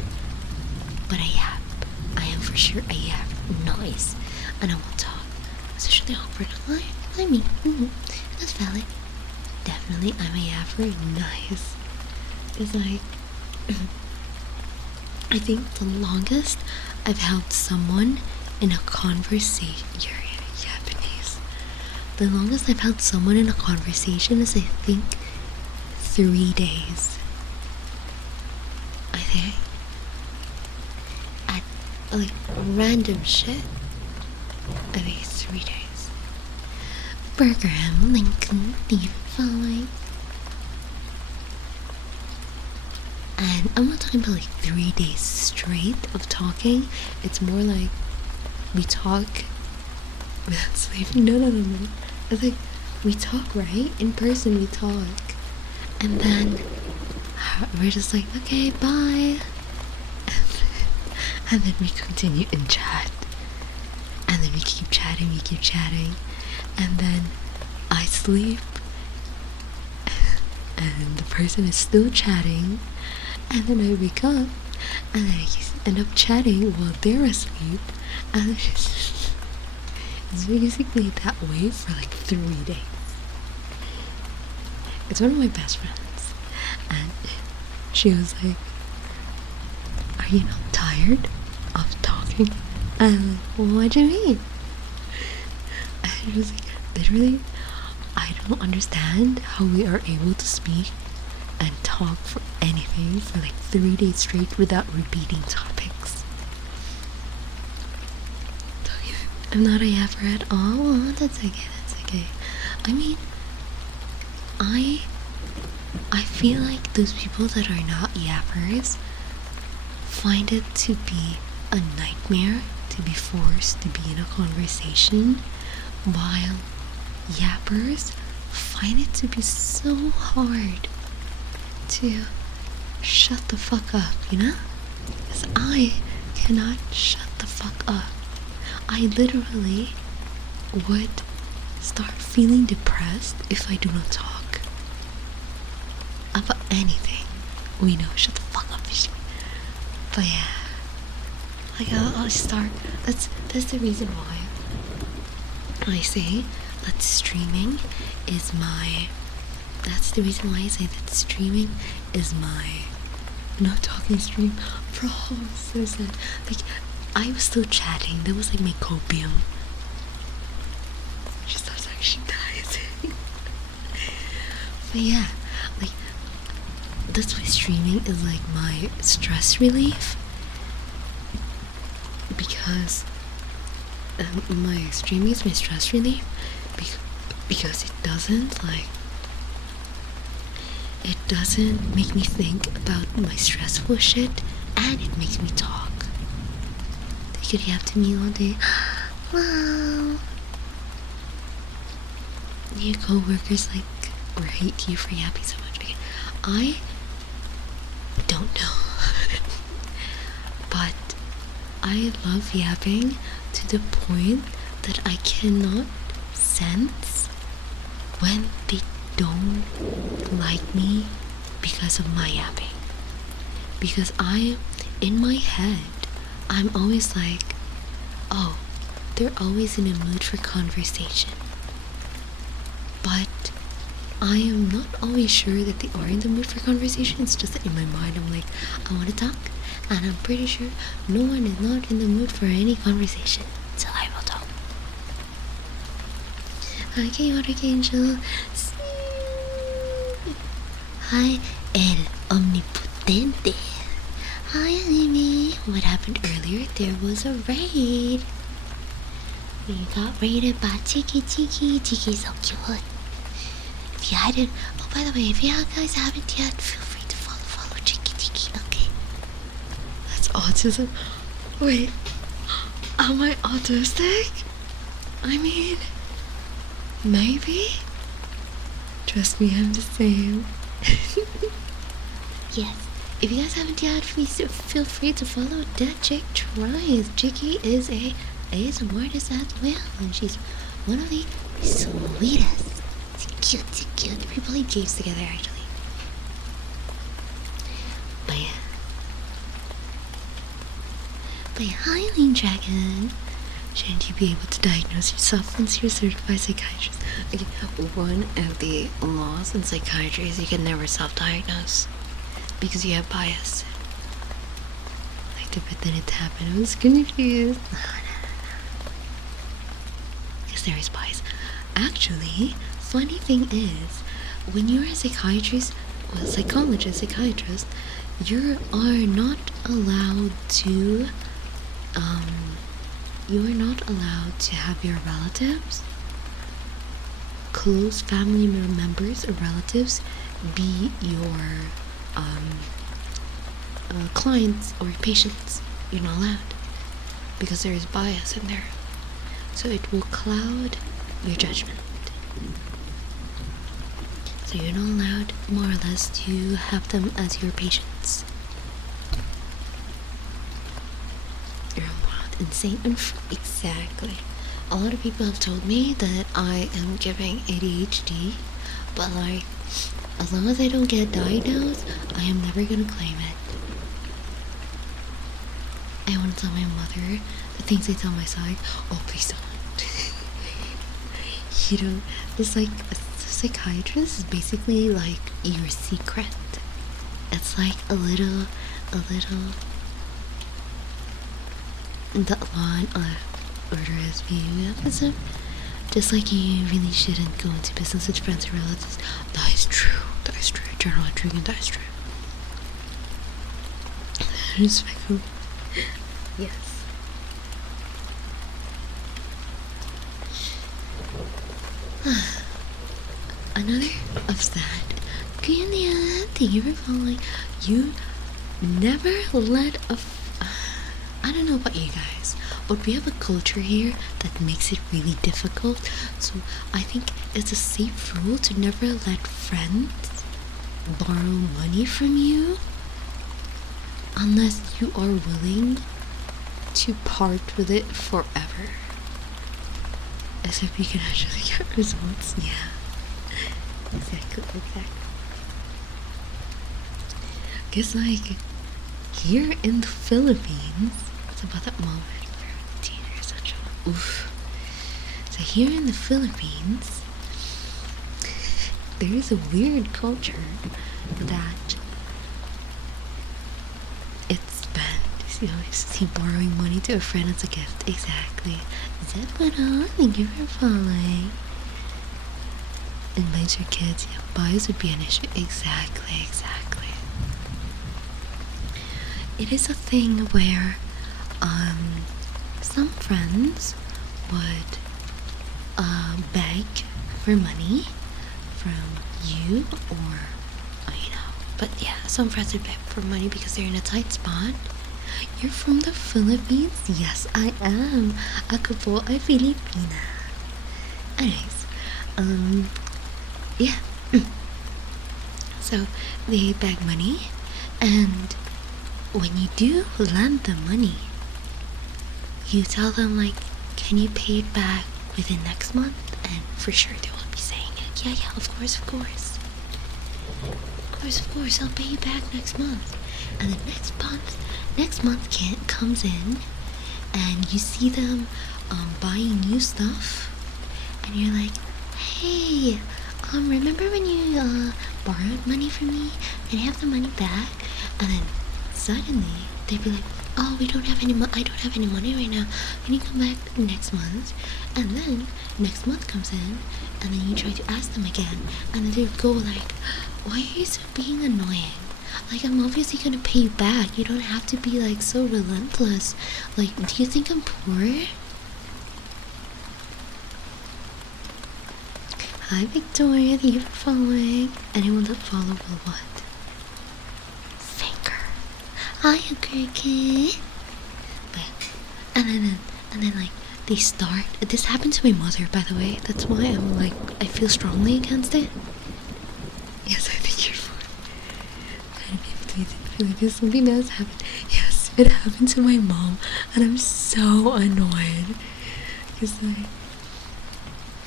but I yap. I am for sure a yap. noise, and I won't talk. It's usually awkward. I mean, that's valid. Definitely, I'm a yapper. Nice. It's like, I think the longest I've held someone in a conversation. You're Japanese. The longest I've held someone in a conversation is, I think, 3 days. I think. At like random shit. I think it's 3 days. Bergraham Lincoln Stephen following. And I'm not talking about like 3 days straight of talking. It's more like we talk without sleeping. No. It's like we talk, right? In person we talk. And then we're just like, okay, bye. And then we continue in chat. And then we keep chatting. And then I sleep. And the person is still chatting. And then I wake up. And then I end up chatting while they're asleep. And it's basically that way for like 3 days. It's one of my best friends. And she was like, are you not tired of talking? And I'm like, well, what do you mean? And she was like, literally, I don't understand how we are able to speak and talk for anything for like 3 days straight without repeating topics. So, yeah, I'm not a yapper at all. That's okay. I mean, I feel like those people that are not yappers find it to be a nightmare to be forced to be in a conversation, while yappers find it to be so hard to shut the fuck up, you know? Because I cannot shut the fuck up. I literally would start feeling depressed if I do not talk about anything. We know, shut the fuck up, bitch. But yeah, like I'll start. That's the reason why I say that streaming is my. That's the reason why I say that streaming is my not talking stream. Bro, I'm so sad. Like, I was still chatting. That was like my copium. She starts like she dies. But yeah, like, that's why streaming is like my stress relief. Because my streaming is my stress relief. Because it doesn't make me think about my stressful shit, and it makes me talk. They could yap to me all day. Wow. Your co-workers or hate you for yapping so much. Okay. I don't know. But I love yapping to the point that I cannot sense when they don't like me because of my yapping. Because in my head, I'm always like, oh, they're always in a mood for conversation. But I am not always sure that they are in the mood for conversation. It's just that in my mind I'm like, I want to talk, and I'm pretty sure no one is not in the mood for any conversation, so I will talk. Hi, Chaotic Angel. Hi, El Omnipotente. Hi, Anime. What happened earlier? There was a raid. We got raided by Tiki. Tiki's so cute. If you hadn't, oh, by the way, if you guys haven't yet, feel free to follow Tiki, okay? That's autism. Wait, am I autistic? I mean, maybe? Trust me, I'm the same. Yes, if you guys haven't yet, please feel free to follow Dead Chick Tries. Chicky is a ASMR artist as well, and she's one of the sweetest. It's cute. We play games together, actually. But yeah, hi, Lean Dragon. Shouldn't you be able to diagnose yourself once you're a certified psychiatrist? Okay, one of the laws in psychiatry is you can never self-diagnose because you have bias. Like the bit that it happened, I was confused. Because there is bias. Actually, funny thing is, when you're a psychiatrist, well, psychiatrist, you are not allowed to, you are not allowed to have your relatives, close family members or relatives, be your clients or patients. You're not allowed because there is bias in there, so it will cloud your judgment. So you're not allowed, more or less, to have them as your patients. You're wild, insane, and exactly. A lot of people have told me that I am giving ADHD, but like, as long as I don't get diagnosed, I am never gonna claim it. I want to tell my mother the things I tell my side. Oh, please don't. You know, it's like a psychiatrist is basically like your secret. It's like a little that line order is being episode. Just like you really shouldn't go into business with friends or relatives. That is true. That is true. Journal entry, and that is true. Respectful. Yes. Another upset. Julia, thank you for following. You never let I don't know about you guys, but we have a culture here that makes it really difficult. So I think it's a safe rule to never let friends borrow money from you unless you are willing to part with it forever. As if you can actually get results. Yeah. Exactly. Guess like here in the Philippines, it's about that moment for teenagers, such a oof. So here in the Philippines, there is a weird culture that it's banned. You know, see borrowing money to a friend as a gift. Exactly. Zepano, thank you for following. Invite your kids. Yeah, bias would be an issue. Exactly. It is a thing where some friends would beg for money from you, or but yeah, some friends would beg for money because they're in a tight spot. You're from the Philippines? Yes, I am. Ako po ay Filipina. Anyways, yeah. So they beg money, and when you do lend them money, you tell them like, can you pay it back within next month? And for sure they will be saying it. Yeah, of course. Of course, I'll pay you back next month. And then next month comes in, and you see them buying new stuff, and you're like, hey, remember when you borrowed money from me and have the money back? And then suddenly they'd be like, oh, I don't have any money right now. Can you come back next month? And then next month comes in, and then you try to ask them again, and then they go like, why are you so being annoying? Like, I'm obviously gonna pay you back. You don't have to be like so relentless. Like, do you think I'm poor? Hi Victoria, thank you for following. Anyone that follow will what? Finger. Hi Cricket. And then like they start. This happened to my mother, by the way. That's why I'm like, I feel strongly against it. Yes, I think you're fine. I feel like there's something else happened. Yes, it happened to my mom, and I'm so annoyed. Because like,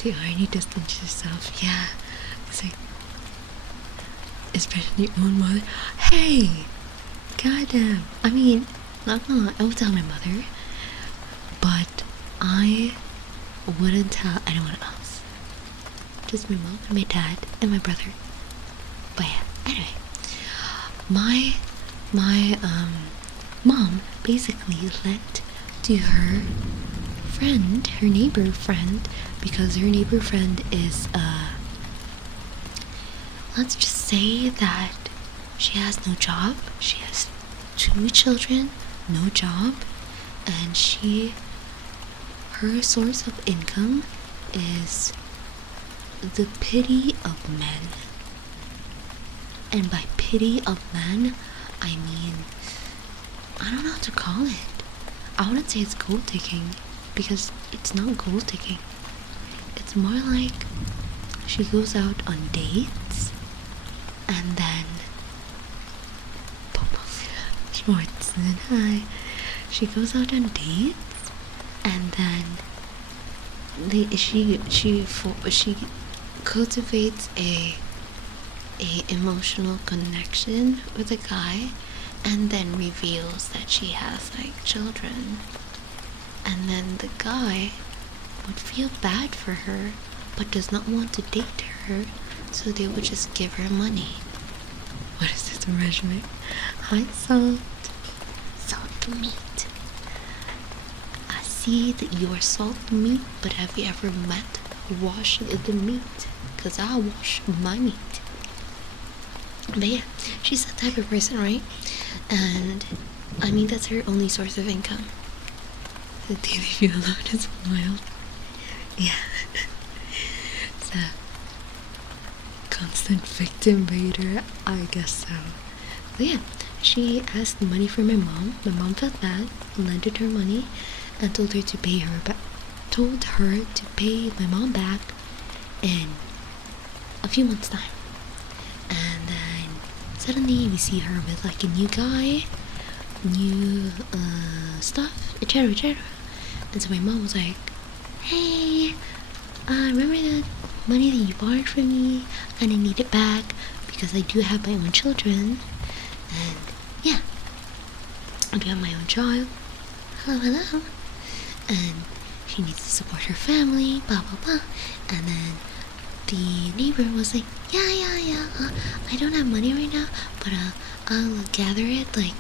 the irony doesn't yourself. Yeah, it's like, especially your own mother. Hey, goddamn. I mean, not gonna lie, I will tell my mother, but I wouldn't tell anyone else. Just my mom and my dad and my brother. But yeah, anyway. My mom basically lent to her friend, her neighbor friend, because her neighbor friend is let's just say that she has no job. She has 2 children, no job, and her source of income is the pity of men. And by pity of men, I mean, I don't know how to call it. I wouldn't say it's gold digging, because it's not gold digging. It's more like she goes out on dates, and then Schwartzen, hi. She goes out on dates, and then she cultivates a emotional connection with a guy, and then reveals that she has like children, and then the guy would feel bad for her but does not want to date her, so they would just give her money. What is this arrangement? Hi, Salt meat. I see that you are salt meat, but have you ever met wash the meat? Cause I wash my meat. But yeah, she's that type of person, right? And I mean, that's her only source of income. The day they feel alone is wild. Yeah. It's a constant victim baiter, I guess so. But yeah, she asked money from my mom. My mom felt bad, lended her money, and told her to pay her back. Told her to pay my mom back in a few months' time. And then suddenly we see her with like a new guy, new stuff, etc. And so my mom was like, hey, remember the money that you borrowed from me, and I need it back because I do have my own children. And yeah, I do have my own child. Hello. And she needs to support her family, blah blah blah. And then the neighbor was like, yeah, I don't have money right now, but I'll gather it like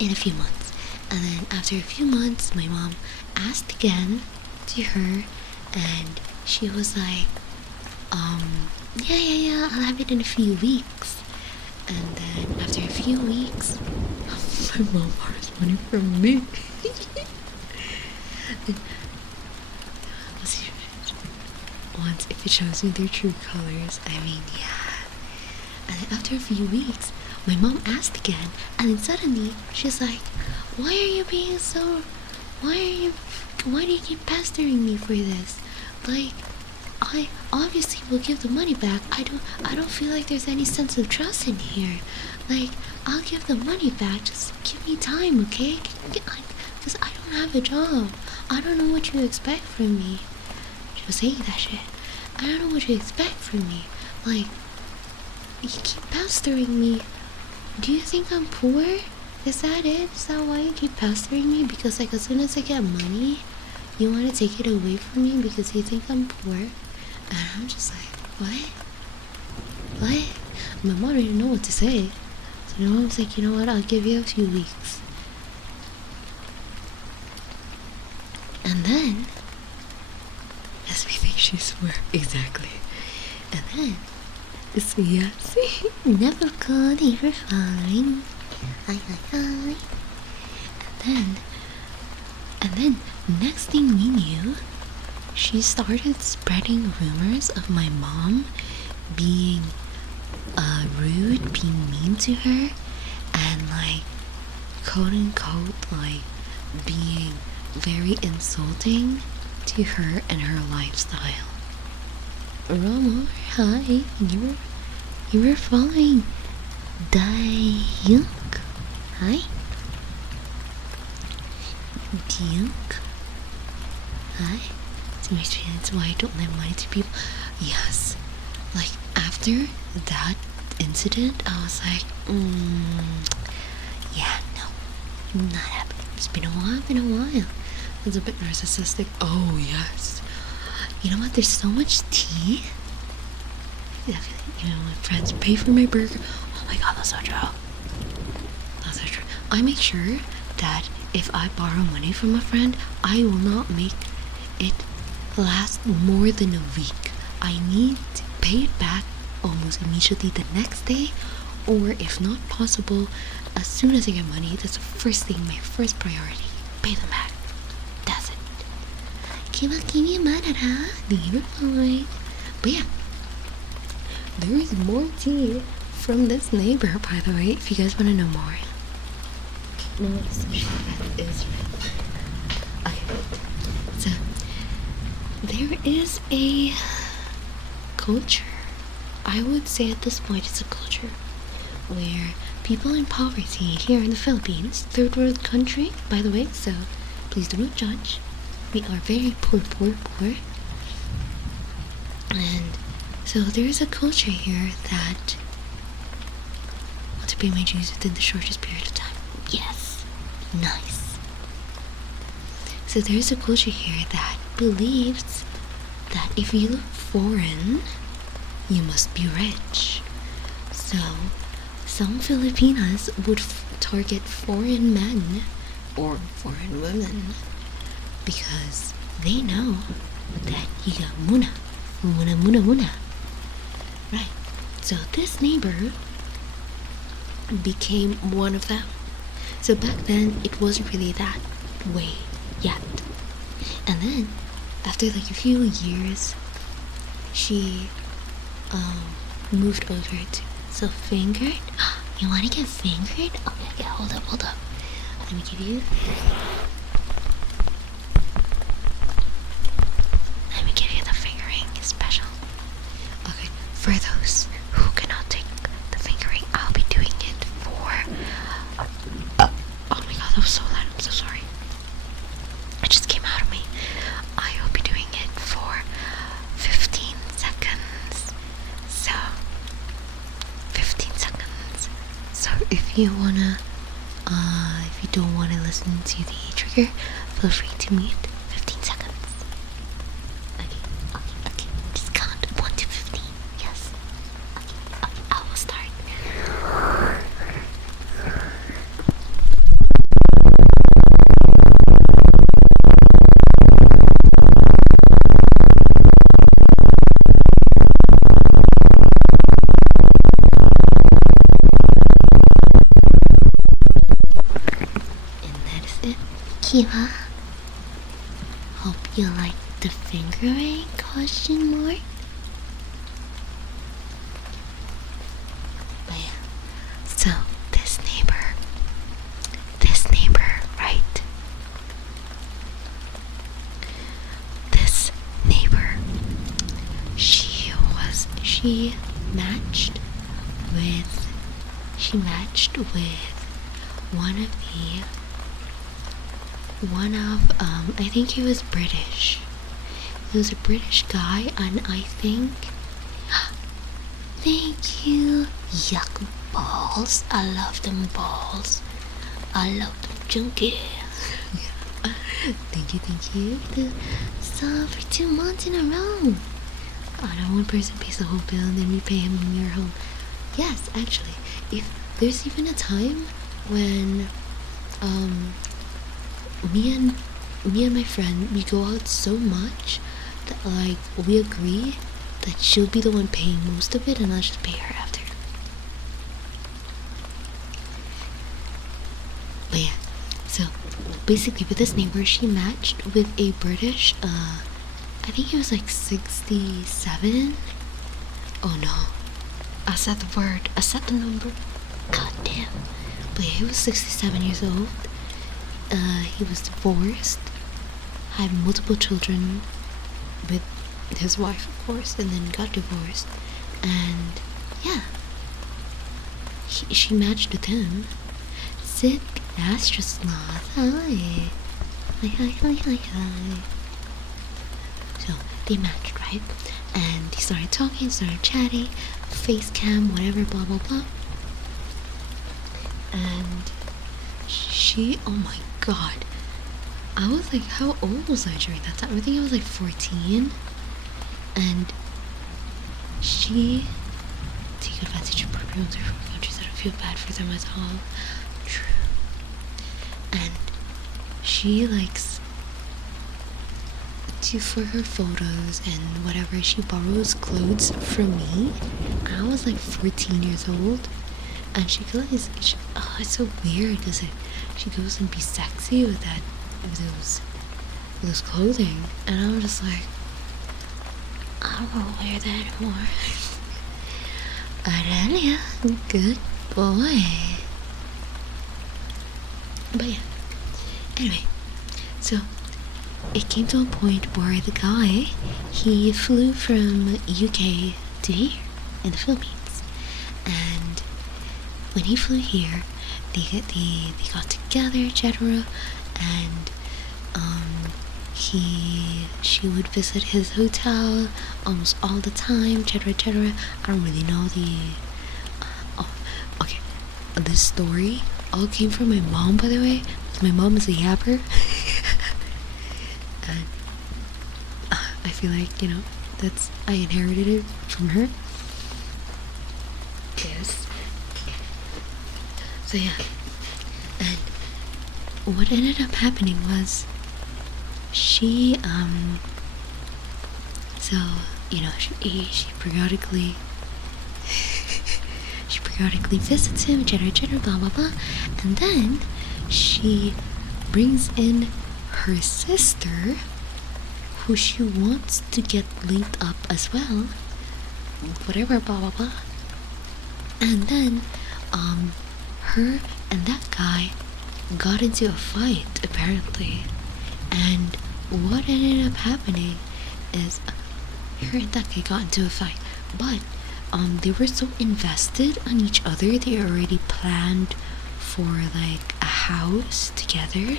in a few months. And then after a few months, my mom asked again to her, and she was like, yeah, I'll have it in a few weeks. And then after a few weeks, my mom borrows money from me. Once, if it shows me their true colors, I mean, yeah. And then after a few weeks, my mom asked again, and then suddenly she's like, why do you keep pestering me for this? Like, I obviously will give the money back. I don't feel like there's any sense of trust in here. Like, I'll give the money back. Just give me time, okay? Because I don't have a job. I don't know what you expect from me. She was saying that shit. I don't know what you expect from me. Like, you keep pestering me. Do you think I'm poor? Is that it? Is that why you keep pestering me? Because like as soon as I get money, you want to take it away from me because you think I'm poor? And I'm just like, what? My mom didn't know what to say. So my mom's like, you know what? I'll give you a few weeks. And then, as we think she's poor, exactly. And then, so yeah, see, never could, you were fine. Hi. And then, next thing we knew, she started spreading rumors of my mom being rude, being mean to her, and like, quote unquote, like, being very insulting to her and her lifestyle. Romo, hi, you were following Daehyuk. Hi. Duke. Hi. So my that's why I don't lend money to people. Yes. Like after that incident, I was like, yeah, no, not happening. It's been a while. It's a bit narcissistic. Oh, yes. You know what? There's so much tea. You know, my friends pay for my burger. Oh my god, that's so true. That's so true. I make sure that if I borrow money from a friend, I will not make it last more than a week. I need to pay it back almost immediately the next day, or if not possible, as soon as I get money. That's the first thing, my first priority. Pay them back. That's it. Never mind. But yeah, there is more tea from this neighbor, by the way, if you guys want to know more. No, it's red. It is red. Okay, so there is a culture. I would say at this point it's a culture where people in poverty here in the Philippines, third world country, by the way, so please do not judge. We are very poor. And so there is a culture here that want to pay my dues within the shortest period of time. Yes, nice. So there is a culture here that believes that if you look foreign, you must be rich. So some Filipinas would target foreign men or foreign women because they know that you got muna. Right. So this neighbor became one of them. So back then it wasn't really that way yet. And then after like a few years, she moved over to fingered. You want to get fingered? Okay, hold up. Let me give you the fingering special. Okay, for those who cannot take the fingering, I'll be doing it for oh my god, that was so loud. I'm so sorry. It just came out of me. I will be doing it for 15 seconds. So 15 seconds. So if you don't wanna listen to the trigger, feel free to mute. 15 seconds. Okay. Just count 1 to 15. Yes. Okay, I will start. Kiva, hope you like the fingering ? But yeah, so this neighbor, right? This neighbor, she matched with I think he was British. He was a British guy, and I think thank you. Yuck balls. I love them balls. I love them junkie. Thank you. So for 2 months in a row. Oh no, one person pays the whole bill and then we pay him when we're home. Yes, actually. If there's even a time when me and my friend, we go out so much that like we agree that she'll be the one paying most of it and I'll just pay her after. But yeah, so basically with this neighbor, she matched with a British, I think he was like 67. Oh no, I said the number. God damn. But yeah, he was 67 years old. He was divorced, had multiple children with his wife, of course, and then got divorced. And yeah, she matched with him. Sick Astrosloth. Hi. So they matched, right? And they started talking, started chatting, face cam, whatever, blah blah blah. And she, oh my god, I was like, how old was I during that time? I think I was like 14. And she take advantage of programs from countries. I don't feel bad for them at all. True. And she likes to, for her photos and whatever, she borrows clothes from me. I was like 14 years old, and she goes, oh, it's so weird because she goes and be sexy with that, with those clothing, and I was just like, I don't want to wear that anymore. But yeah, good boy. But yeah, anyway, so it came to a point where the guy, he flew from UK to here in the Philippines, and when he flew here, they got together, etc. And she would visit his hotel almost all the time, etc., etc. I don't really know the. Oh, okay. This story all came from my mom, by the way. My mom is a yapper. And I feel like, I inherited it from her. Yes. So yeah. And what ended up happening was she periodically visits him, etc., blah blah blah, and then she brings in her sister, who she wants to get linked up as well, whatever, blah blah blah. And then her and that guy got into a fight, apparently. And what ended up happening is her and that guy got into a fight, but they were so invested on each other, they already planned for like a house together.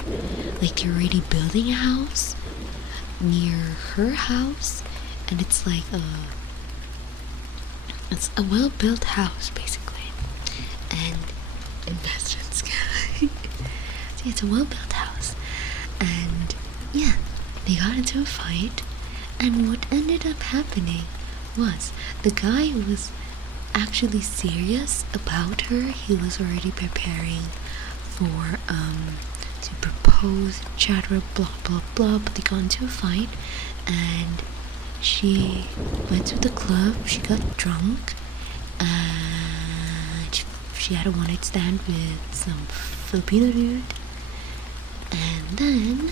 Like they're already building a house near her house, and it's like it's a well-built house basically, and investments. See, it's a well-built house, and yeah, they got into a fight, and what ended up happening was the guy was actually serious about her. He was already preparing for to propose, etc., blah blah blah, but they got into a fight, and she went to the club, she got drunk, and she had a one-night stand with some Filipino dude, and then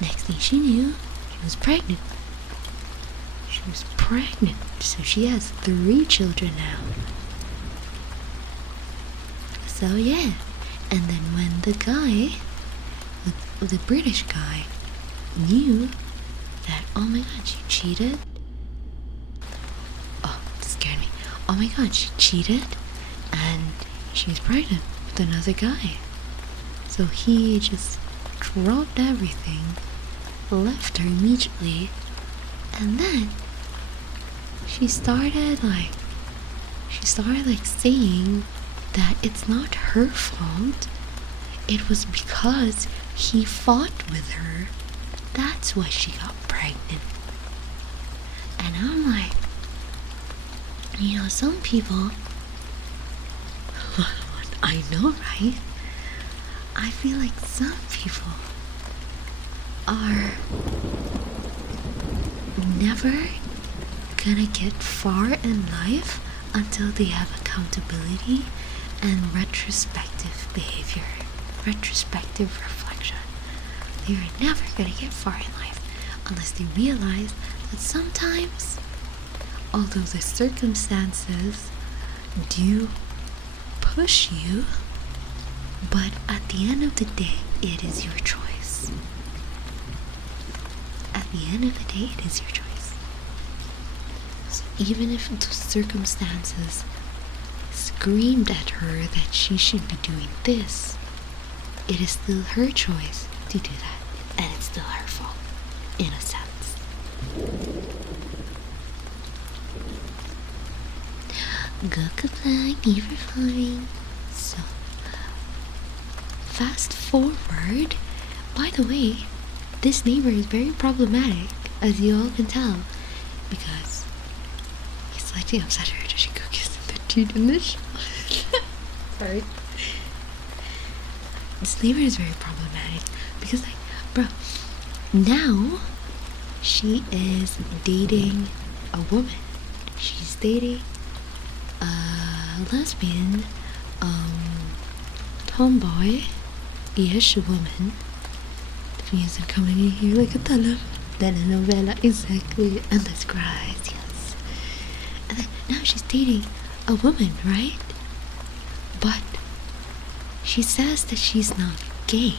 next thing she knew, she was pregnant. So she has 3 children now. So yeah, and then when the guy, the British guy, knew that, oh my god, she cheated. Oh, it scared me. Oh my god, she cheated, and she was pregnant with another guy. So he just dropped everything, left her immediately, and then she started like saying that it's not her fault. It was because he fought with her. That's why she got pregnant. And I'm like, some people, I know, right? I feel like some people are never gonna get far in life until they have accountability and retrospective behavior, retrospective reflection. They are never gonna get far in life unless they realize that sometimes, although the circumstances do push you, but at the end of the day, it is your choice. At the end of the day, it is your choice. So even if the circumstances screamed at her that she should be doing this, it is still her choice to do that, and it's still her fault, in a sense. Goodbye, never flying. So, fast forward. By the way, this neighbor is very problematic, as you all can tell, because he's slightly upset at her she cookies in the tea in the shop. Sorry. This neighbor is very problematic because, like, bro, now she is dating a woman. She's dating a lesbian, tomboy-ish woman. The music coming in here like a telenovela, exactly, and that's cries, yes. And then now she's dating a woman, right? But she says that she's not gay.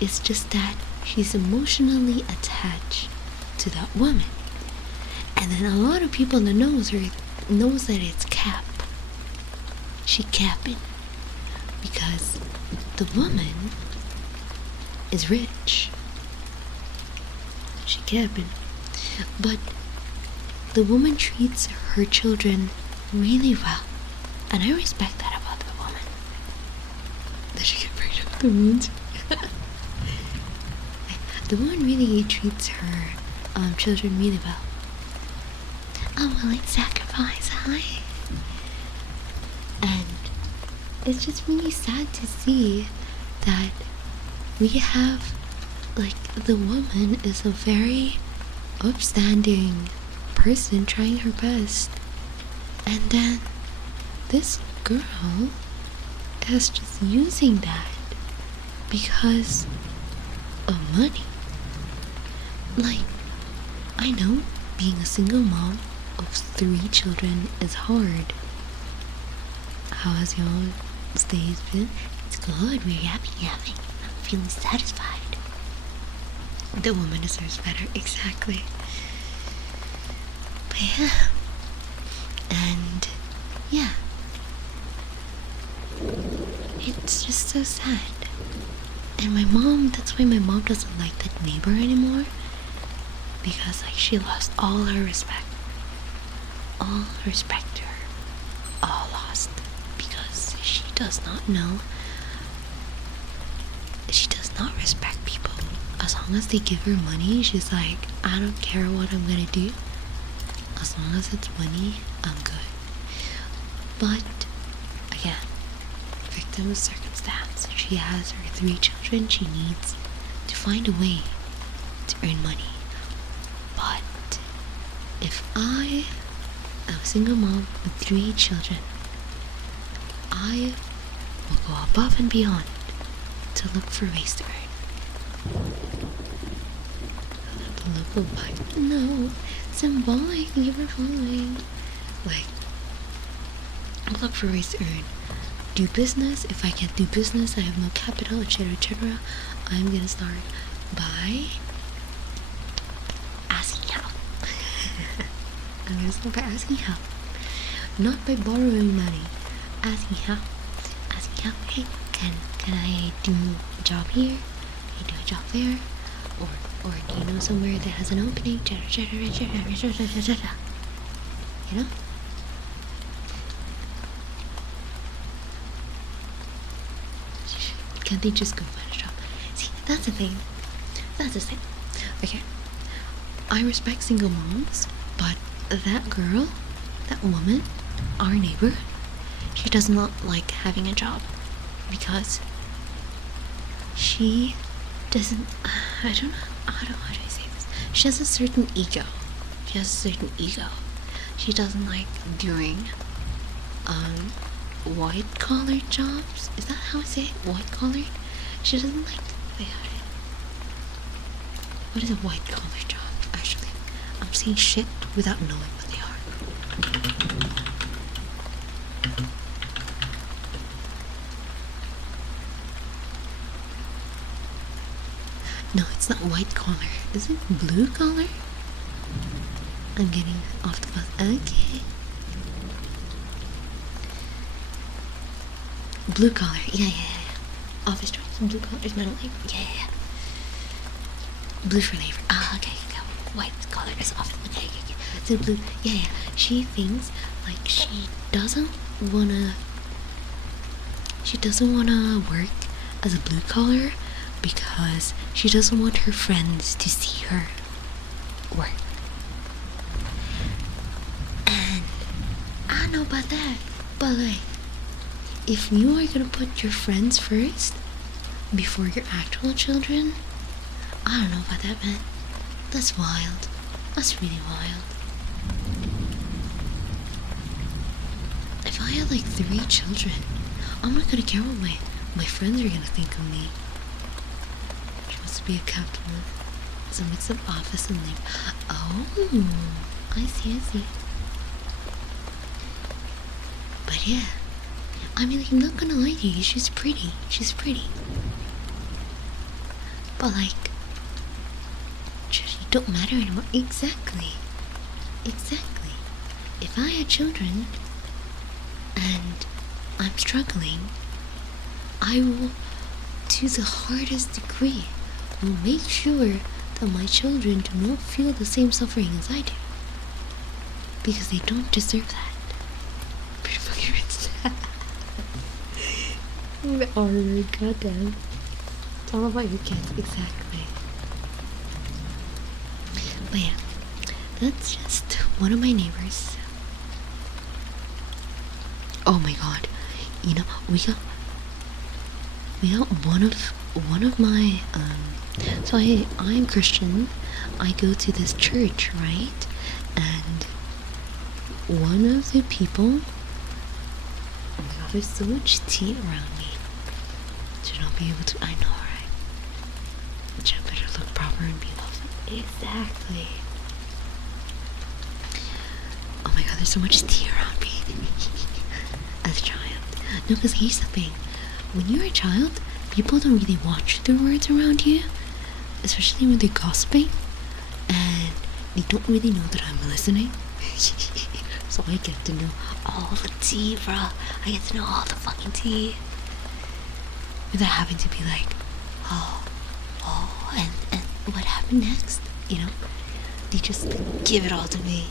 It's just that she's emotionally attached to that woman. And then a lot of people that knows her knows that it's cap. She capping because the woman is rich. She capping. But the woman treats her children really well. And I respect that about the woman. That she get pregnant with the wound. The woman really treats her children really well. Oh, well, it's sacrifice, hi. And it's just really sad to see that we have, like, the woman is a very upstanding person trying her best. And then this girl is just using that because of money. Like, I know being a single mom of 3 children is hard. How has your days been? It's good, we're happy. I'm feeling satisfied. The woman deserves better, exactly. But yeah. And yeah. It's just so sad. And my mom, that's why my mom doesn't like that neighbor anymore. Because, like, she lost all her respect. All respect to her. All lost. Because she does not know. She does not respect people. As long as they give her money, she's like, I don't care what I'm gonna do. As long as it's money, I'm good. But, again, victim of circumstance. She has her 3 children. She needs to find a way to earn money. But if I am a single mom with 3 children, I will go above and beyond to look for ways to earn. No, symbolic, you were following. Like, I'll look for ways to earn. Do business. If I can't do business, I have no capital, etc. I'm gonna start by asking help. I'm gonna start by asking help. Not by borrowing money. Asking help. Hey, can I do a job here? Can I do a job there? Or do you know somewhere that has an opening? You know? Can't they just go find a job? See, that's the thing. Okay. I respect single moms, but that girl, that woman, our neighbor, she does not like having a job because she doesn't, I don't know, how do I say this? She has a certain ego. She doesn't like doing white collar jobs. Is that how I say it? White collar? She doesn't like, wait, what is a white collar job? Actually, I'm saying shit without knowing what they are. No, it's not white collar. Is it blue collar? I'm getting off the bus. Okay. Blue collar. Yeah. Office jobs. Blue collar is metal labor. Yeah. Blue for labor. Okay. White collar is office. Okay. So blue. Yeah. She thinks like she doesn't wanna work as a blue collar because she doesn't want her friends to see her work. And I don't know about that, but like, if you are gonna put your friends first before your actual children, I don't know about that, man. That's wild. That's really wild. If I had like 3 children, I'm not gonna care what my friends are gonna think of me. She wants to be a captain. It's a mix of office and name. Oh, I see. But yeah, I mean, like, I'm not gonna lie to you, she's pretty. But like, she don't matter anymore. Exactly. If I had children and I'm struggling, I will, to the hardest degree, will make sure that my children do not feel the same suffering as I do. Because they don't deserve that. Pretty fucking rich. Oh, goddamn. It's all about your kids, exactly. But yeah, that's just one of my neighbors. Oh my god, you know, we got one of my so I'm Christian. I go to this church, right? And one of the people, oh my god, there's so much tea around me to not be able to, I know, right? Which I better look proper and be lovely. Exactly. Oh my god, there's so much tea around me. As a child. No, because here's the thing. When you're a child, people don't really watch their words around you, especially when they're gossiping, and they don't really know that I'm listening. So I get to know all the tea, bro. I get to know all the fucking tea. Without having to be like, oh, and what happened next? You know? They just give it all to me.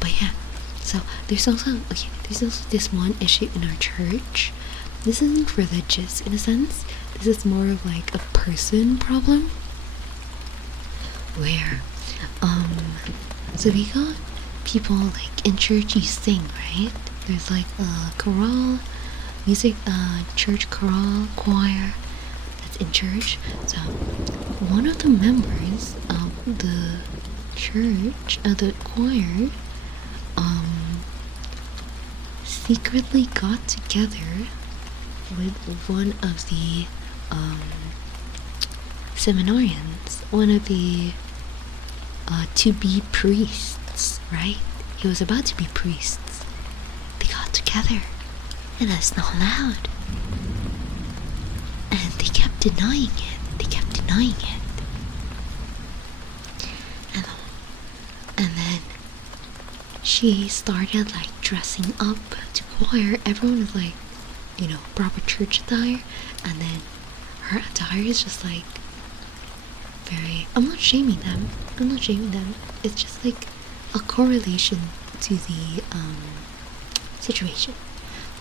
But yeah. So there's also this one issue in our church. This isn't religious in a sense. This is more of like a person problem. Where, so we got people like in church, you sing, right? There's like a chorale, music, church chorale choir that's in church. So one of the members of the church, the choir, secretly got together with one of the seminarians, one of the to be priests, right? He was about to be priests. They got together, and that's not allowed. And they kept denying it. And then she started like dressing up to choir. Everyone was like, you know, proper church attire, and then her attire is just like very, I'm not shaming them, it's just like a correlation to the situation.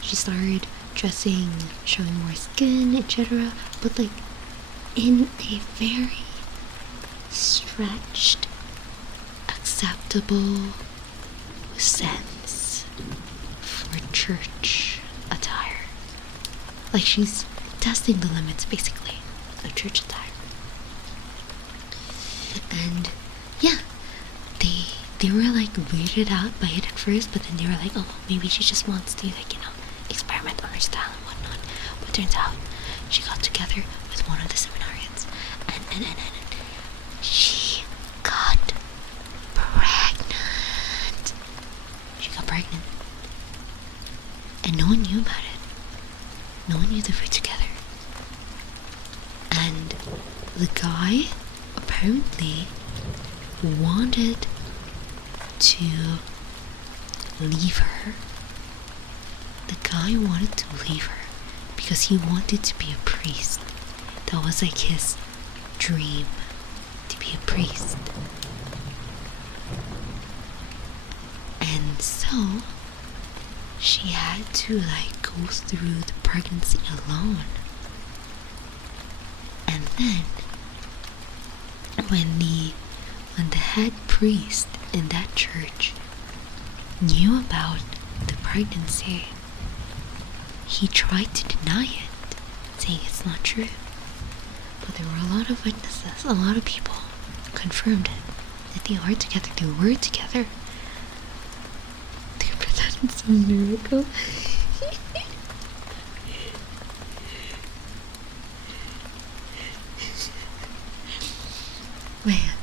She started dressing, showing more skin, etc., but like in a very stretched, acceptable sense for church attire. Like she's testing the limits basically of church attire. And yeah, they were like weirded out by it at first, but then they were like, oh, maybe she just wants to, like, you know, experiment on her style and whatnot. But turns out she got together with one of the seminarians, and she got pregnant. And no one knew about it. No one knew they were together. And the guy apparently wanted to leave her. The guy wanted to leave her because he wanted to be a priest. That was like his dream, to be a priest. And so she had to like go through the pregnancy alone. then, when the head priest in that church knew about the pregnancy, he tried to deny it, saying it's not true. But there were a lot of witnesses, a lot of people confirmed it, that they are together, they were together. They presented some miracle. Man,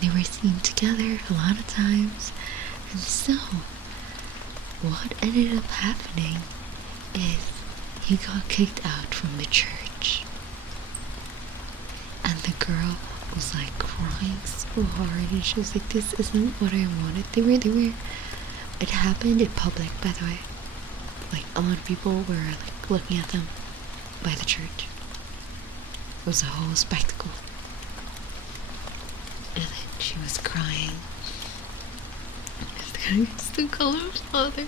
they were seen together a lot of times. And so, what ended up happening is he got kicked out from the church. And the girl was like crying so hard, and she was like, this isn't what I wanted. It happened in public, by the way. Like, a lot of people were like looking at them by the church. It was a whole spectacle. And then she was crying. It's the color of father.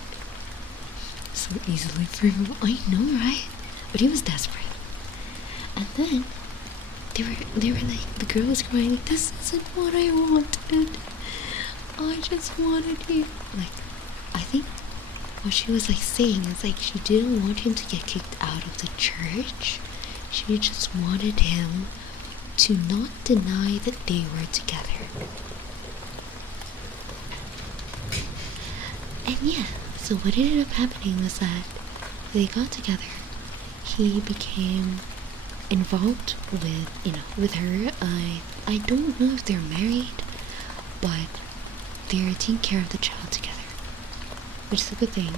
So easily forgivable. I know, right? But he was desperate. And then they were like, the girl was crying like, this isn't what I wanted. I just wanted you. Like, I think what she was like saying is like she didn't want him to get kicked out of the church. She just wanted him to not deny that they were together. And yeah, so what ended up happening was that they got together. He became involved with her. I don't know if they're married, but they're taking care of the child together, which is a good thing.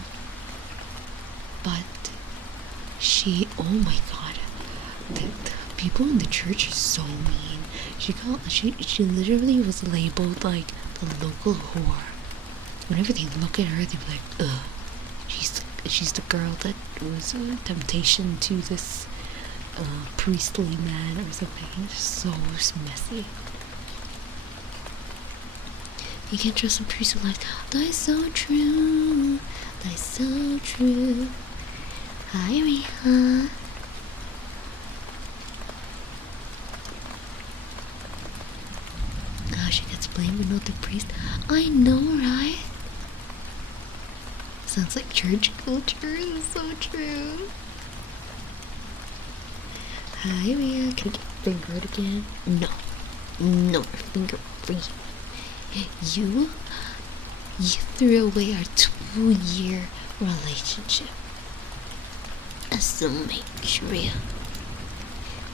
But oh my god, the people in the church are so mean. She literally was labeled like the local whore. Whenever they look at her, they be like, ugh, she's the girl that was a temptation to this priestly man or something. It's so messy. You can't trust a priest who's like, that's so true, that's so true. Hi, Riha. Oh, she gets blamed but not the priest. I know, right? Sounds like church culture. It's so true. Hi, Ria. Can I get fingered again? No. No more finger free. You threw away our 2-year relationship. SMH, Ria.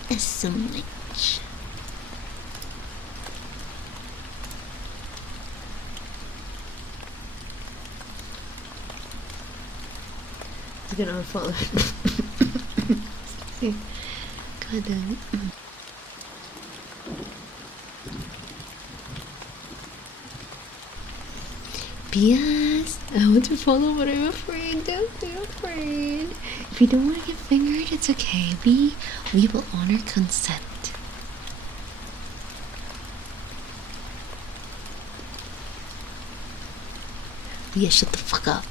SMH. I'm gonna unfollow. God damn it. Bias, I want to follow, but I'm afraid. Don't be afraid. If you don't want to get fingered, it's okay. We will honor consent. Bia, shut the fuck up.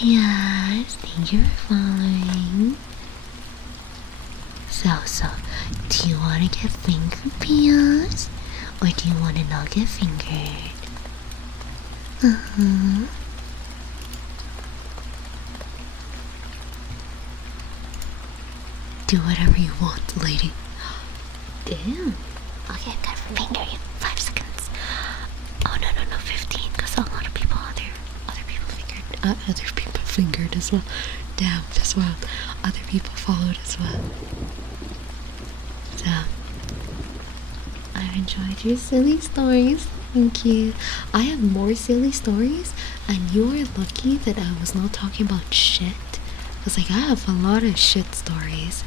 Yes, thank you for following. So, do you want to get fingered, Pias? Or do you want to not get fingered? Do whatever you want, lady. Damn. Okay, I'm gonna finger you in 5 seconds. Oh, no, 15, because a lot of people other people fingered as well. Damn, that's wild. Other people followed as well. So, I've enjoyed your silly stories. Thank you. I have more silly stories, and you are lucky that I was not talking about shit. Because, like, I have a lot of shit stories.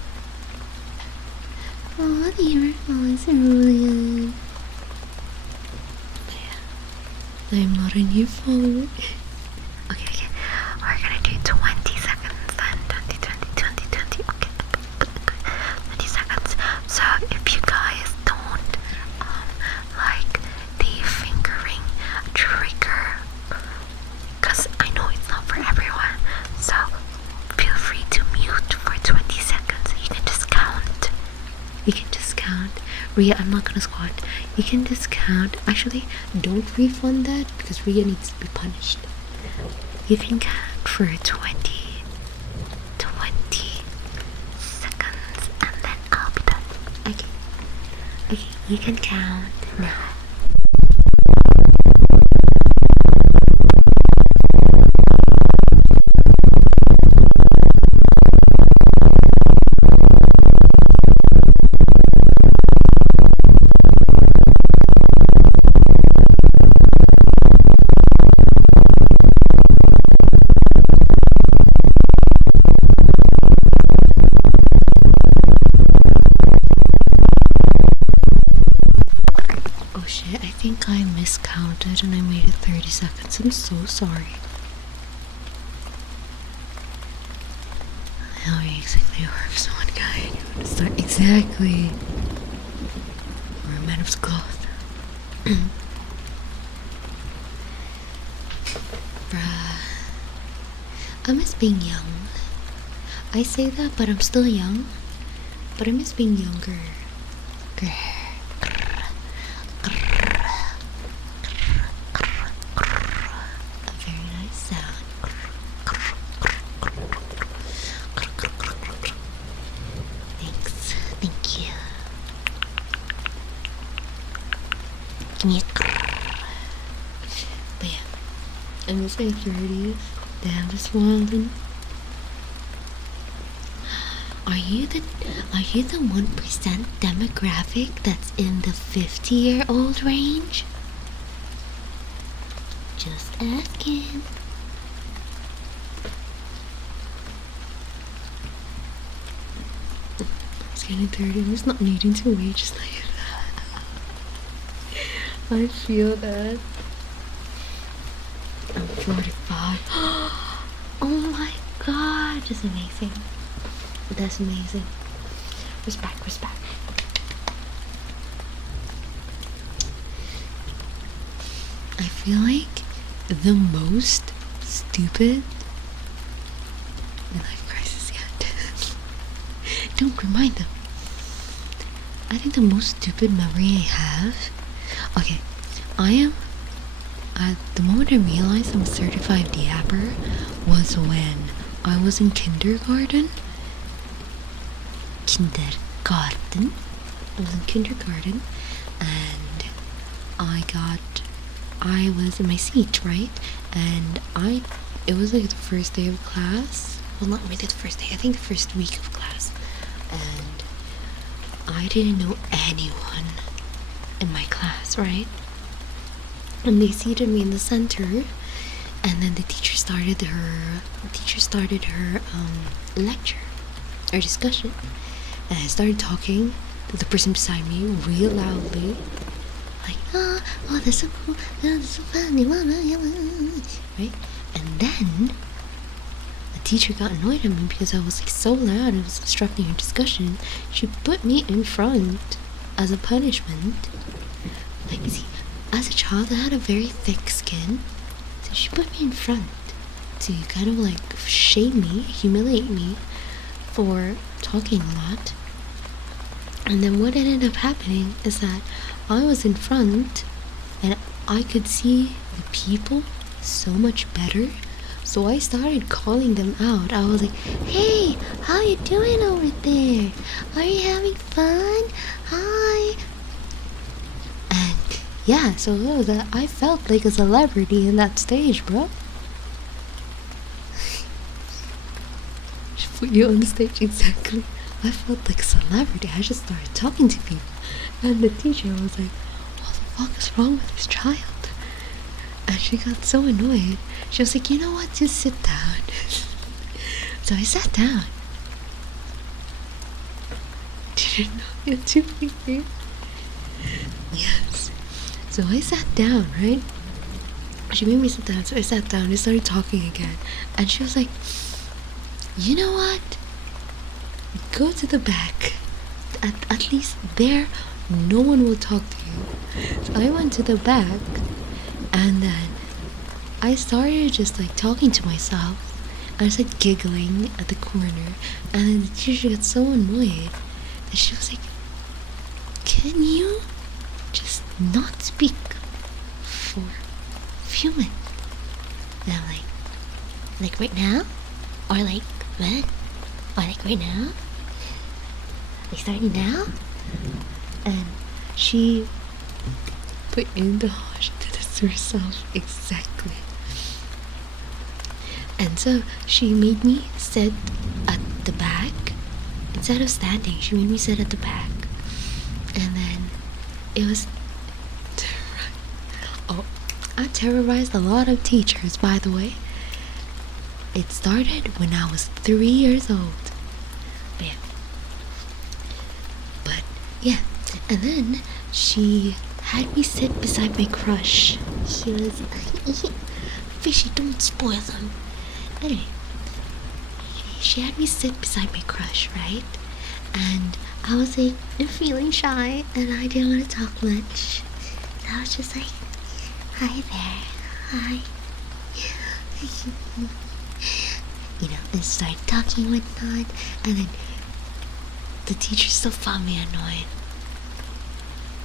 Oh, the earphones are really good. I'm not a new follower. Okay. We're gonna do 20 seconds then. 20. Okay. 20 seconds. So if you guys don't like the fingering trigger, because I know it's not for everyone, so Ria, I'm not gonna squat. You can discount. Actually, don't refund that because Ria needs to be punished. You can count for 20 seconds and then I'll be done. Okay. Okay, you can count now. Oh shit, I think I miscounted and I made it 30 seconds. I'm so sorry. How exactly works one guy? You want to start exactly where a man of cloth. Bruh. I miss being young. I say that, but I'm still young. But I miss being younger. A very nice sound. Thanks. Thank you. Give me a But yeah. I miss my 30s. Damn, just wildin'. Are you the 1% demographic that's in the 50-year-old range? Just asking. It's getting 30. I'm just not needing to wait just like that. I feel that. I'm 45. Oh my god, that's amazing. That's amazing. Respect. I feel like the most stupid midlife crisis yet. Don't remind them. I think the most stupid memory I have. Okay, I am. At the moment I realized I'm a certified diapper was when I was in kindergarten. I was in kindergarten and I was in my seat, right? And it was like the first day of class. Well, not really the first day, I think the first week of class. And I didn't know anyone in my class, right? And they seated me in the center, and then the teacher started her lecture or discussion. And I started talking to the person beside me real loudly, like, oh, that's so cool, oh, that's so funny, right? And then the teacher got annoyed at me because I was like so loud and was disrupting her discussion. She put me in front as a punishment. Like, see, as a child, I had a very thick skin, so she put me in front to kind of like shame me, humiliate me for talking a lot. And then what ended up happening is that I was in front and I could see the people so much better. So I started calling them out. I was like, hey, how you doing over there? Are you having fun? Hi. And yeah, so I felt like a celebrity in that stage, bro. Just put you on the stage, exactly. I felt like a celebrity. I just started talking to people. And the teacher was like, what the fuck is wrong with this child? And she got so annoyed. She was like, you know what, just sit down. So I sat down. Did you know you're too big? Yes. So I sat down, right? She made me sit down, so I sat down and started talking again. And she was like, you know what? Go to the back. At least there, no one will talk to you. So I went to the back, and then I started just like talking to myself. I was like giggling at the corner, and then the teacher got so annoyed that she was like, can you just not speak for a few minutes? And I'm like right now? Or like, when? Or like right now? Like starting now? And she put in the harsh to this herself exactly. And so she made me sit at the back instead of standing. She made me sit at the back, and then it was oh, I terrorized a lot of teachers, by the way. It started when I was 3 years old. But yeah, and then she had me sit beside my crush. He was Fishy, don't spoil them. Anyway, she had me sit beside my crush, right? And I was like, feeling shy, and I didn't want to talk much. So I was just like, hi there, hi. And started talking and whatnot, and then the teacher still found me annoying.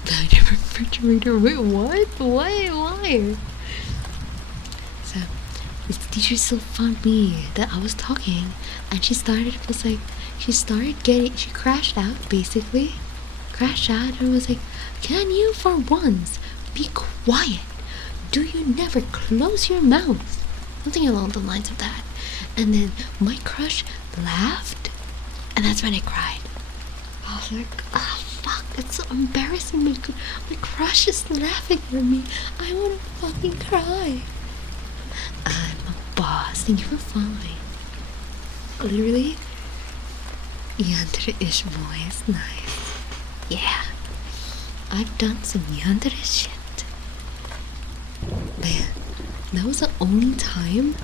The refrigerator, wait, what? Why? So, this teacher still found me that I was talking, and she crashed out, basically. Crashed out and was like, can you for once be quiet? Do you never close your mouth? Something along the lines of that. And then my crush laughed, and that's when I cried. I was like, oh fuck, it's so embarrassing. My crush is laughing at me. I wanna fucking cry. I'm a boss. Thank you for following. Literally, yandere-ish voice. Nice. Yeah. I've done some yandere shit. Man, that was the only time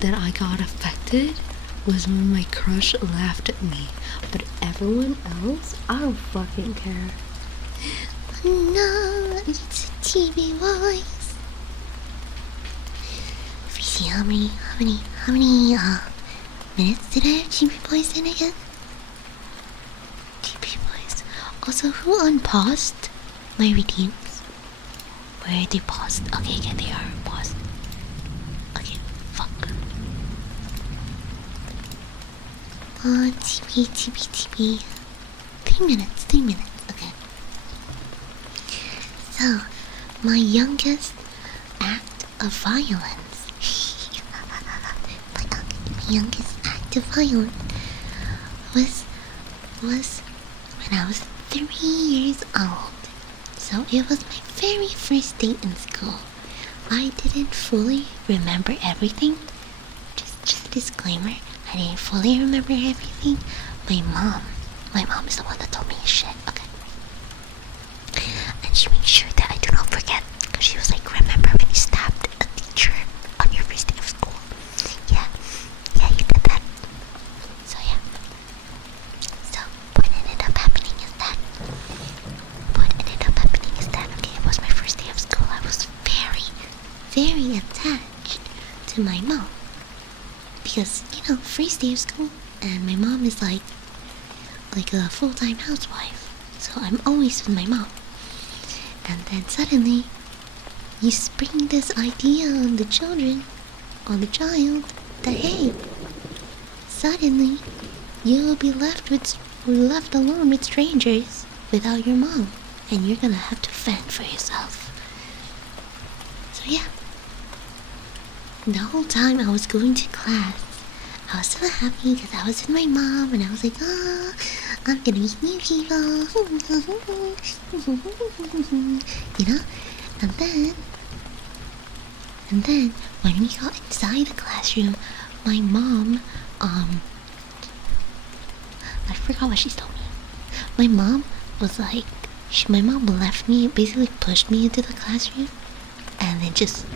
that I got affected was when my crush laughed at me. But everyone else, I don't fucking care. No, it's a TV voice. Freezy, how many minutes did I have GB voice in again? GB voice. Also, who unpaused my redeems? Where are they paused? Okay, yeah, they are paused. Okay, fuck. TB. 3 minutes. Okay. So, my youngest act of violence. my youngest act of violence was when I was 3 years old. So it was my very first date in school. I didn't fully remember everything. Just a disclaimer. I didn't fully remember everything. My mom is the one that told me shit, okay? And she made sure that I do not forget. Because she was like, remember when you stabbed a teacher on your first day of school? Yeah, you did that. So yeah. So what ended up happening is that, okay, it was my first day of school. I was very, very attached to my mom. Because, first day of school, and my mom is like a full-time housewife, so I'm always with my mom. And then suddenly, you spring this idea on the child, that hey, suddenly you will be left alone with strangers without your mom, and you're gonna have to fend for yourself. So yeah, the whole time I was going to class, I was so happy because I was with my mom, and I was like, I'm gonna meet new people. And then when we got inside the classroom, my mom, I forgot what she told me. My mom was like, my mom left me, basically pushed me into the classroom, and then just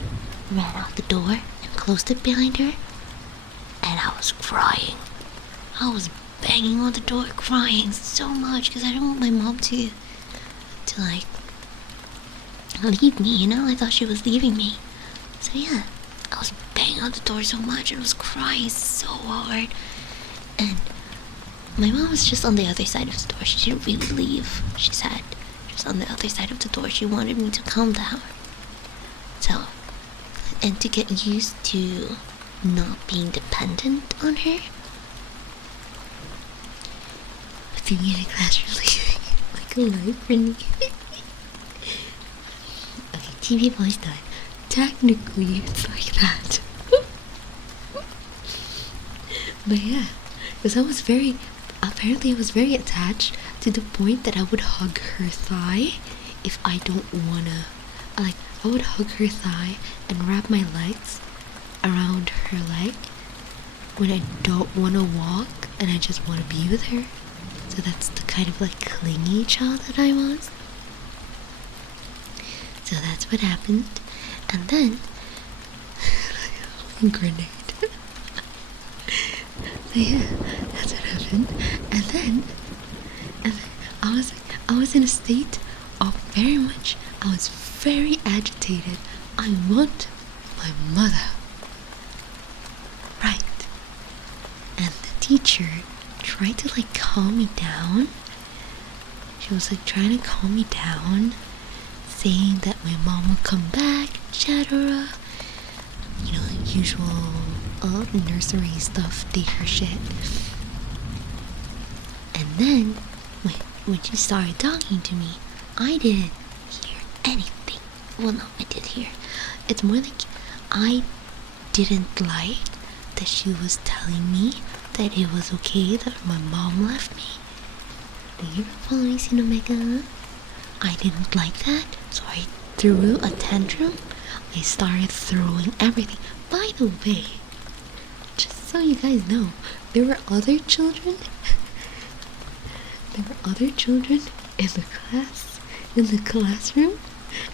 ran out the door and closed it behind her. And I was crying. I was banging on the door, crying so much because I didn't want my mom to like leave me. I thought she was leaving me. So yeah, I was banging on the door so much and I was crying so hard. And my mom was just on the other side of the door. She didn't really leave. She was was on the other side of the door. She wanted me to calm down. So, and to get used to not being dependent on her. Being in a class really like a life for me. Okay, TV voice time. Technically, it's like that. But yeah, because apparently I was very attached to the point that I would hug her thigh if I don't wanna, like, I would hug her thigh and wrap my legs around her leg when I don't wanna walk and I just wanna be with her. So that's the kind of like clingy child that I was. So that's what happened. And then grenade. So yeah, that's what happened. And then I was in a state of I was very agitated. I want my mother. Right. And the teacher tried to like calm me down. She was like trying to calm me down, saying that my mom would come back, etc. You know, usual nursery stuff, daycare shit. And then when she started talking to me, I didn't hear anything. Well, no, I did hear. It's more like I didn't like that she was telling me that it was okay that my mom left me. Do you follow me, Cinemega? I didn't like that, so I threw a tantrum. I started throwing everything. By the way, just so you guys know, there were other children. There were other children in the classroom,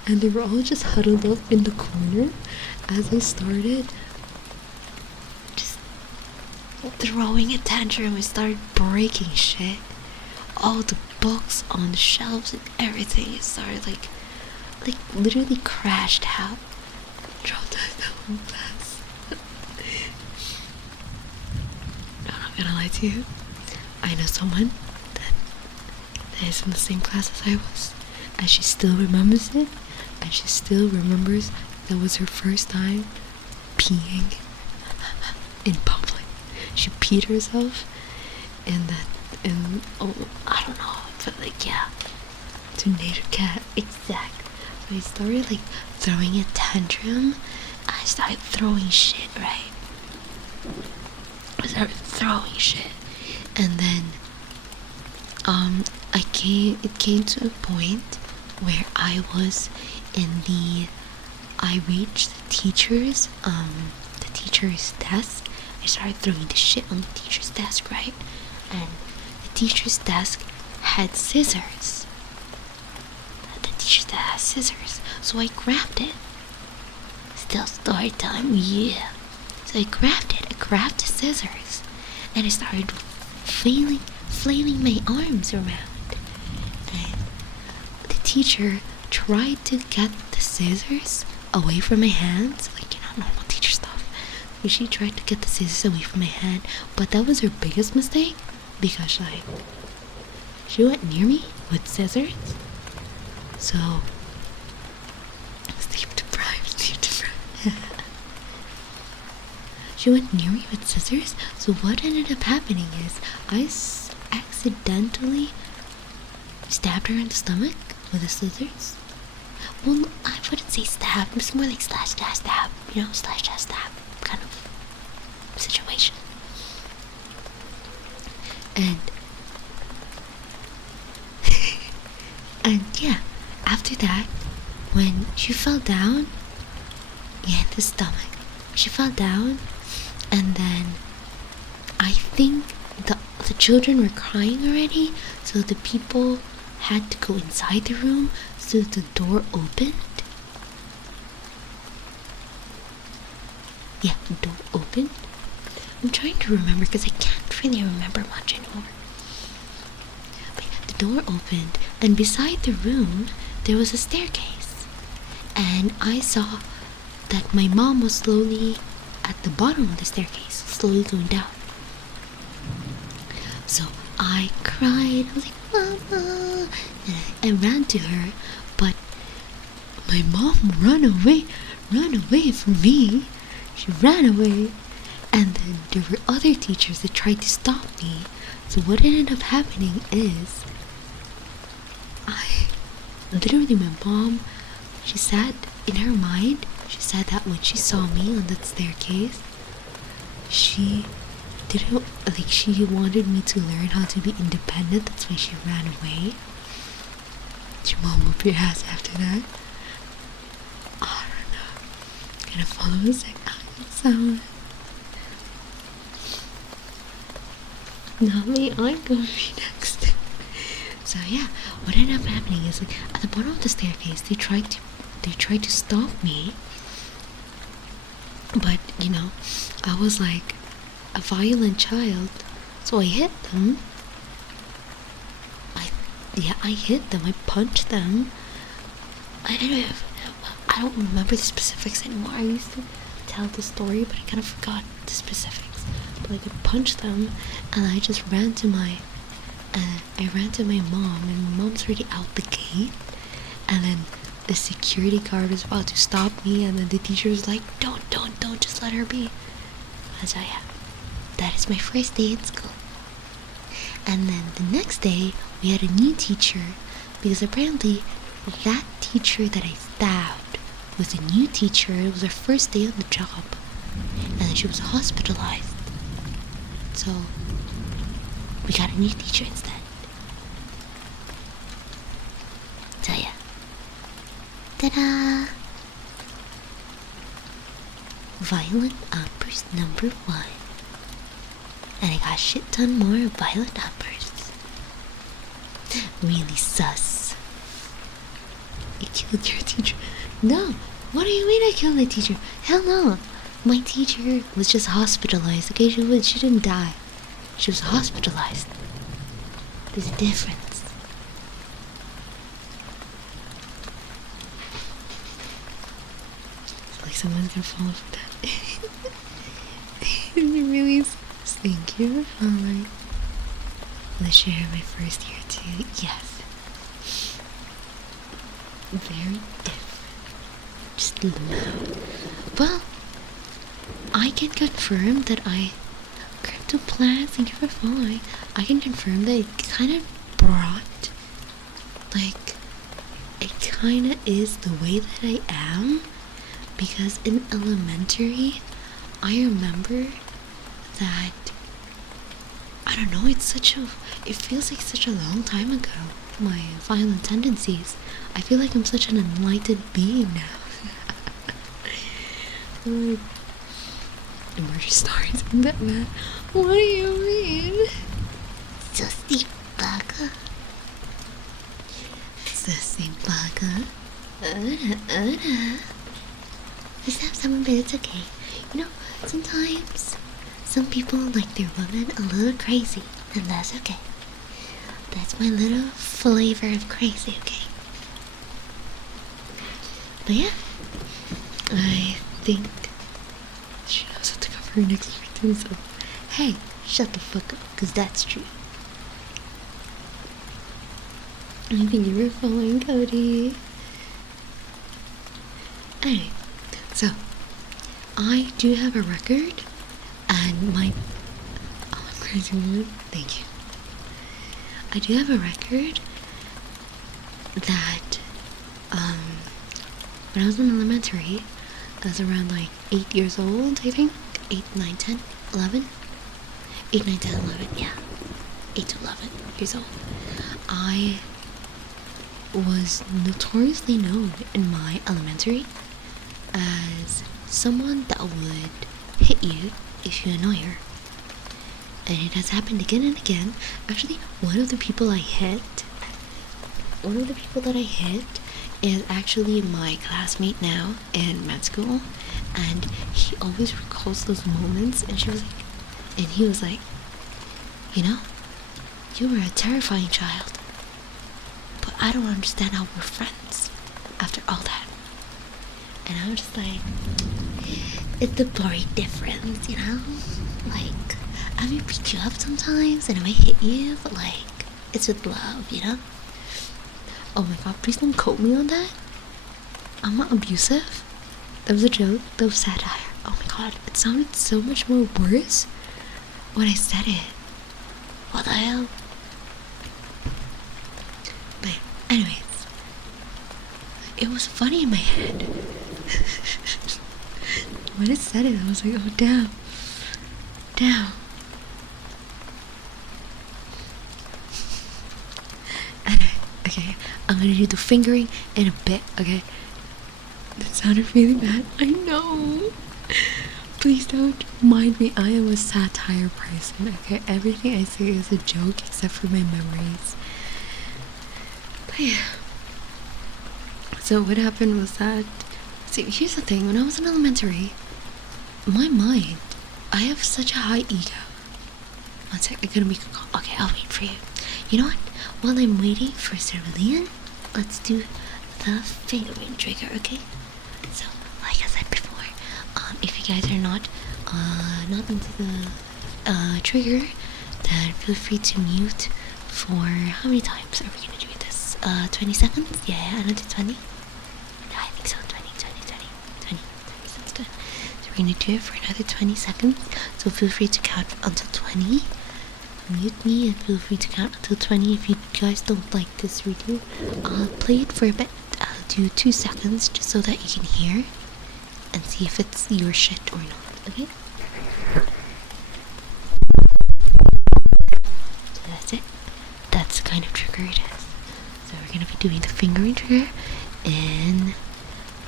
and they were all just huddled up in the corner as I started just throwing a tantrum. I started breaking shit. All the books on the shelves and everything. It started like literally crashed out. Dropped out the whole class. No, I'm not gonna lie to you. I know someone that is in the same class as I was, and she still remembers it, and she still remembers that was her first time peeing in public. She peed herself in I don't know, but like, yeah, to native cat, exactly. So I started like throwing a tantrum. I started throwing shit, right? I started throwing shit, and then it came to a point where I reached the teacher's desk. I started throwing the shit on the teacher's desk, right? And the teacher's desk had scissors. So I grabbed it. Still story time, yeah. So I grabbed it. I grabbed the scissors, and I started flailing my arms around. And the teacher tried to get the scissors away from my hands, like, you know, normal teacher stuff. So she tried to get the scissors away from my hand, but that was her biggest mistake, because like, she went near me with scissors. So sleep deprived. She went near me with scissors. So what ended up happening is I accidentally stabbed her in the stomach with the scissors. Well, I wouldn't say stab. It's more like slash dash stab. You know, slash dash stab kind of situation. And yeah, after that, when she fell down, yeah, the stomach, she fell down, and then I think the children were crying already, so the people had to go inside the room, so the door opened. Yeah, the door opened. I'm trying to remember because I can't really remember much anymore. But yeah, the door opened, and beside the room there was a staircase, and I saw that my mom was slowly at the bottom of the staircase, slowly going down. So I cried. I was like, Mama! And I ran to her, but my mom ran away from me. She ran away. And then there were other teachers that tried to stop me. So what ended up happening is, literally my mom, she said in her mind, she said that when she saw me on that staircase, she didn't, like, she wanted me to learn how to be independent. That's why she ran away. Did your mom whoop your ass after that? I don't know. Gonna follow us like sound. Now may I go next? So yeah, what ended up happening is, like, at the bottom of the staircase, they tried to stop me. But you know, I was like a violent child, so I hit them. I hit them. I punched them. I don't remember the specifics anymore. I used to tell the story, but I kind of forgot the specifics. But like, I punched them, and I just ran to my mom, and my mom's already out the gate, and then the security guard was about to stop me, and then the teacher was like, don't, just let her be. So yeah, that is my first day at school. And then the next day, we had a new teacher, because apparently that teacher that I stabbed was a new teacher. It was her first day on the job, and then she was hospitalized. So we got a new teacher instead. So yeah. Ta-da! Violent outburst number 1. And I got shit ton more violent outbursts. Really sus. You killed your teacher? No! What do you mean I killed my teacher? Hell no! My teacher was just hospitalized, okay? She didn't die. She was hospitalized. There's a difference. It's like someone's gonna fall off that. It really is. Thank you for following. Let's share my first year too. Yes. Very different. Just loud. Well, I can confirm that Crypto Plans, thank you for following. I can confirm that it kind of brought, like, it kind of is the way that I am, because in elementary, I remember that, I don't know, it feels like such a long time ago, my violent tendencies. I feel like I'm such an enlightened being now. Like, murder stories in that man. What do you mean? Sussy bugger. Sussy bugger. Just have someone, but it's okay. You know, sometimes some people like their women a little crazy, and that's okay. That's my little flavor of crazy, okay? But yeah, I think she knows how to cover her next week, so hey, shut the fuck up, because that's true. I think you were following Cody. Anyway, so I do have a record, and my crazy woman, thank you. I do have a record that when I was in elementary, I was around like 8 years old, I think. 8, 9, 10, 11? 8, 9, 10, 11, yeah. 8 to 11 years old. I was notoriously known in my elementary as someone that would hit you if you annoy her. And it has happened again and again. Actually, one of the people that I hit is actually my classmate now in med school, and he always recalls those moments, and he was like, you know, you were a terrifying child, but I don't understand how we're friends after all that. And I'm just like, it's the blurry difference, you know? Like, let me beat you up sometimes, and I might hit you, but like, it's with love, you know? Oh my god, please don't quote me on that. I'm not abusive. That was a joke. That was satire. Oh my god, it sounded so much more worse when I said it. What the hell? But anyways, it was funny in my head. When I said it, I was like, oh damn. Damn. Anyway, okay, I'm gonna do the fingering in a bit, okay? That sounded really bad. I know. Please don't mind me. I am a satire person, okay? Everything I say is a joke except for my memories. But yeah. So what happened was that, see, here's the thing. When I was in elementary, my mind, I have such a high ego. One sec, I'm gonna make a call. Okay, I'll wait for you. You know what? While I'm waiting for Cerulean, let's do the fingering trigger, okay? So, like I said before, if you guys are not into the trigger, then feel free to mute for how many times are we gonna do this? 20 seconds? Yeah, another 20. No, I think so. 20 sounds good. So we're gonna do it for another 20 seconds. So feel free to count until 20. Mute me and feel free to count until 20. If you guys don't like this reading, I'll play it for a bit. I'll do 2 seconds just so that you can hear and see if it's your shit or not, okay? So that's it. That's the kind of trigger it is. So we're gonna be doing the fingering trigger in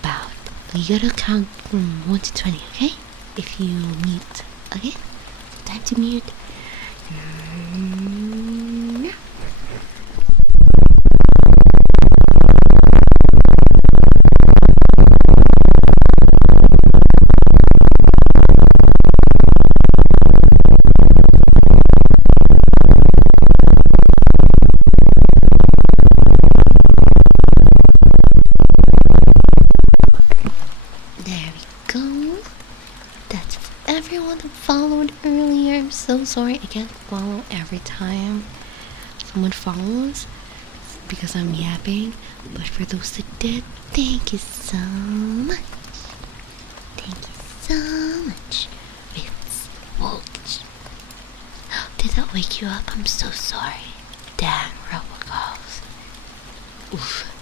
about, you gotta count from 1 to 20, okay? If you mute, okay? Time to mute. There we go. That's for everyone who followed earlier. I'm so sorry I can't follow every time someone follows because I'm yapping. But for those that did, thank you so much. Thank you so much. It's Volch. Did that wake you up? I'm so sorry. Damn, robocalls. Oof.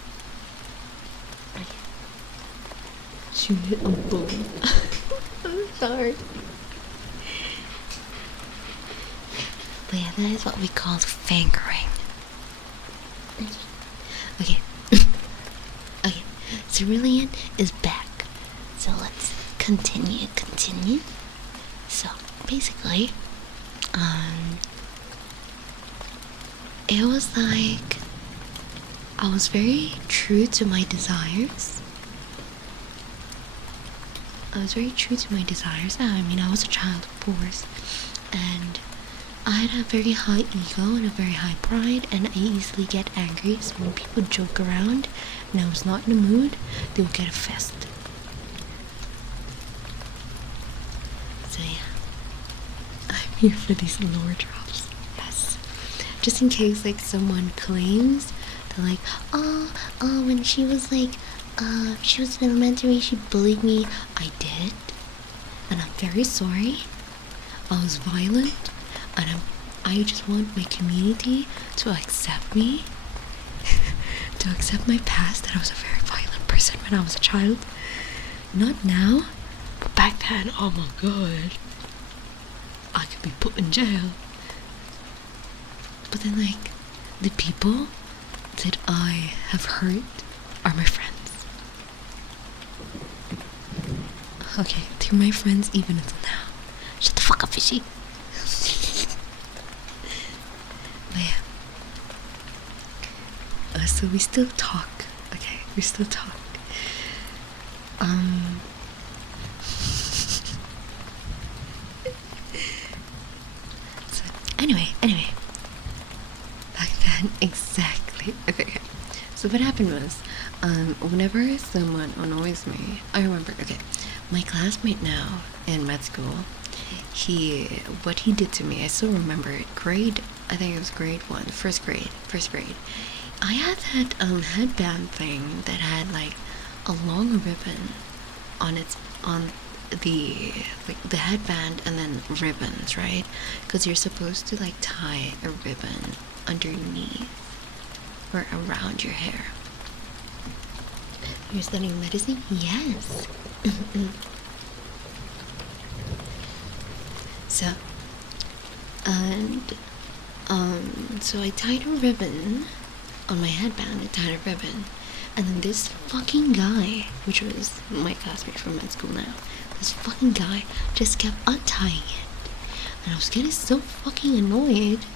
Shoot it a boom. I'm sorry. But yeah, that is what we call fingering. Okay. Okay. Cerulean is back. So let's continue. So basically, it was like I was very true to my desires. I mean, I was a child, of course, and I had a very high ego and a very high pride, and I easily get angry. So when people joke around and I was not in the mood, they would get a fist. So yeah, I'm here for these lore drops. Yes, just in case like someone claims they're like, when she was in elementary, she bullied me. I did, and I'm very sorry. I was violent, and I just want my community to accept me, to accept my past, that I was a very violent person when I was a child. Not now, but back then, oh my god, I could be put in jail. But then, like, the people that I have hurt are my friends. Okay, they're my friends even until now. Shut the fuck up, fishy. But yeah. So we still talk. Okay, we still talk. So anyway. Back then, exactly. Okay. So what happened was, whenever someone annoys me, I remember, okay, my classmate now in med school, what he did to me, I still remember it. I think it was grade 1, first grade. I had that headband thing that had like a long ribbon on the headband and then ribbons, right? Because you're supposed to like tie a ribbon underneath or around your hair. You're studying medicine? Yes. So, and so I tied a ribbon on my headband. I tied a ribbon, and then this fucking guy, which was my classmate from med school now, this fucking guy just kept untying it, and I was getting so fucking annoyed.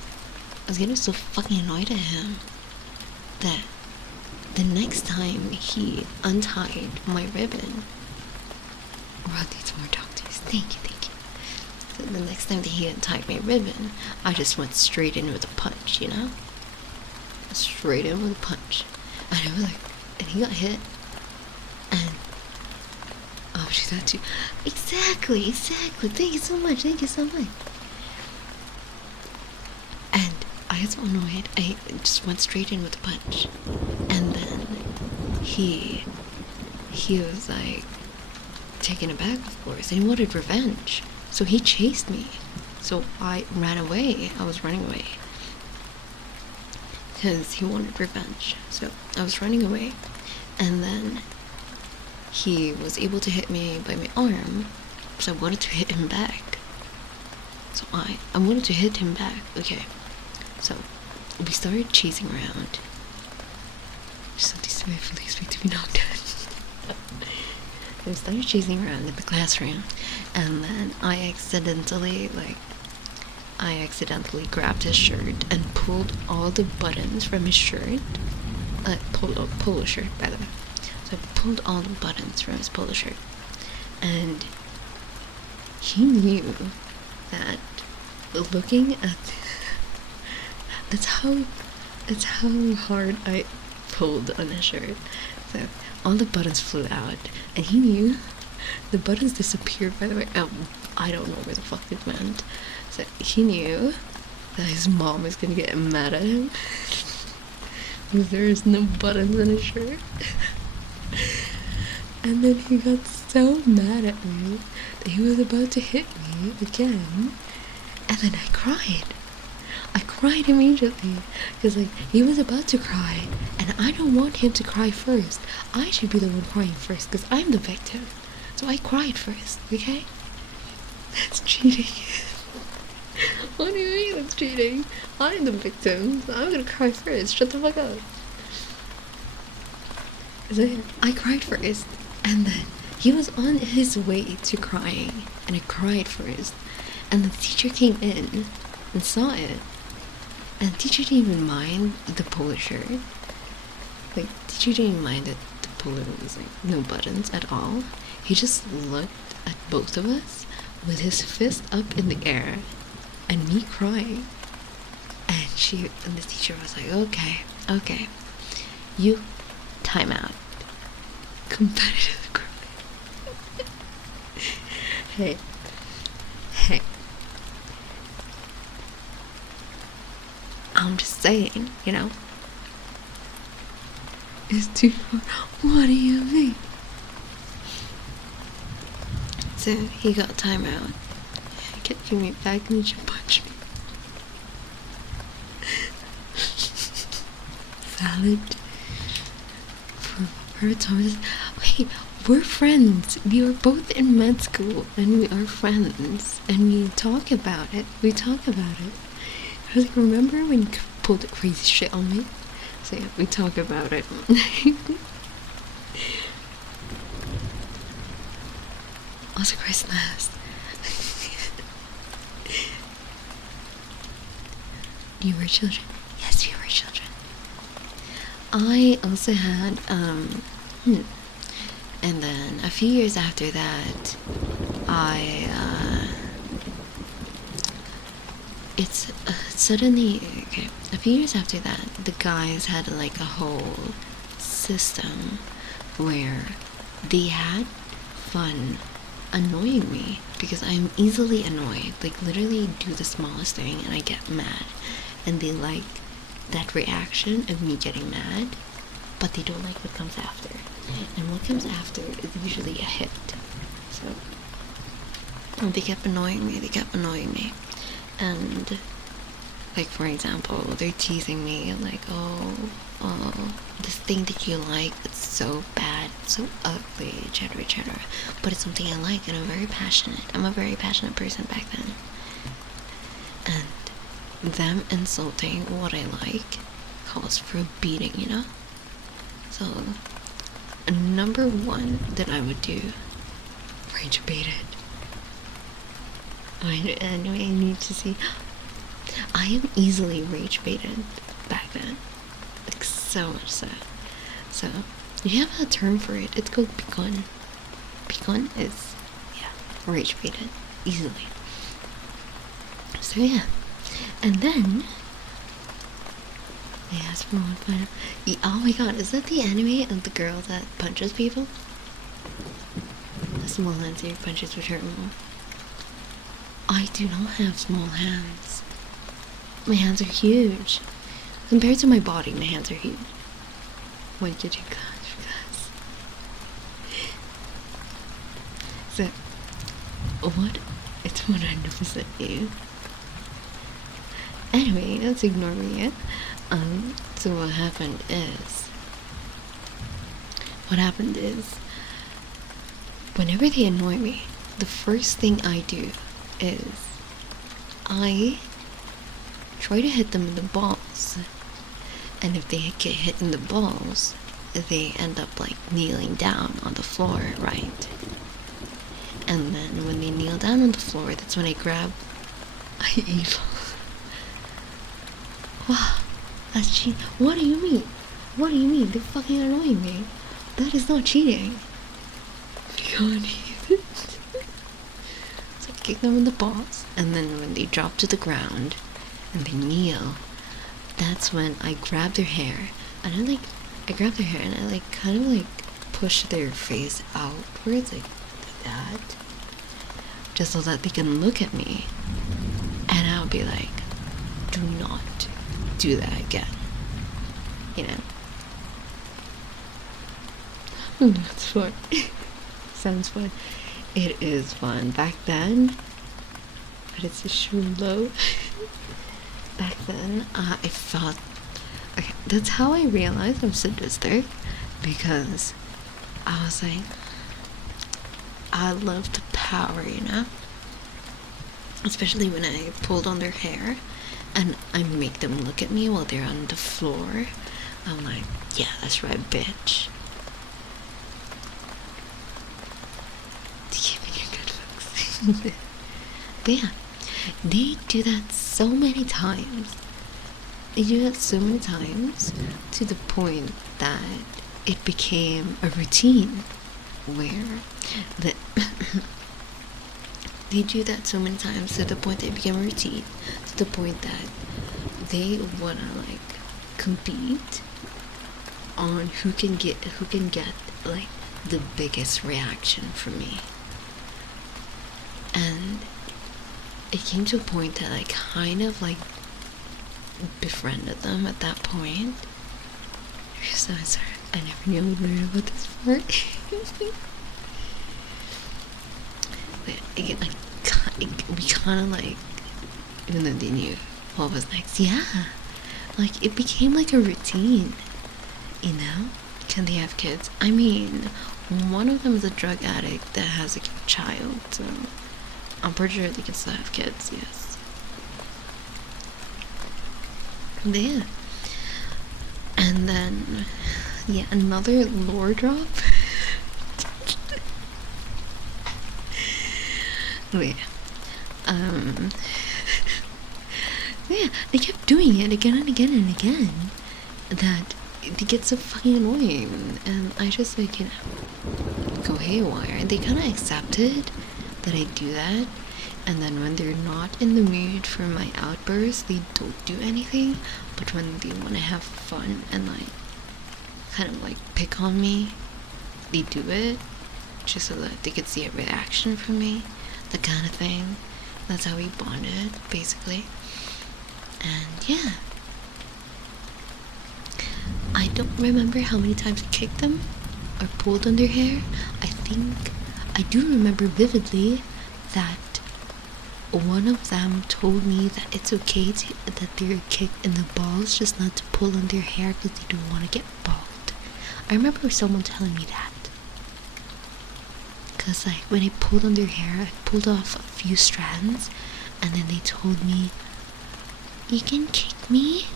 I was getting so fucking annoyed at him that the next time he untied my ribbon, Rod needs more doctors. Thank you. So the next time that he untied my ribbon, I just went straight in with a punch, you know? Straight in with a punch. And I was like, and he got hit. And oh, she's that too. Exactly. Thank you so much. And I got so annoyed. I just went straight in with a punch. And then he was like taken aback, of course, and he wanted revenge. So he chased me. So I ran away. I was running away. Because he wanted revenge. So I was running away. And then he was able to hit me by my arm. So I wanted to hit him back. So I wanted to hit him back. Okay. So we started chasing around. Something please speak to me not dead. We started chasing around in the classroom, and then I accidentally grabbed his shirt and pulled all the buttons from his shirt. Polo shirt, by the way. So I pulled all the buttons from his polo shirt, and he knew that looking at that's how hard I pulled on his shirt. So all the buttons flew out, and he knew. The buttons disappeared, by the way. I don't know where the fuck it went. So he knew that his mom was gonna get mad at him because there's no buttons in his shirt. And then he got so mad at me that he was about to hit me again, and then I cried. I cried immediately because he was about to cry, and I don't want him to cry first. I should be the one crying first because I'm the victim. So I cried first, okay? That's cheating. What do you mean that's cheating? I'm the victim, so I'm gonna cry first. Shut the fuck up. So I cried first, and then he was on his way to crying, and I cried first, and the teacher came in and saw it. And the teacher didn't even mind the polo shirt. The teacher didn't even mind that the polo was no buttons at all. He just looked at both of us with his fist up in the air and me crying. And the teacher was like, okay, you time out. Competitive cry. Hey. I'm just saying, you know. It's too far. What do you mean? So he got timeout. He kept giving me back and he should punch me. Valid. For Thomas. Wait, we're friends. We are both in med school and we are friends. And we talk about it. I was like, remember when you pulled the crazy shit on me? So yeah, we talk about it. Also Christmas. You were children. Yes, we were children. I also had, and then a few years after that, it's suddenly, okay, a few years after that, the guys had like a whole system where they had fun annoying me, because I'm easily annoyed. Like, literally do the smallest thing and I get mad, and they like that reaction of me getting mad, but they don't like what comes after. And what comes after is usually a hit. So they kept annoying me. And like, for example, they're teasing me like, oh, this thing that you like, it's so bad, it's so ugly, etc, etc, but it's something I like, and I'm a very passionate person back then. And them insulting what I like calls for a beating, you know? So number one that I would do, rage baited. Anyway, I need to see. I am easily rage baited back then, like so much so. So you have a term for it. It's called pecan. Pecan is, yeah, rage baited easily. So yeah, and then they asked for one final. Oh my god, is that the anime of the girl that punches people? The small hands here punches would hurt more. I do not have small hands. My hands are huge. Compared to my body, my hands are huge. What did you guys? So, what? It's 100% you. Anyway, let's ignore me yet. So what happened is, whenever they annoy me, the first thing I do is I try to hit them in the balls, and if they get hit in the balls, they end up like kneeling down on the floor, right? And then when they kneel down on the floor, that's when I grab evil. Wow, that's cheating. What do you mean? They're fucking annoying me. That is not cheating. So I kick them in the balls, and then when they drop to the ground and they kneel, that's when I grab their hair, and I grab their hair and I like kind of like push their face outwards like that, just so that they can look at me, and I'll be like, do not do that again, you know. That's fun. Sounds fun. It is fun back then, but it's a low. Back then, I felt, okay, that's how I realized I'm sadistic, because I was like, I love the power, you know? Especially when I pulled on their hair and I make them look at me while they're on the floor. I'm like, yeah, that's right, bitch. Keeping your good folks. But yeah, they do that so many times. To the point that it became a routine where the they do that so many times to the point that it became a routine, to the point that they wanna like compete on who can get like the biggest reaction from me. And it came to a point that I kind of like befriended them at that point. So sorry, I never knew I would learn about this part. We kind of like, even though they knew what was next, yeah, like it became like a routine, you know? Can they have kids? I mean, one of them is a drug addict that has a child, so I'm pretty sure they can still have kids, yes. Yeah. And then, yeah, another lore drop. Wait. Yeah, they kept doing it again and again and again, that it gets so fucking annoying, and I just like, you know, go haywire. And they kind of accepted that I do that, and then when they're not in the mood for my outbursts, they don't do anything. But when they want to have fun and like kind of like pick on me, they do it just so that they could see a reaction from me, that kind of thing. That's how we bonded, basically. And yeah, I don't remember how many times I kicked them or pulled on their hair. I do remember vividly that one of them told me that it's okay that they're kicked in the balls, just not to pull on their hair because they don't want to get bald. I remember someone telling me that. Because like when I pulled on their hair, I pulled off a few strands, and then they told me, you can kick me,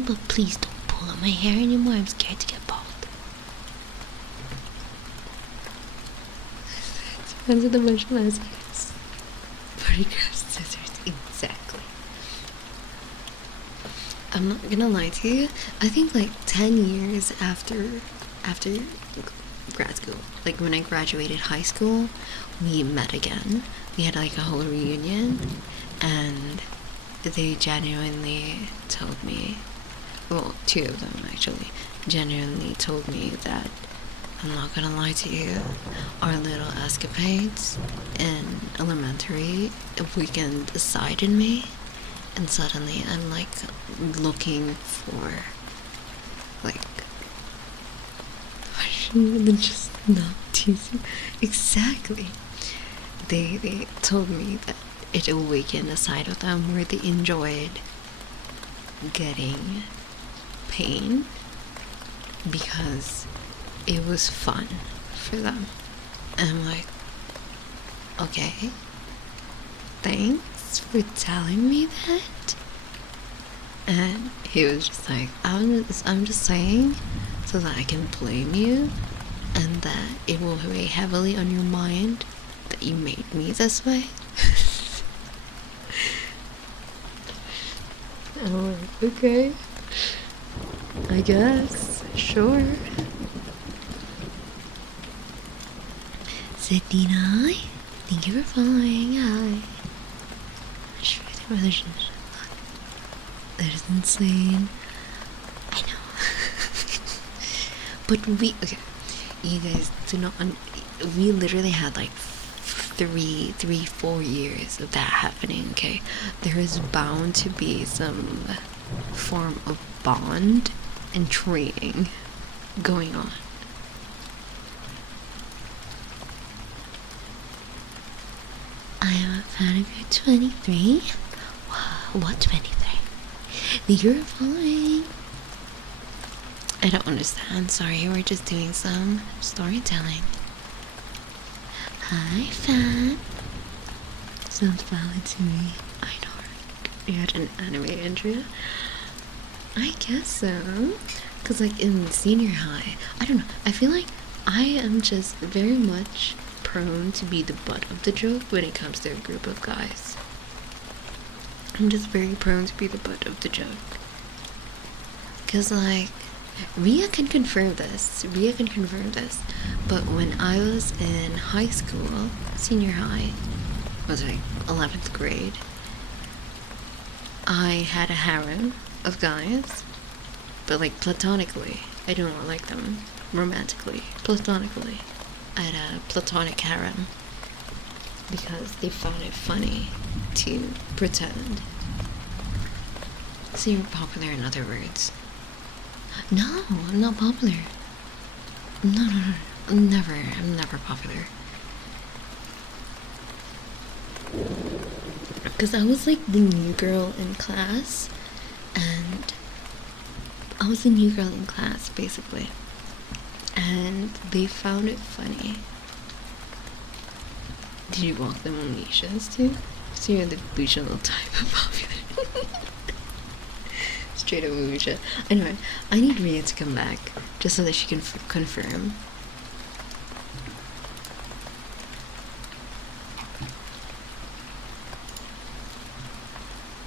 but please don't pull on my hair anymore. I'm scared to get bald. Depends on the martial scissors. Photograph scissors, exactly. I'm not gonna lie to you. I think like 10 years after grad school, like when I graduated high school, we met again. We had like a whole reunion, and they genuinely told me, well, two of them actually, genuinely told me that, I'm not gonna lie to you, our little escapades in elementary weekend decided me, and suddenly I'm like looking for like just not teasing. Exactly. They told me that it awakened a side of them where they enjoyed getting pain because it was fun for them. And I'm like, okay, thanks for telling me that. And he was just like, I'm just saying so that I can blame you, and that it will weigh heavily on your mind that you made me this way. I'm like, okay, I guess, sure. Sedina, thank you for following. Hi. That is insane. I know. But okay, you guys do not, we literally had like 4 years of that happening, okay? There is bound to be some form of bond and training going on. I am a fan of your 23. Wow, what 23? You're fine. I don't understand. Sorry, we're just doing some storytelling. Hi, fan. Sounds valid to me. I know. You had an anime, Andrea? I guess so. Because, like, in senior high, I don't know. I feel like I am just very much prone to be the butt of the joke when it comes to a group of guys. I'm just very prone to be the butt of the joke. Because, like, Ria can confirm this. But when I was in high school, senior high, was like 11th grade, I had a harem of guys, but like platonically. I do not like them romantically. Platonically. I had a platonic harem because they found it funny to pretend. So you're popular, in other words. No, I'm not popular. No. I'm never popular. Because I was like the new girl in class, and I was the new girl in class, basically. And they found it funny. Did you walk them on leashes too? So you're the delusional type of popular. Straight up Musha. Anyway, I need Ria to come back just so that she can confirm.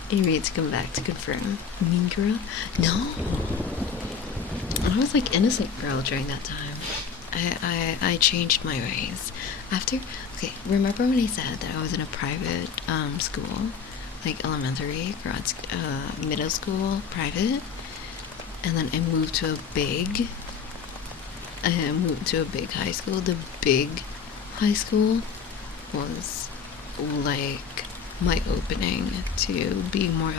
I need Ria to come back to confirm. Mean girl? No. I was like innocent girl during that time. I changed my ways. After, okay, remember when I said that I was in a private school? Like elementary, middle school, private? and then I moved to a big high school. The big high school was like my opening to being more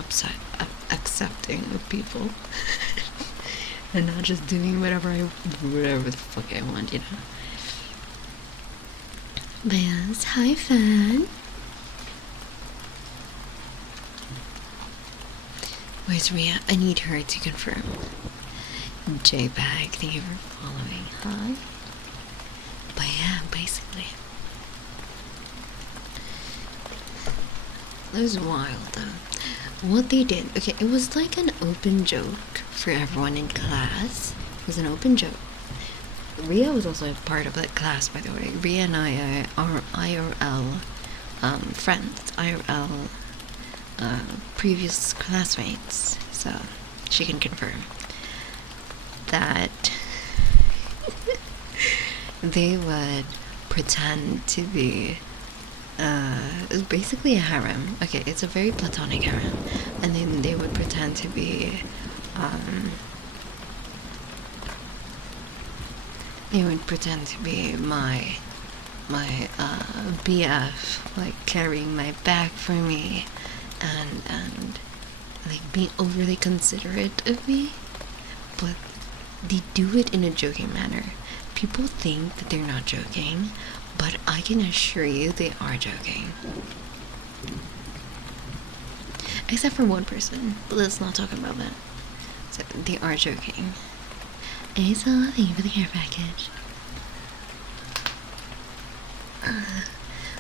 accepting of people and not just doing whatever the fuck I want, you know. But yes, hi fan. Where's Ria? I need her to confirm. JBag, thank you for following. Hi. But yeah, basically. It was wild though. What they did, okay, it was like an open joke for everyone in class. It was an open joke. Ria was also a part of that class, by the way. Ria and I are IRL friends, IRL previous classmates, so she can confirm that they would pretend to be it's basically a harem. Okay, it's a very platonic harem, and then they would pretend to be my BF, like carrying my bag for me, and like being overly considerate of me, but they do it in a joking manner. People think that they're not joking, but I can assure you they are joking. Except for one person, but let's not talk about that. So they are joking. Hey, so thank you for the care package.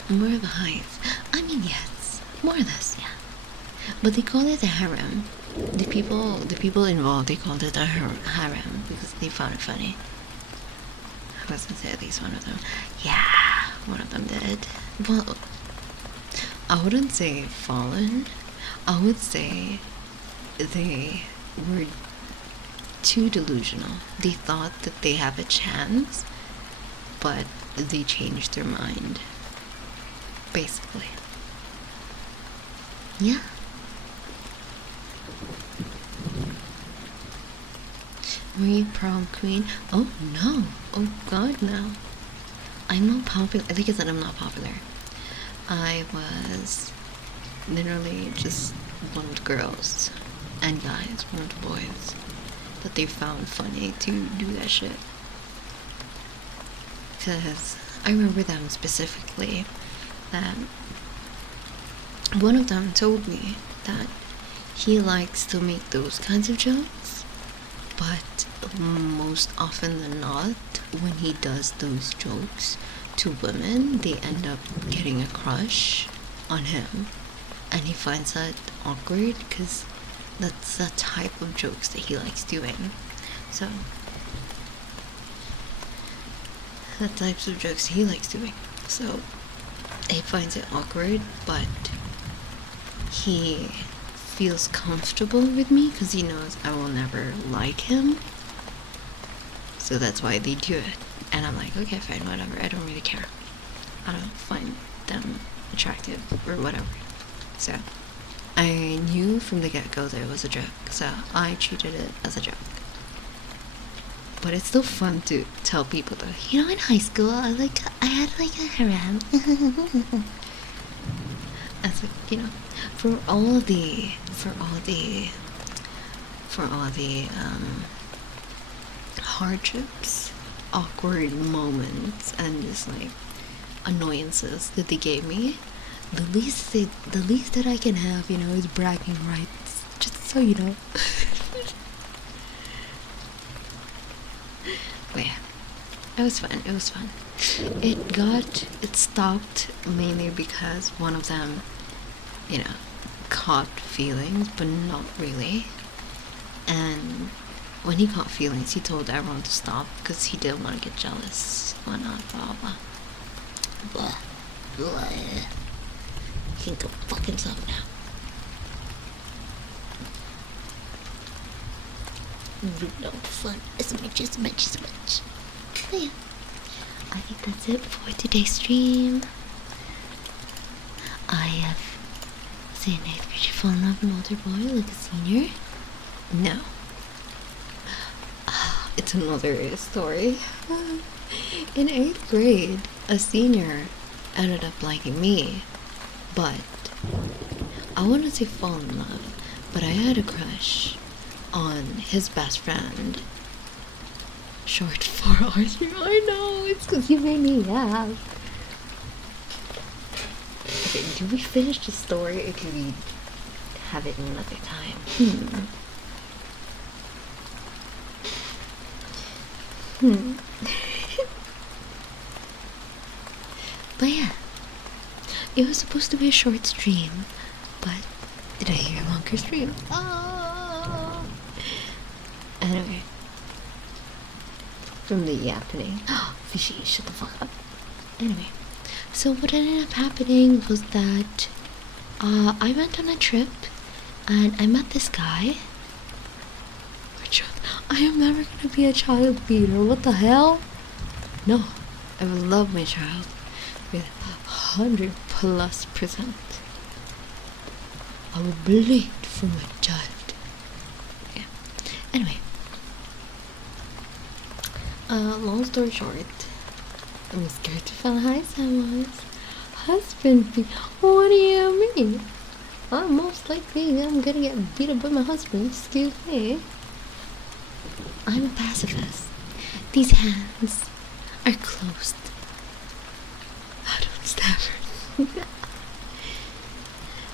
More of a hive. I mean, yes, more or less, yeah. But they call it a harem. The people involved, they called it a harem because they found it funny. I was gonna say at least one of them. Yeah, one of them did. Well, I wouldn't say fallen. I would say they were too delusional. They thought that they have a chance, but they changed their mind. Basically. Yeah. Were you prom queen? Oh no. Oh god, no. I'm not popular. Like I said, I'm not popular. I was literally just one of the girls and guys, one of the boys, that they found funny to do that shit. Because I remember them specifically that one of them told me that he likes to make those kinds of jokes, but most often than not, when he does those jokes to women, they end up getting a crush on him, and he finds that awkward because that's the type of jokes that he likes doing. So the types of jokes he likes doing. So he finds it awkward, but he feels comfortable with me because he knows I will never like him. So that's why they do it. And I'm like, okay, fine, whatever. I don't really care. I don't find them attractive or whatever. So I knew from the get-go that it was a joke. So I treated it as a joke. But it's still fun to tell people that, you know, in high school, I had like a harem. As like, you know, for all the hardships, awkward moments, and just like annoyances that they gave me, the least that I can have, you know, is bragging rights. Just so you know. But yeah, it was fun. It stopped mainly because one of them, you know, caught feelings, but not really. And when he caught feelings, he told everyone to stop because he didn't want to get jealous. Whatnot, blah blah. Blah blah. He can go fuck himself now. No fun as much. But yeah, I think that's it for today's stream. I have seen 8th grade fall in love with an older boy like a senior. No. It's another story. In 8th grade, a senior ended up liking me, but I wouldn't say fall in love, but I had a crush on his best friend. Short for Arthur. I know, it's because you made me laugh. Okay, do we finish the story or do we have it another time? But yeah, it was supposed to be a short stream, but did I hear a longer stream? Oh. Anyway, from the yappening. Fishy, shut the fuck up. Anyway, so what ended up happening was that I went on a trip and I met this guy. I am never gonna be a child beater. What the hell? No, I will love my child with 100+%. I will bleed for my child. Yeah. Anyway, long story short, I'm scared to fall high someone's husband. What do you mean? I'm most likely I'm gonna get beat up by my husband. Excuse me. I'm a pacifist. These hands are closed. I don't stammer.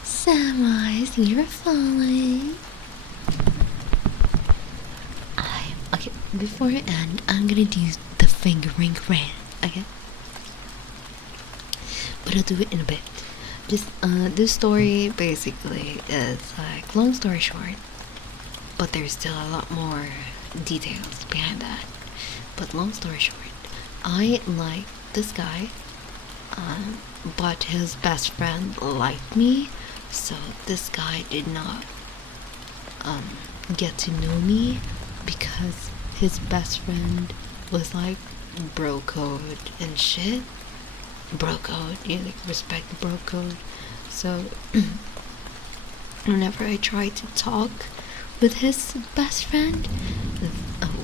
Samwise, you're falling. Okay, before I end, I'm gonna do the fingering rant, okay? But I'll do it in a bit. Just, this story basically is like, long story short, but there's still a lot more details behind that. But long story short, I like this guy, but his best friend liked me, so this guy did not get to know me because his best friend was like bro code and shit. Bro code, you like respect the bro code. So whenever I try to talk with his best friend,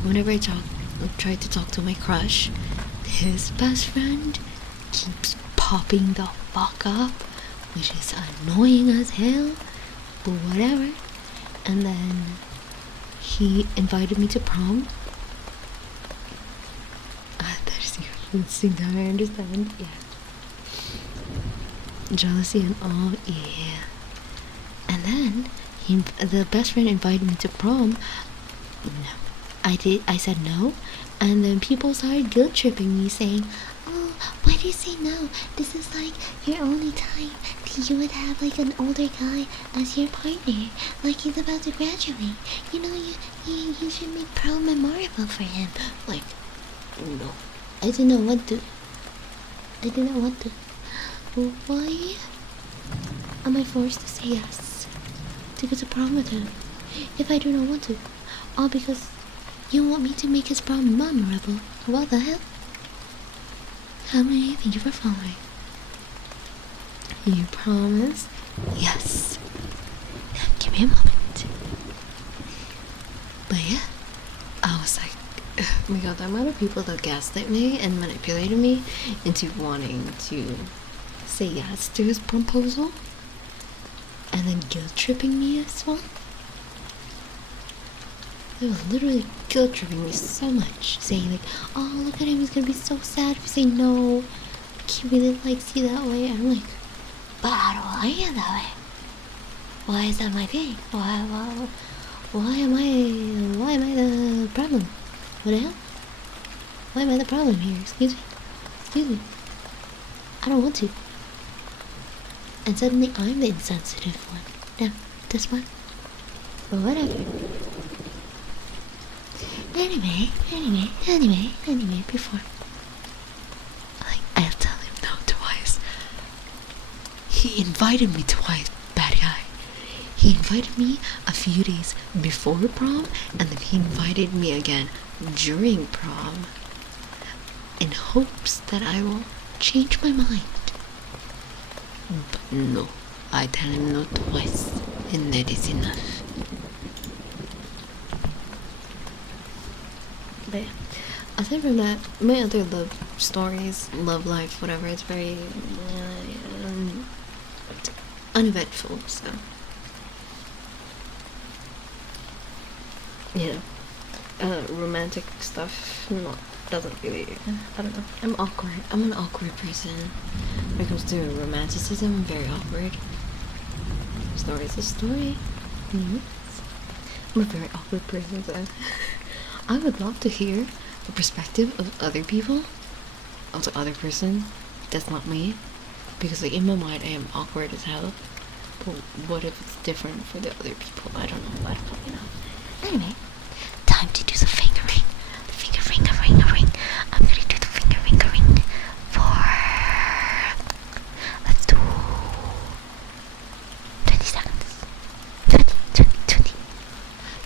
whenever I try to talk to my crush, his best friend keeps popping the fuck up, which is annoying as hell, but whatever. And then he invited me to prom. There's you sing that, I understand. Yeah. Jealousy and all, yeah. And then the best friend invited me to prom. No, I said no, and then people started guilt tripping me, saying, "Oh, why do you say no? This is like your only time that you would have like an older guy as your partner. Like he's about to graduate. You know, you should make prom memorable for him." Like, no, I did not want to. Why am I forced to say yes to go to prom with him if I do not want to? All because you want me to make his prom memorable. What the hell? How many do you think you were following? You promise? Yes. Give me a moment. But yeah, I was like, oh my god, the amount of people that gaslit me and manipulated me into wanting to say yes to his proposal and then guilt tripping me as well. They were literally guilt tripping me so much, saying like, "Oh, look at him, he's gonna be so sad if you say no. He really likes you that way." I'm like, "But I don't like you that way. Why is that my thing? Why am I the problem? What the hell? Why am I the problem here? Excuse me. I don't want to." And suddenly I'm the insensitive one. No, this one. But whatever. Anyway, before, like, I'll tell him no twice. He invited me twice, bad guy. He invited me a few days before prom, and then he invited me again during prom, in hopes that I will change my mind. But no, I tell him no twice, and that is enough. But yeah, aside from that, my other love stories, love life, whatever, it's very uneventful. So you know, romantic stuff not doesn't really. I don't know. I'm awkward. I'm an awkward person when it comes to romanticism. I'm very awkward. Story is a story. I'm a very awkward person, so I would love to hear the perspective of other people, of the other person that's not me, because like in my mind I am awkward as hell. But what if it's different for the other people? I don't know. I don't really know. Anyway, time to do the fingering. The fingering. I'm gonna do the fingering for. Let's do 20 seconds. 20.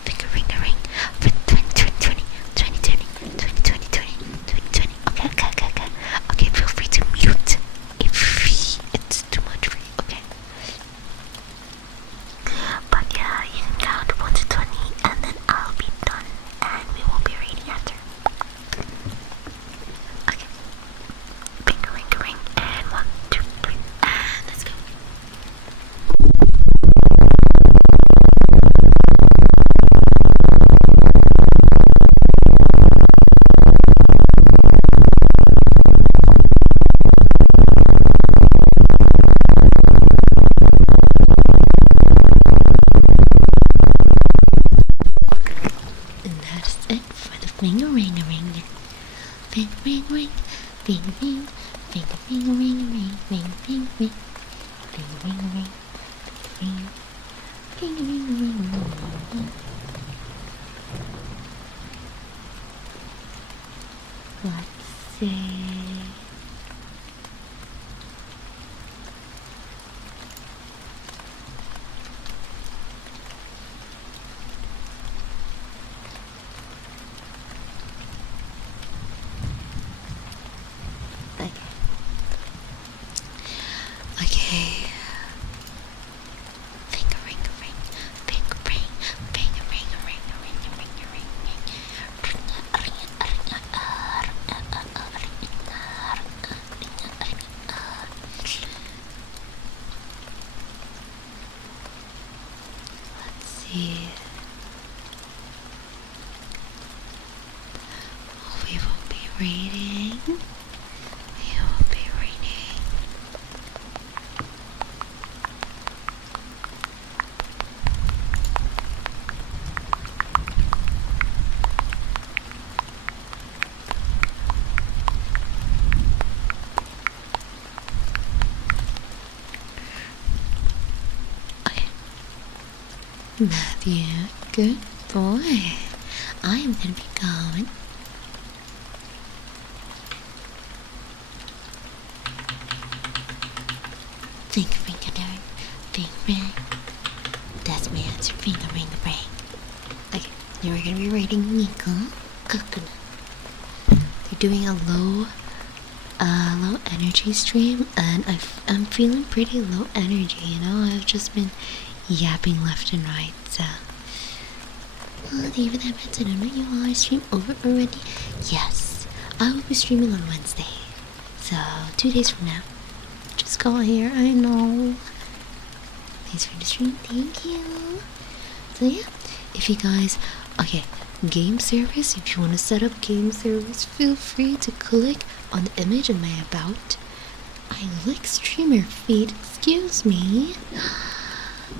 Fingering for 2020. Okay, feel free to mute if it's too much for you. Okay. But yeah, you can count 1 to 20 and then I'll be done and we will be reading after. Okay. Fingering and 1, 2, 3 and let's go. And that's it for the fingering. Fingering. Let's see. Okay. Let's see. We will be reading. Matthew, good boy. I am gonna be going. Fingering. That's my answer. Fingering. Okay, now we're gonna be rating Nico Coconut. They're doing a low energy stream, and I'm feeling pretty low energy. You know, I've just been yapping left and right. So, David Evans, I don't know you are stream over already. Yes, I will be streaming on Wednesday. So 2 days from now. Just got here. I know. Thanks for the stream. Thank you. So yeah, if you guys, okay, game service. If you want to set up game service, feel free to click on the image of my about. I like streamer feed. Excuse me.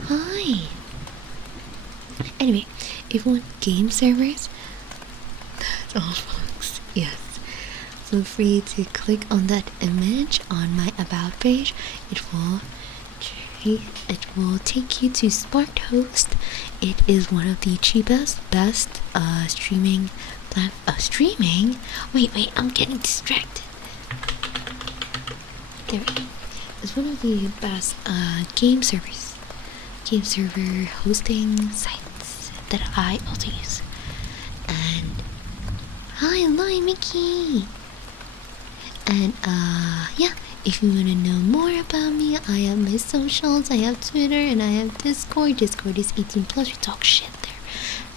Hi. Anyway, if you want game servers, that's all, folks. Yes. Feel free to click on that image on my about page. It will take you to Smart Host. It is one of the cheapest, best streaming. Wait, I'm getting distracted. There we go. It's one of the best game server hosting sites that I also use. And hi, Mickey. And yeah, if you want to know more about me, I have my socials. I have Twitter and I have Discord. Discord is 18+. We talk shit there.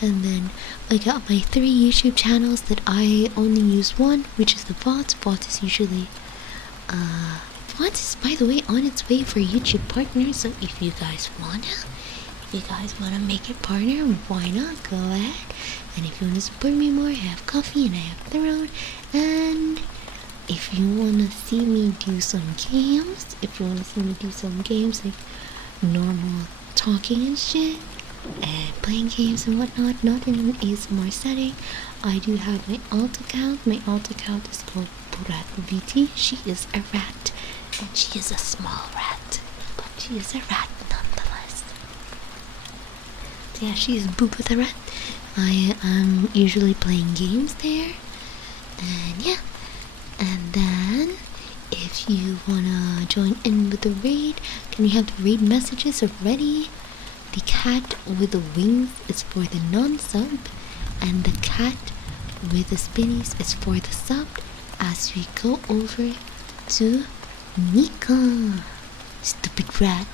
And then I got my 3 YouTube channels that I only use one, which is the Vaught. Vaught is usually Vaught is, by the way, on its way for YouTube partner. So if you guys wanna make it partner, why not? Go ahead. And if you wanna support me more, I have Coffee and I have Throne. And if you wanna see me do some games, like normal talking and shit, and playing games and whatnot, not in an ASMR setting, I do have my alt account. My alt account is called Burat VT. She is a rat, and she is a small rat, but she is a rat nonetheless. So yeah, she is Booba the rat. I am usually playing games there, and yeah. And then, if you wanna join in with the raid, can we have the raid messages already? The cat with the wings is for the non-sub, and the cat with the spinnies is for the sub. As we go over to Nika, stupid rat.